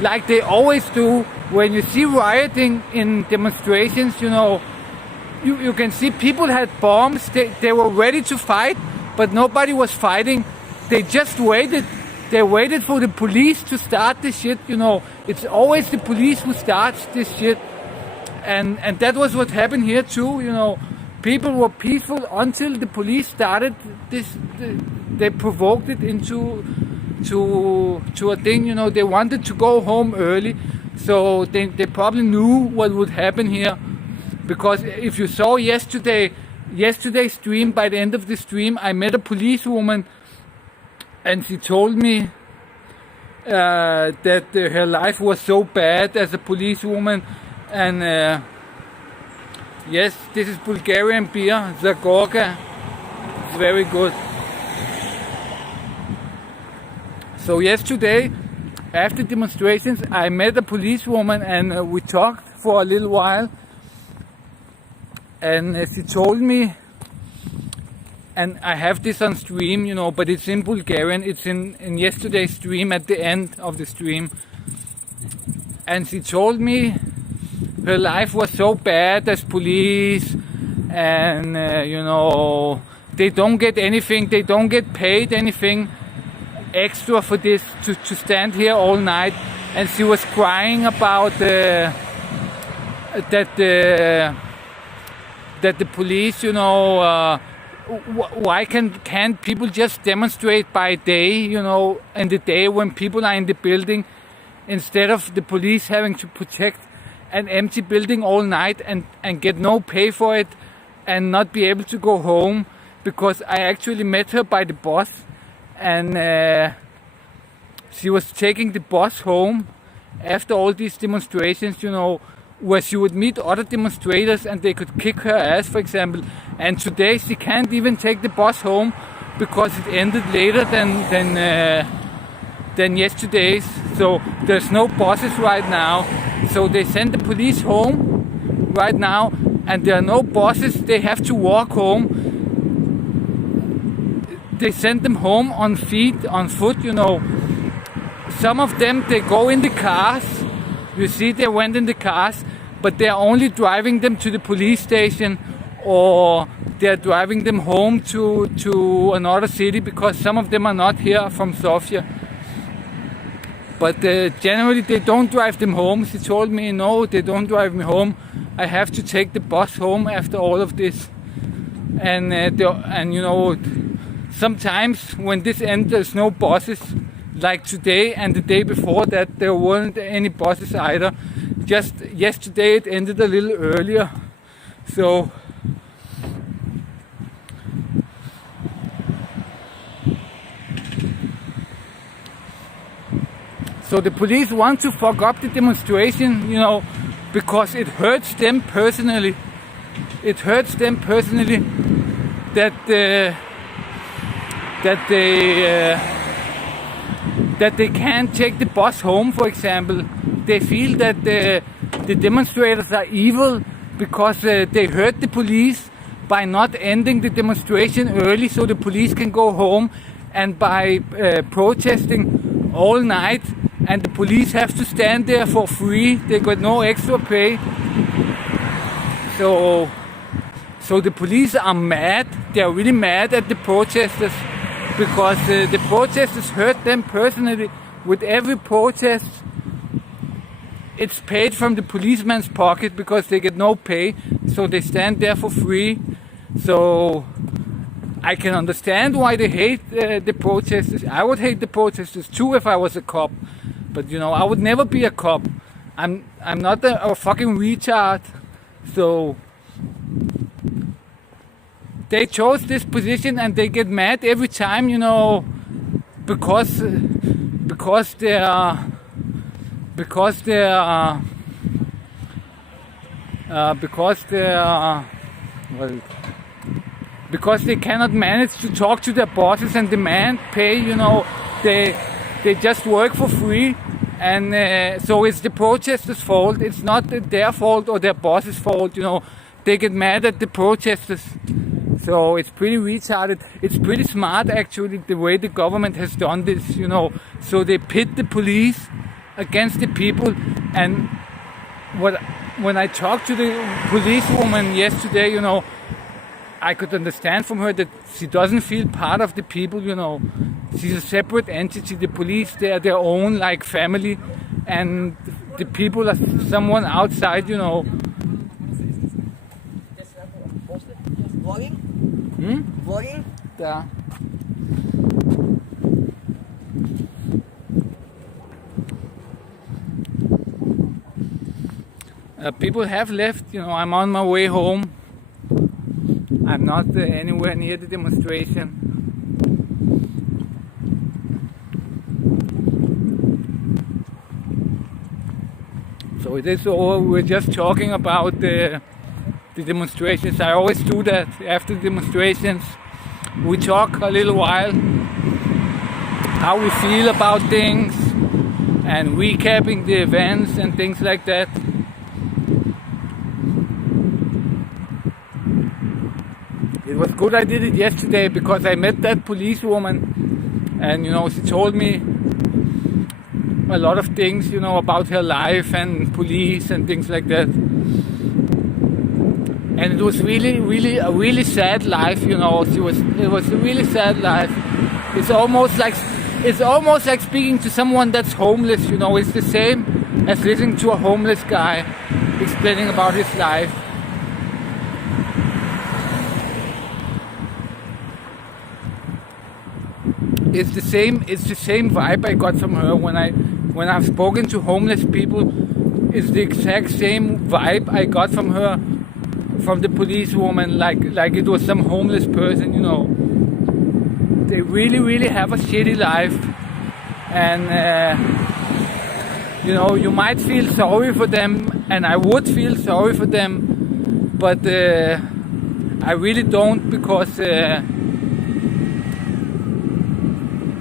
like they always do. When you see rioting in demonstrations, you can see people had bombs. They were ready to fight, but nobody was fighting. They just waited. They waited for the police to start this shit. It's always the police who starts this shit. And that was what happened here too. People were peaceful until the police started this. They provoked it into a thing. They wanted to go home early, so they probably knew what would happen here. Because if you saw yesterday's stream, by the end of the stream, I met a policewoman, and she told me that her life was so bad as a policewoman. And yes, this is Bulgarian beer, Zagorka. It's very good. So yesterday, after demonstrations, I met a policewoman and we talked for a little while. And she told me, and I have this on stream, but it's in Bulgarian. It's in yesterday's stream at the end of the stream. And she told me her life was so bad as police, and they don't get anything. They don't get paid anything extra for this to stand here all night. And she was crying about that the police, why can't people just demonstrate by day, in the day when people are in the building, instead of the police having to protect an empty building all night and get no pay for it and not be able to go home. Because I actually met her by the bus, and she was taking the bus home after all these demonstrations, where she would meet other demonstrators and they could kick her ass, for example. And today she can't even take the bus home because it ended later than yesterday's. So there's no buses right now. So they send the police home right now, and there are no buses. They have to walk home. They send them home on foot. Some of them, they go in the cars. You see, they went in the cars, but they're only driving them to the police station, or they're driving them home to another city, because some of them are not here from Sofia. But generally they don't drive them home. She told me, no, they don't drive me home. I have to take the bus home after all of this. And sometimes when this ends, there's no buses. Like today and the day before that, there weren't any buses either. Just yesterday it ended a little earlier. So the police want to fuck up the demonstration, because it hurts them personally. It hurts them personally that they can't take the bus home, for example. They feel that the demonstrators are evil because they hurt the police by not ending the demonstration early so the police can go home, and by protesting all night, and the police have to stand there for free. They got no extra pay. So the police are mad. They are really mad at the protesters, because the protesters hurt them personally. With every protest, it's paid from the policeman's pocket because they get no pay, so they stand there for free. So I can understand why they hate the protesters. I would hate the protesters too if I was a cop, but I would never be a cop. I'm not a fucking retard. So they chose this position, and they get mad every time, because they cannot manage to talk to their bosses and demand pay. They just work for free, And so it's the protesters' fault. It's not their fault or their boss's fault. They get mad at the protesters. So it's pretty retarded. It's pretty smart, actually, the way the government has done this. So they pit the police against the people. And when I talked to the policewoman yesterday, I could understand from her that she doesn't feel part of the people. She's a separate entity. The police, they are their own family, and the people are someone outside. Vlogging? Vlogging? Yeah. People have left. I'm on my way home. I'm not anywhere near the demonstration. So it is over. We're just talking about the demonstrations. I always do that after demonstrations. We talk a little while, how we feel about things, and recapping the events and things like that. It was good I did it yesterday because I met that policewoman, and she told me a lot of things, about her life and police and things like that. And it was really, really a really sad life, It was a really sad life. It's almost like speaking to someone that's homeless, It's the same as listening to a homeless guy explaining about his life. It's the same vibe I got from her when I've spoken to homeless people. It's the exact same vibe I got from her, from the policewoman, like it was some homeless person. They really, really have a shitty life, and you might feel sorry for them, and I would feel sorry for them, but I really don't, because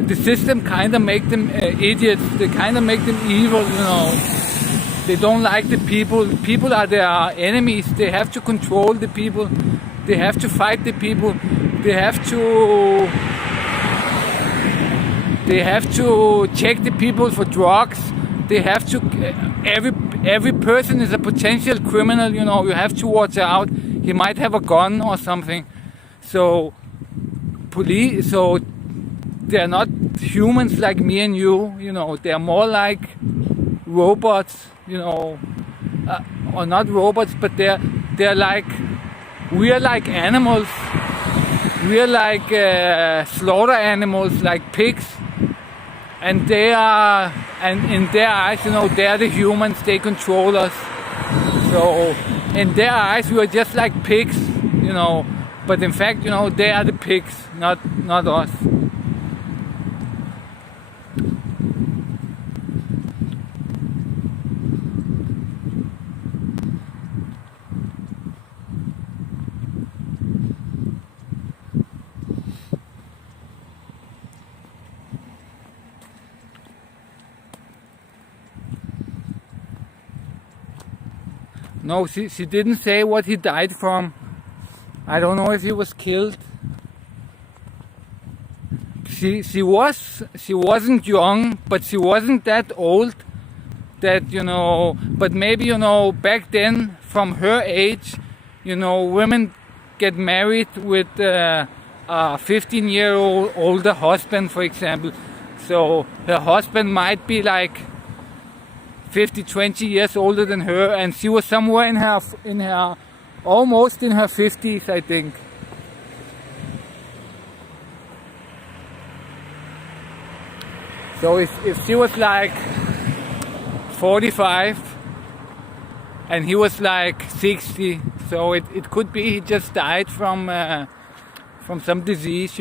the system kind of make them idiots. They kind of make them evil, They don't like the people. People are their enemies. They have to control the people. They have to fight the people. They have to check the people for drugs. They have to. Every person is a potential criminal. You have to watch out. He might have a gun or something. So they're not humans like me and you. They're more like robots. Or not robots, but they're like, we are like animals. We are like slaughter animals, like pigs. And they are, and in their eyes, they are the humans. They control us. So in their eyes, we are just like pigs. But in fact, they are the pigs, not us. No, she didn't say what he died from. I don't know if he was killed. She wasn't young, but she wasn't that old. That but maybe back then, from her age, women get married with a 15-year-old older husband, for example. So her husband might be like 20 years older than her, and she was somewhere in her almost in her 50s, I think. So if she was like 45 and he was like 60, so it could be he just died from some disease,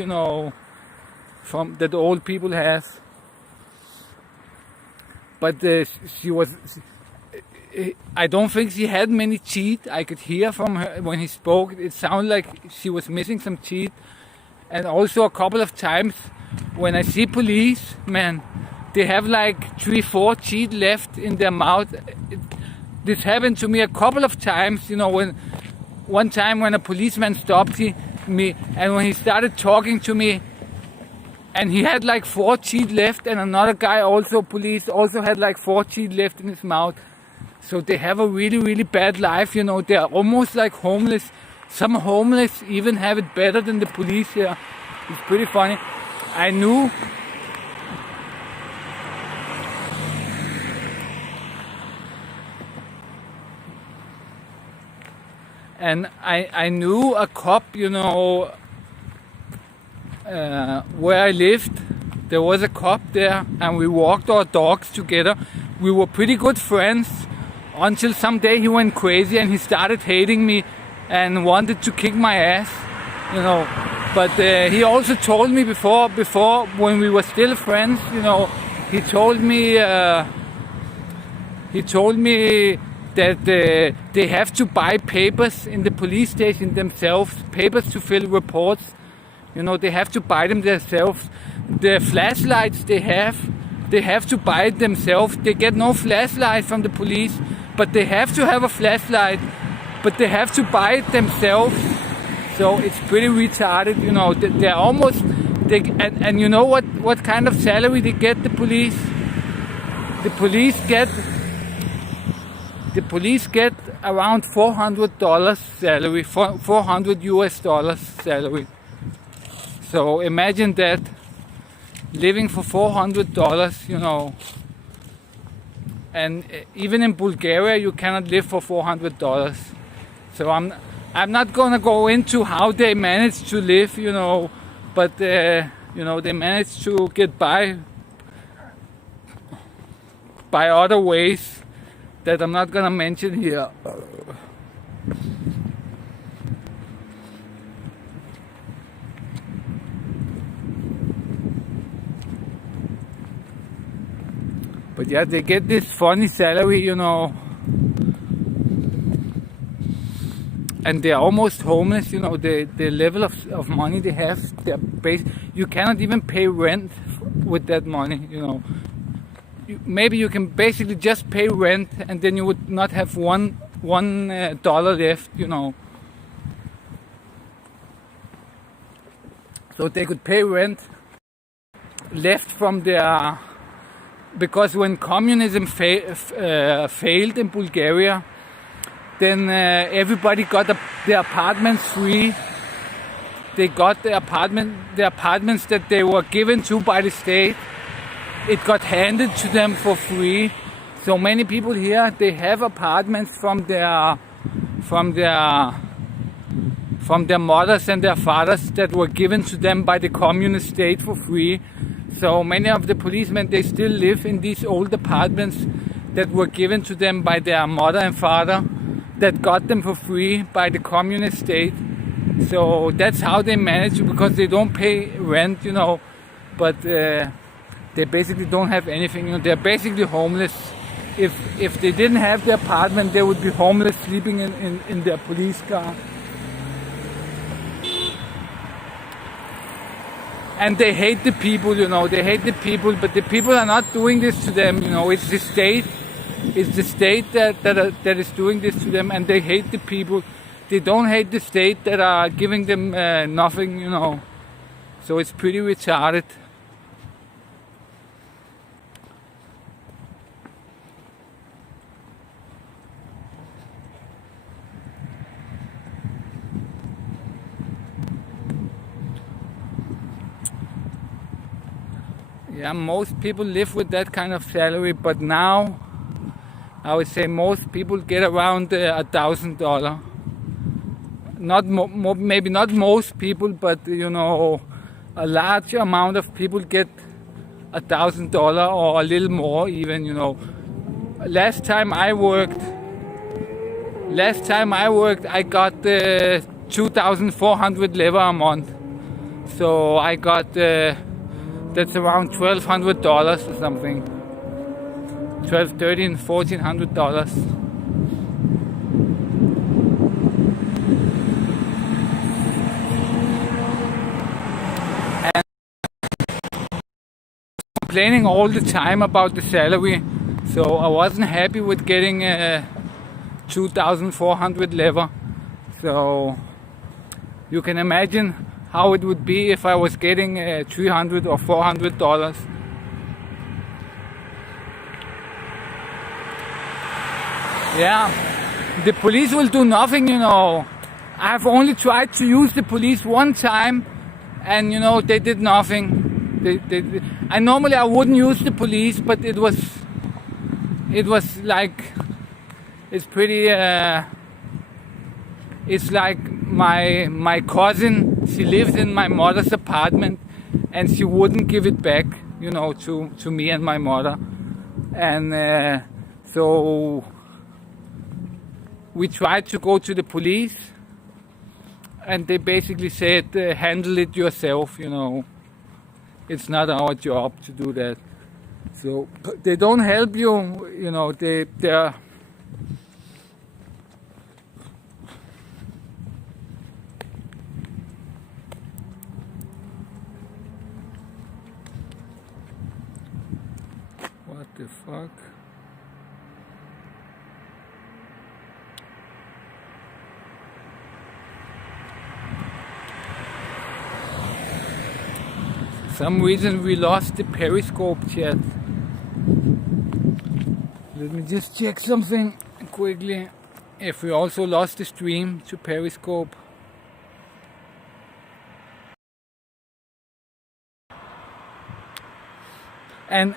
from that old people have. But I don't think she had many teeth. I could hear from her when he spoke. It sounded like she was missing some teeth. And also a couple of times when I see policemen they have like 3-4 teeth left in their mouth. This happened to me a couple of times, you know, when one time when a policeman stopped me, and when he started talking to me, and he had like 4 teeth left, and another guy police also had like 4 teeth left in his mouth. So they have a really, really bad life, you know. They're almost like homeless. Some homeless even have it better than the police here. It's pretty funny. I knew a cop, you know, where I lived. There was a cop there, and we walked our dogs together. We were pretty good friends until someday he went crazy and he started hating me and wanted to kick my ass, you know. But he also told me before when we were still friends, you know, he told me that they have to buy papers in the police station themselves, papers to fill reports. You know, they have to buy them themselves. The flashlights they have to buy it themselves. They get no flashlight from the police, but they have to have a flashlight, but they have to buy it themselves. So it's pretty retarded, you know. They're almost, and you know what kind of salary they get, the police? The police get around $400 salary, $400 US salary. So imagine that, living for $400, you know. And even in Bulgaria, you cannot live for $400. So I'm not gonna go into how they manage to live, you know, but you know, they manage to get by other ways that I'm not gonna mention here. But yeah, they get this funny salary, you know, and they're almost homeless, you know. The level of money they have, you cannot even pay rent with that money, you know. Maybe you can basically just pay rent, and then you would not have one dollar left, you know. So they could pay rent left from their, because when communism failed in Bulgaria, then everybody got their apartments free. They got the apartments that they were given to by the state. It got handed to them for free. So many people here, they have apartments from their mothers and their fathers that were given to them by the communist state for free. So many of the policemen, they still live in these old apartments that were given to them by their mother and father, that got them for free by the communist state. So that's how they manage, because they don't pay rent, you know, but they basically don't have anything, you know. They're basically homeless. If they didn't have the apartment, they would be homeless, sleeping in their police car. And they hate the people, you know. They hate the people, but the people are not doing this to them, you know. It's the state. It's the state that is doing this to them, and they hate the people. They don't hate the state that are giving them nothing, you know. So it's pretty retarded. Yeah, most people live with that kind of salary, but now I would say most people get around $1,000. Maybe not most people, but you know, a large amount of people get $1,000 or a little more even, you know. Last time I worked, I got 2,400 lever a month. So I got that's around $1,200 or something. $1,200, $1,300, $1,400. And complaining all the time about the salary, so I wasn't happy with getting 2,400 lever. So you can imagine how it would be if I was getting $300 or $400. Yeah, the police will do nothing, you know. I've only tried to use the police one time, and you know, they did nothing. And normally I wouldn't use the police, but it was like, it's pretty, it's like my cousin, she lives in my mother's apartment, and she wouldn't give it back, you know, to me and my mother. And so we tried to go to the police, and they basically said, handle it yourself, you know. It's not our job to do that. So they don't help you, you know, they're what the fuck? For some reason we lost the Periscope chat. Let me just check something quickly. If we also lost the stream to Periscope. And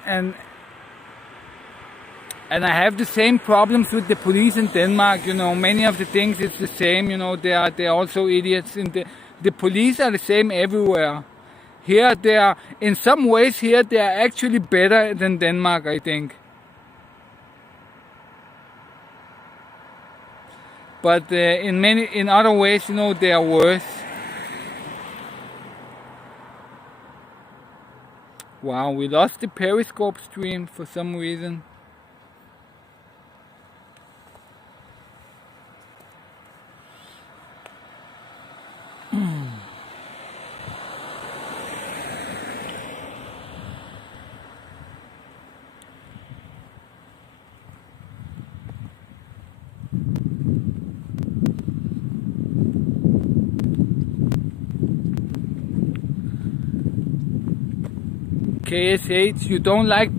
I have the same problems with the police in Denmark, you know. Many of the things it's the same, you know. They're also idiots. And the police are the same everywhere. Here they are, in some ways here they are actually better than Denmark, I think. But in other ways, you know, they are worse. Wow, we lost the Periscope stream for some reason. KSH, you don't like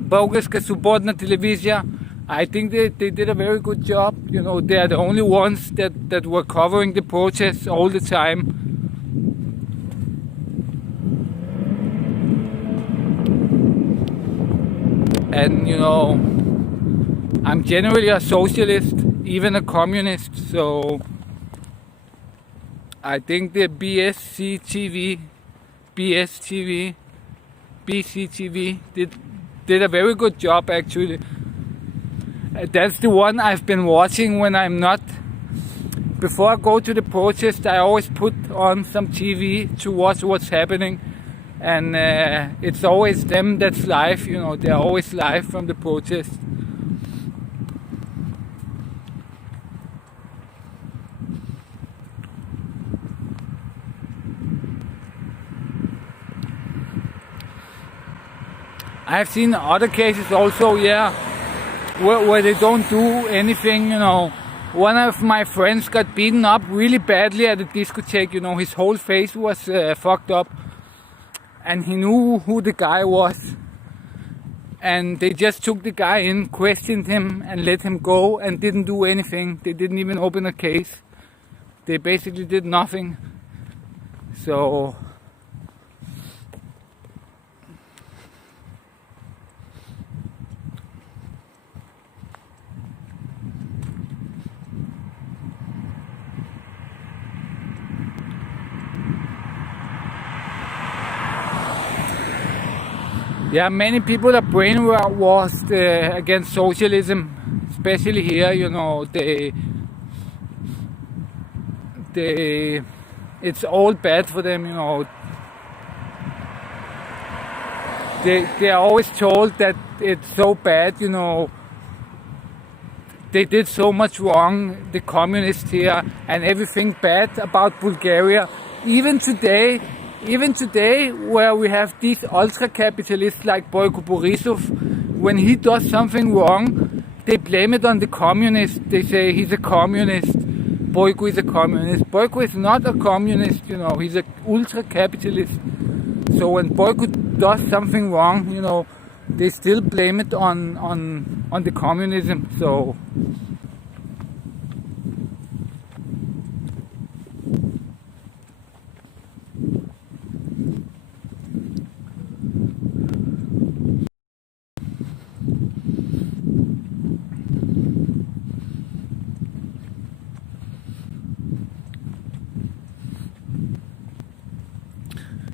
Българска свободна телевизия? I think they did a very good job. You know, they are the only ones that were covering the protests all the time. And you know, I'm generally a socialist, even a communist, so I think the BCTV did a very good job actually. That's the one I've been watching when I'm not. Before I go to the protest, I always put on some TV to watch what's happening, and it's always them that's live, you know, they're always live from the protest. I've seen other cases also, yeah, where they don't do anything, you know. One of my friends got beaten up really badly at a discotheque, you know, his whole face was fucked up. And he knew who the guy was. And they just took the guy in, questioned him and let him go and didn't do anything. They didn't even open a case. They basically did nothing. So yeah, many people are brainwashed against socialism, especially here, you know, it's all bad for them, you know. They are always told that it's so bad, you know. They did so much wrong, the communists here, and everything bad about Bulgaria. Even today, even today, where we have these ultra-capitalists like Boyko, when he does something wrong, they blame it on the communist. They say he's a communist. Boyko is a communist. Boyko is not a communist, you know. He's an ultra-capitalist. So when Boyko does something wrong, you know, they still blame it on the communism. So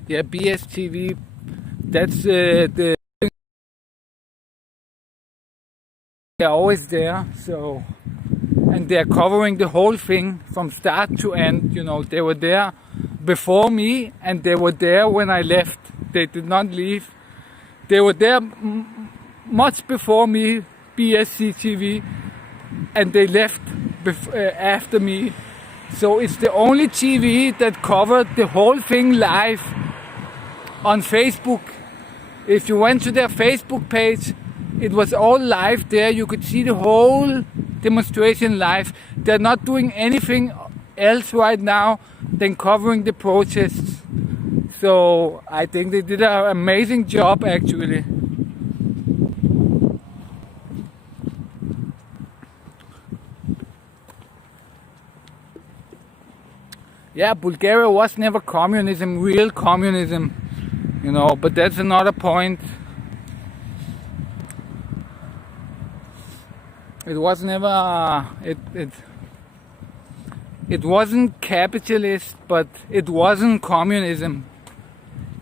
yeah, BSTV, that's the they're always there, so, and they're covering the whole thing from start to end, you know. They were there before me and they were there when I left. They did not leave. They were there much before me, BSCTV, and they left after me. So it's the only TV that covered the whole thing live on Facebook. If you went to their Facebook page, it was all live there. You could see the whole demonstration live. They're not doing anything else right now than covering the protests. So I think they did an amazing job, actually. Yeah, Bulgaria was never communism, real communism, you know, but that's another point. It was never, it wasn't capitalist, but it wasn't communism.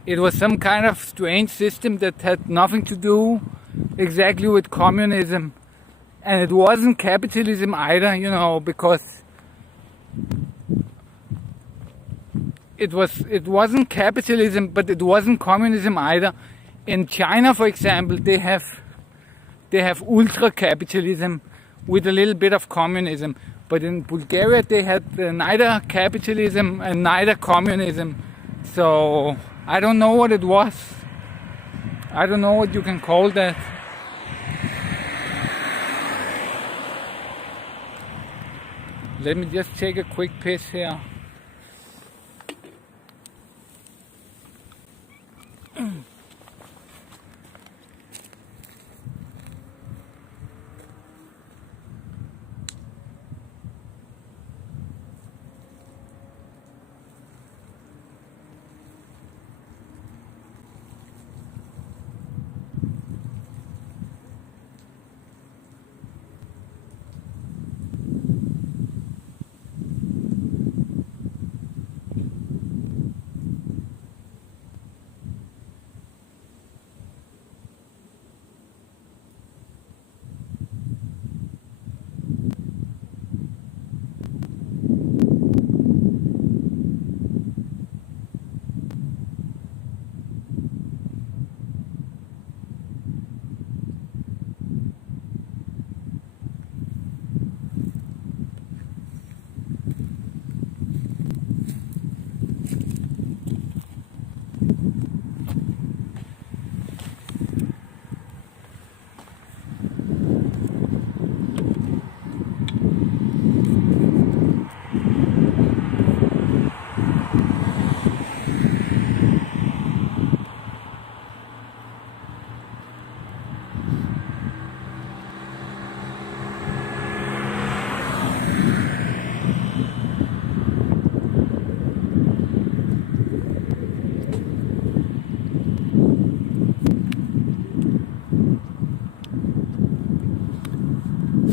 It was some kind of strange system that had nothing to do exactly with communism. And it wasn't capitalism either, you know, because it wasn't capitalism, but it wasn't communism either. In China, for example, they have ultra-capitalism with a little bit of communism. But in Bulgaria, they had neither capitalism and neither communism. So I don't know what it was. I don't know what you can call that. Let me just take a quick piss here.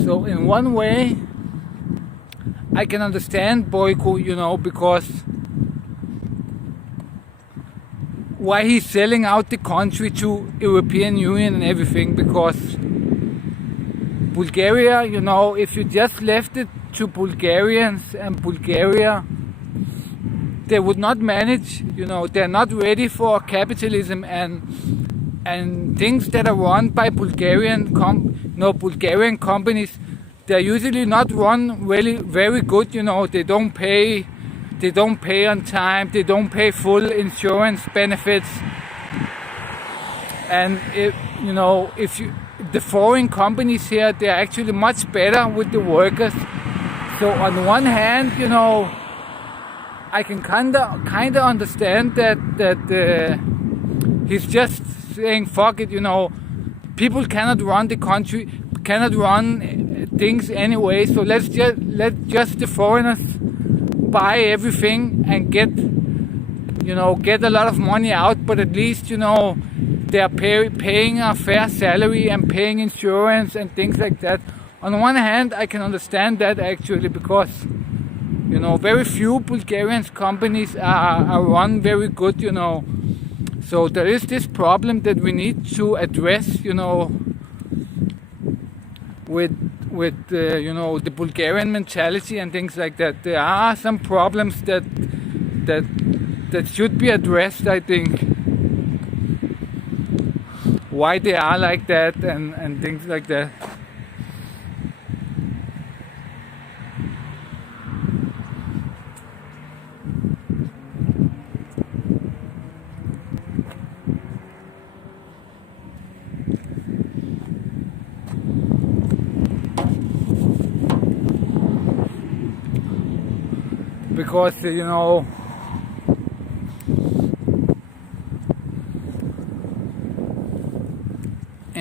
So in one way, I can understand Boyko, you know, because why he's selling out the country to European Union and everything, because Bulgaria, you know, if you just left it to Bulgarians and Bulgaria, they would not manage, you know, they're not ready for capitalism and things that are run by Bulgarian companies, they're usually not run really very good, you know. They don't pay they don't pay on time, they don't pay full insurance benefits. And the foreign companies here, they're actually much better with the workers. So on the one hand, I can kind of understand that he's just saying, fuck it, people cannot run the country, cannot run things anyway, so let just the foreigners buy everything and get a lot of money out, but at least, they are paying a fair salary and paying insurance and things like that. On the one hand, I can understand that actually, because very few Bulgarian companies are run very good, So there is this problem that we need to address, with the Bulgarian mentality and things like that. There are some problems that should be addressed, I think. Why they are like that and things like that. Because in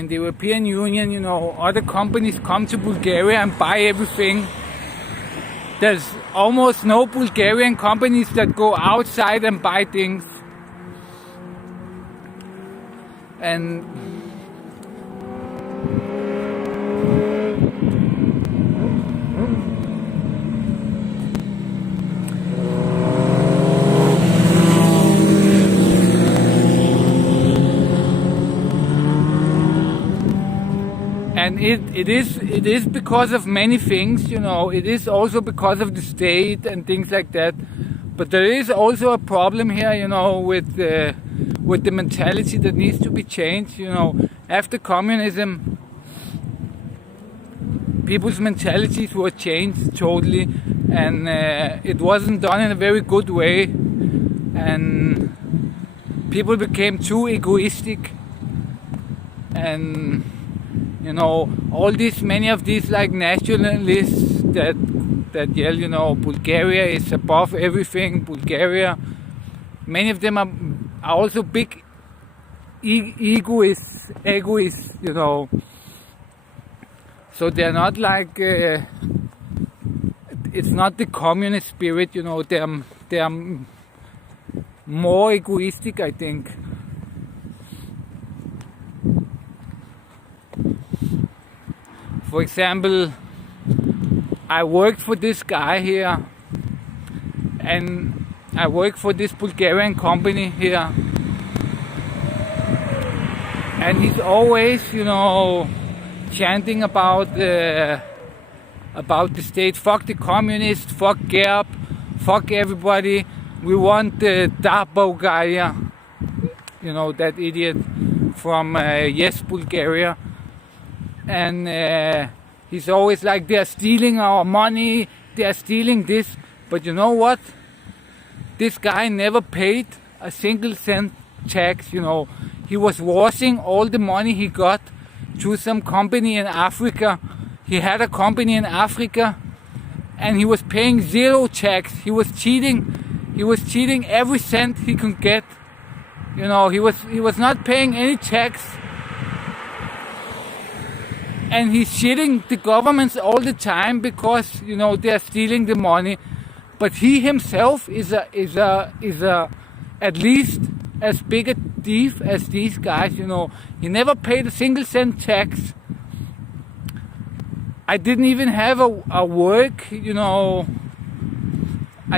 the European Union, other companies come to Bulgaria and buy everything. There's almost no Bulgarian companies that go outside and buy things. And it is because of many things, it is also because of the state and things like that. But there is also a problem here, with the mentality that needs to be changed. After communism, people's mentalities were changed totally, and it wasn't done in a very good way, and people became too egoistic, and many of these like nationalists that yell, Bulgaria is above everything, Bulgaria. Many of them are also big egoists, So they're not like, it's not the communist spirit, they're more egoistic, I think. For example, I worked for this guy here, and I work for this Bulgarian company here, and he's always, chanting about the state. Fuck the communists, fuck GERB, fuck everybody. We want the Bulgaria, that idiot from Yes Bulgaria. And he's always like, they're stealing our money, they're stealing this. But you know what? This guy never paid a single cent tax, He was washing all the money he got to some company in Africa. He had a company in Africa, and he was paying zero tax. He was cheating. He was cheating every cent he could get. He was not paying any tax. And he's shitting the governments all the time because they're stealing the money, but he himself is at least as big a thief as these guys. He never paid a single cent tax. I didn't even have a work. I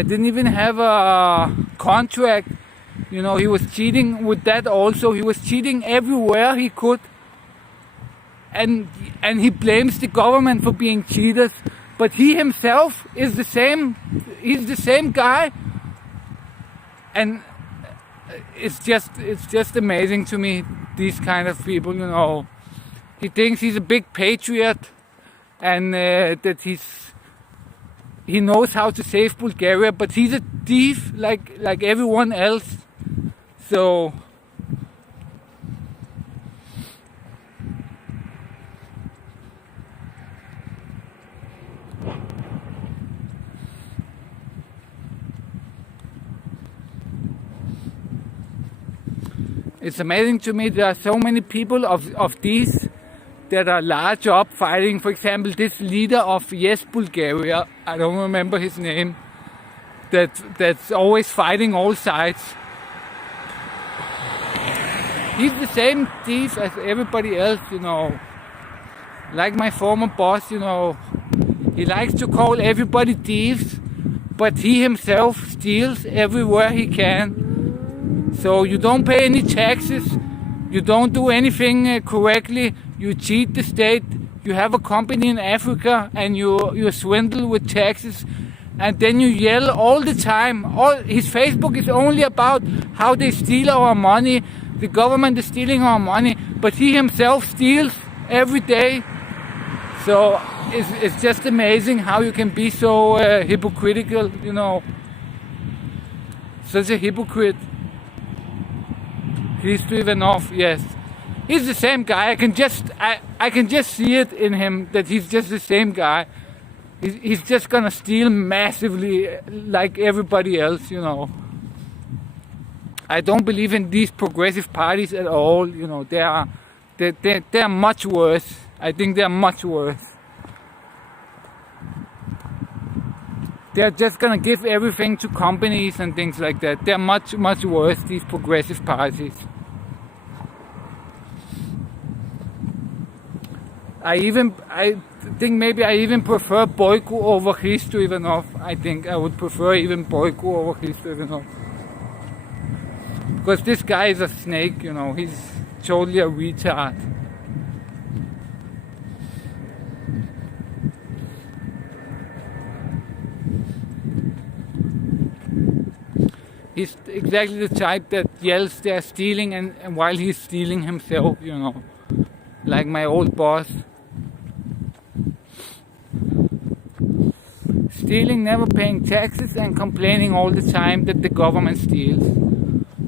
didn't even have a contract. He was cheating with that also. He was cheating everywhere he could. And he blames the government for being cheaters, but he himself is the same. He's the same guy, and it's just amazing to me, these kind of people. He thinks he's a big patriot, and that he knows how to save Bulgaria, but he's a thief like everyone else. So it's amazing to me there are so many people of these that are large up fighting. For example, this leader of Yes Bulgaria, I don't remember his name, that's always fighting all sides. He's the same thief as everybody else, you know. Like my former boss, you know. He likes to call everybody thieves, but he himself steals everywhere he can. So you don't pay any taxes, you don't do anything correctly, you cheat the state, you have a company in Africa and you swindle with taxes, and then you yell all the time. His Facebook is only about how they steal our money, the government is stealing our money, but he himself steals every day. So it's just amazing how you can be so hypocritical, you know. Such a hypocrite. History Ivanov, yes. He's the same guy. I can just see it in him that he's just the same guy. He's just gonna steal massively like everybody else, you know. I don't believe in these progressive parties at all, you know. They are much worse. I think they are much worse. They're just gonna give everything to companies and things like that. They're much worse, these progressive parties. I think maybe I even prefer Boyko over Hristo Ivanov. I think I would prefer even Boyko over Hristo Ivanov. Because this guy is a snake, you know, he's totally a retard. He's exactly the type that yells they're stealing and while he's stealing himself, you know. Like my old boss. Stealing, never paying taxes and complaining all the time that the government steals.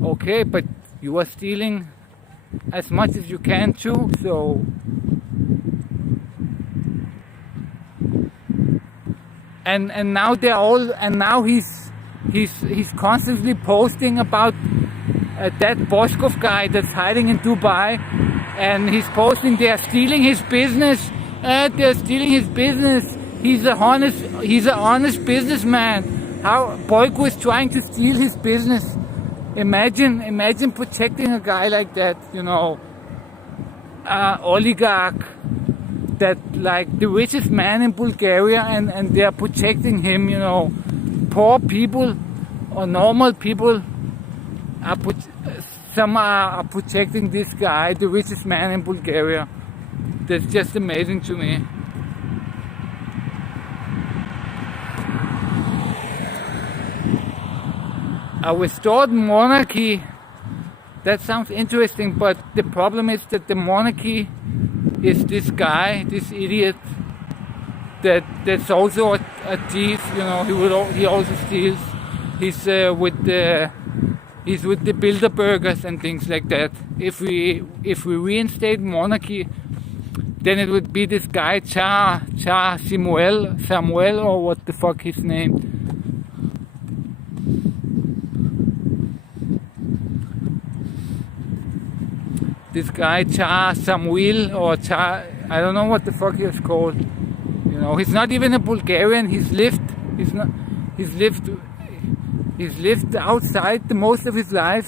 Okay, but you are stealing as much as you can too, so... And now they're all... And now he's constantly posting about that Boyko guy that's hiding in Dubai, and he's posting they're stealing his business. They're stealing his business. He's an honest businessman. How Boyko is trying to steal his business. Imagine protecting a guy like that, you know, oligarch, that like the richest man in Bulgaria, and they're protecting him, you know. Poor people or normal people some are protecting this guy, the richest man in Bulgaria. That's just amazing to me. A restored monarchy, that sounds interesting, but the problem is that the monarchy is this guy, this idiot, that's also a thief, you know. He also steals. He's with the Bilderbergers and things like that. If we reinstate monarchy, then it would be this guy Tsar Samuel, or what the fuck his name. This guy Tsar Samuel, or Tsar, I don't know what the fuck he was called. You know, he's not even a Bulgarian. He's lived outside the most of his life.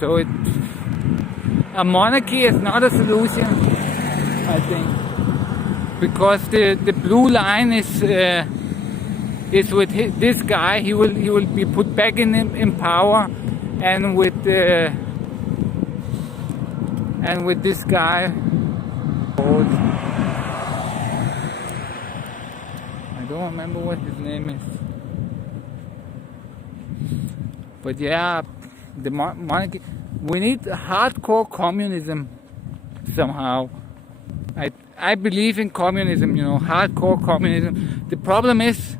So a monarchy is not a solution, I think, because the blue line is with this guy. He will be put back in power, and with this guy. I don't remember what his name is, but yeah, the monarchy. We need hardcore communism somehow. I believe in communism, hardcore communism. The problem is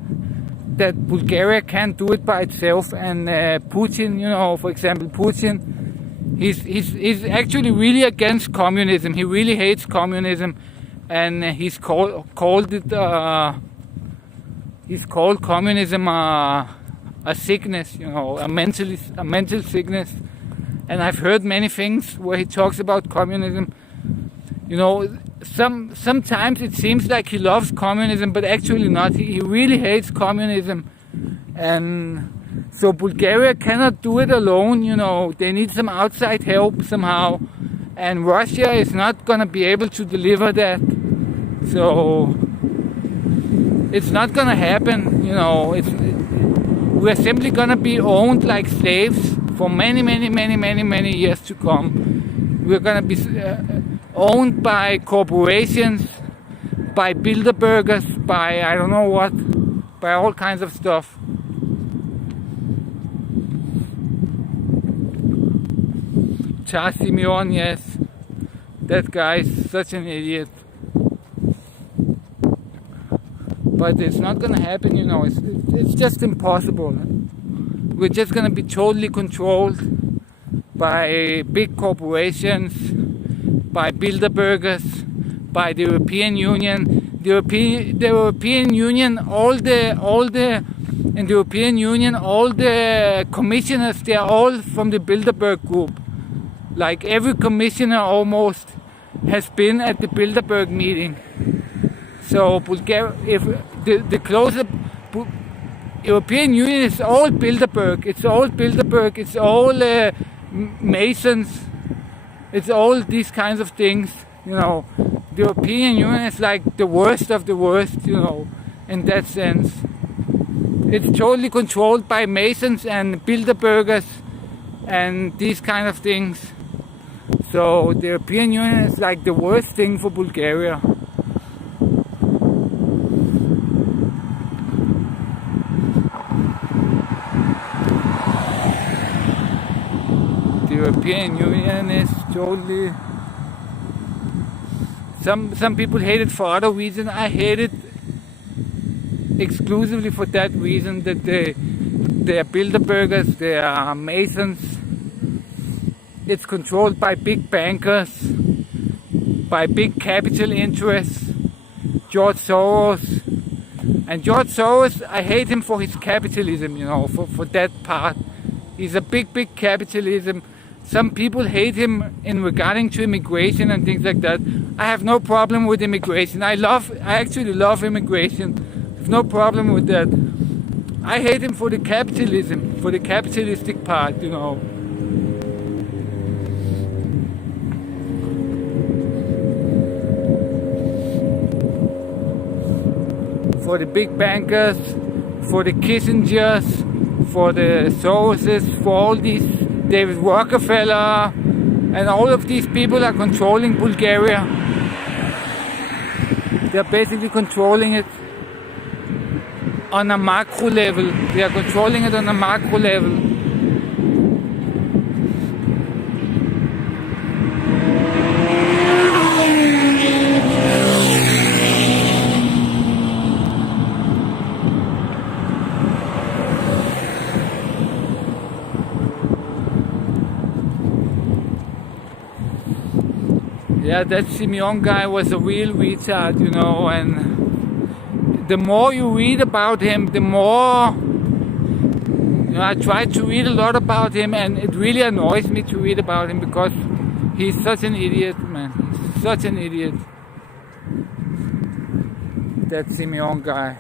that Bulgaria can't do it by itself, and Putin, for example, Putin, he's actually really against communism. He really hates communism, and he's called communism a sickness, a mental sickness. And I've heard many things where he talks about communism. Sometimes it seems like he loves communism, but actually not. He really hates communism. And so Bulgaria cannot do it alone, They need some outside help somehow. And Russia is not going to be able to deliver that. So it's not going to happen, we're simply going to be owned like slaves for many, many, many, many, many years to come. We're going to be owned by corporations, by Bilderbergers, by I don't know what, by all kinds of stuff. Charles Simeon, yes, that guy is such an idiot. But it's not going to happen, it's just impossible. We're just going to be totally controlled by big corporations, by Bilderbergers, by the European Union. The European Union, all the commissioners, they are all from the Bilderberg group. Like every commissioner almost has been at the Bilderberg meeting. So Bulgaria, if the closer European Union is all Bilderberg, it's all Masons, it's all these kinds of things, The European Union is like the worst of the worst, in that sense. It's totally controlled by Masons and Bilderbergers and these kind of things. So the European Union is like the worst thing for Bulgaria. The European Union is totally... Some people hate it for other reasons. I hate it exclusively for that reason, that they are Bilderbergers, they are Masons. It's controlled by big bankers, by big capital interests, George Soros. And George Soros, I hate him for his capitalism, for that part. He's a big capitalism. Some people hate him in regarding to immigration and things like that. I have no problem with immigration. I actually love immigration. There's no problem with that. I hate him for the capitalism, for the capitalistic part, For the big bankers, for the Kissingers, for the Soroses, for all these David Rockefeller, and all of these people are controlling Bulgaria. They're basically controlling it on a macro level. They are controlling it on a macro level. Yeah, that Simeon guy was a real retard, and the more you read about him, the more, I tried to read a lot about him, and it really annoys me to read about him because he's such an idiot, man. He's such an idiot. That Simeon guy.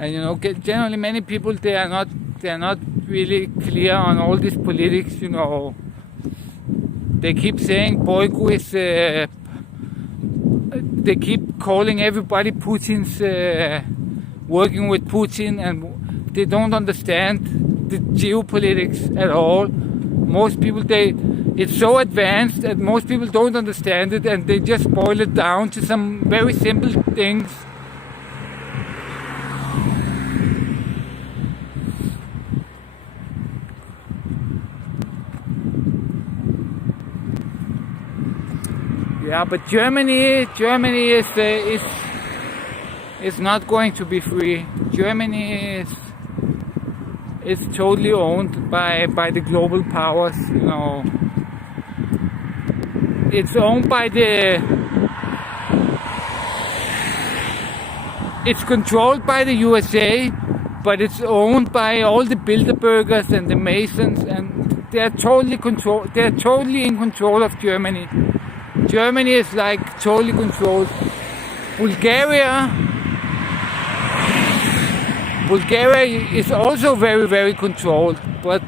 And generally many people they are not really clear on all this politics. They keep saying Boyko is. They keep calling everybody Putin's working with Putin, and they don't understand the geopolitics at all. Most people it's so advanced that most people don't understand it, and they just boil it down to some very simple things. Yeah, but Germany is not going to be free. Germany is totally owned by the global powers. You know, it's owned by it's controlled by the USA, but it's owned by all the Bilderbergers and the Masons, and they're totally in control of Germany. Germany is like totally controlled. Bulgaria is also very, very controlled, but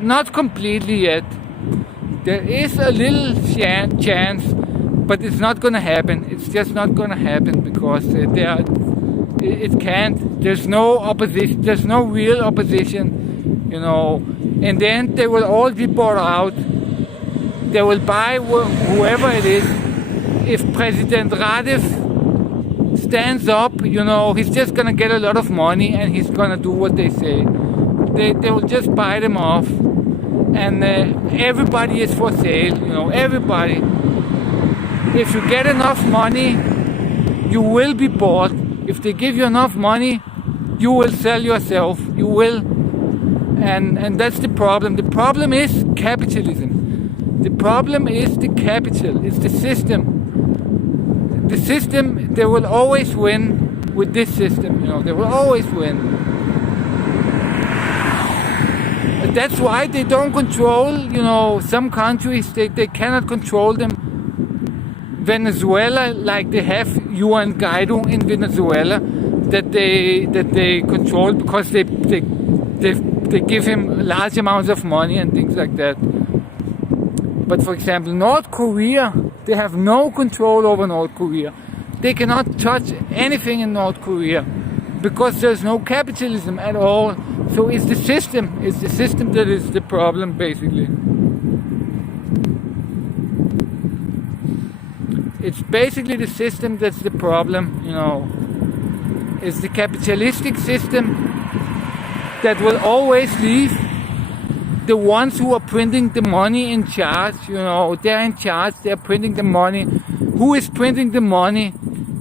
not completely yet. There is a little chance, but it's not going to happen. It's just not going to happen because it can't. There's no opposition. There's no real opposition, you know. And then they will all be bought out. They will buy whoever it is. If President Radev stands up, you know, he's just gonna get a lot of money and he's gonna do what they say. They will just buy them off, and everybody is for sale, you know, everybody. If you get enough money, you will be bought. If they give you enough money, you will sell yourself. You will, and that's the problem. The problem is capitalism. The problem is the capital. It's the system. The system, they will always win with this system, you know, they will always win. But that's why they don't control, you know, some countries, they cannot control them. Venezuela, like they have Juan Guaido in Venezuela, that they control because they give him large amounts of money and things like that. But for example, North Korea, they have no control over North Korea. They cannot touch anything in North Korea because there's no capitalism at all. So it's the system that is the problem, basically. It's basically the system that's the problem, you know. It's the capitalistic system that will always leave the ones who are printing the money in charge, you know, they're in charge, they're printing the money. Who is printing the money?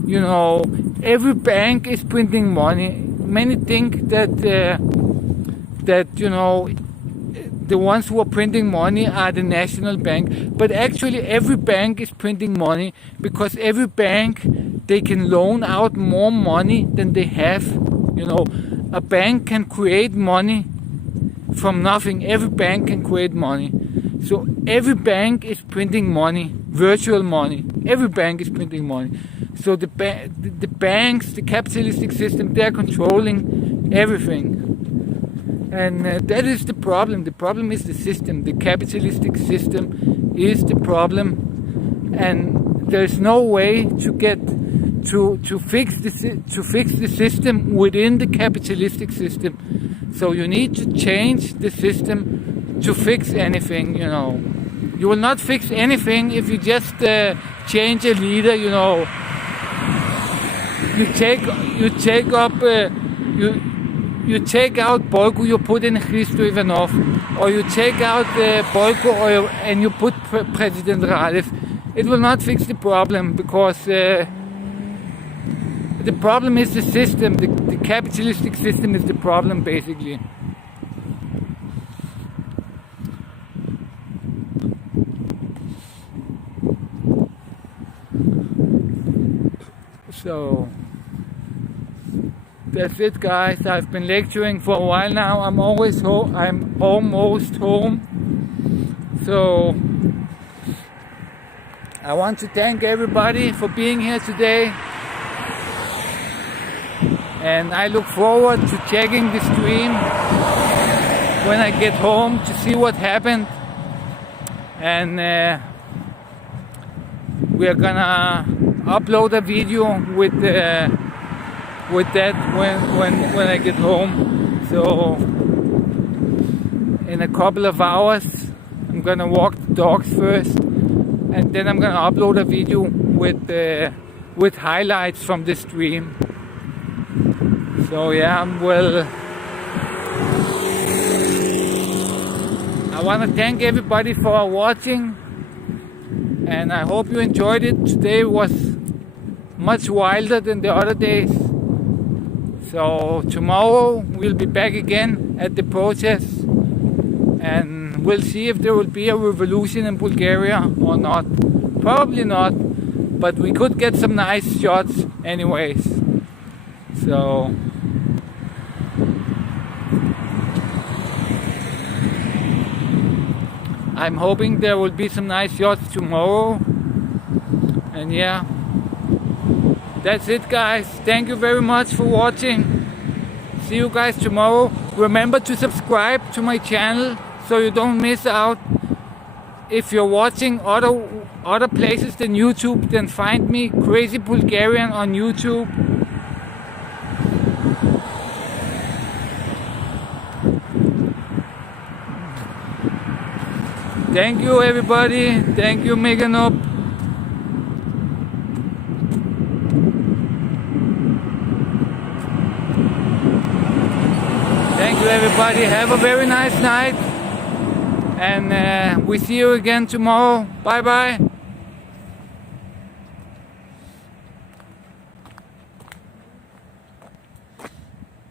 You know, every bank is printing money. Many think that, you know, the ones who are printing money are the national bank. But actually every bank is printing money because every bank, they can loan out more money than they have. You know, a bank can create money from nothing. Every bank can create money. So every bank is printing money, virtual money. Every bank is printing money. So the banks, the capitalistic system, they're controlling everything. And that is the problem. The problem is the system. The capitalistic system is the problem. And there's no way to get to fix the system within the capitalistic system. So you need to change the system to fix anything, you know. You will not fix anything if you just change a leader, you know. You take out Boyko, you put in Christo Ivanov, or you take out Boyko and you put President Radev. It will not fix the problem because the problem is the system. The capitalistic system is the problem, basically. So that's it, guys. I've been lecturing for a while now. I'm almost home. So I want to thank everybody for being here today. And I look forward to checking the stream when I get home to see what happened. And we are gonna upload a video with that when I get home. So in a couple of hours I'm gonna walk the dogs first, and then I'm gonna upload a video with highlights from the stream. So yeah, well, I want to thank everybody for watching, and I hope you enjoyed it. Today was much wilder than the other days. So tomorrow we'll be back again at the protest, and we'll see if there will be a revolution in Bulgaria or not. Probably not, but we could get some nice shots anyways. So I'm hoping there will be some nice shots tomorrow. And yeah, that's it, guys. Thank you very much for watching. See you guys tomorrow. Remember to subscribe to my channel so you don't miss out. If you're watching other places than YouTube, then find me, Crazy Bulgarian, on YouTube. Thank you, everybody. Thank you, Meganop. Thank you, everybody. Have a very nice night. And we see you again tomorrow. Bye bye.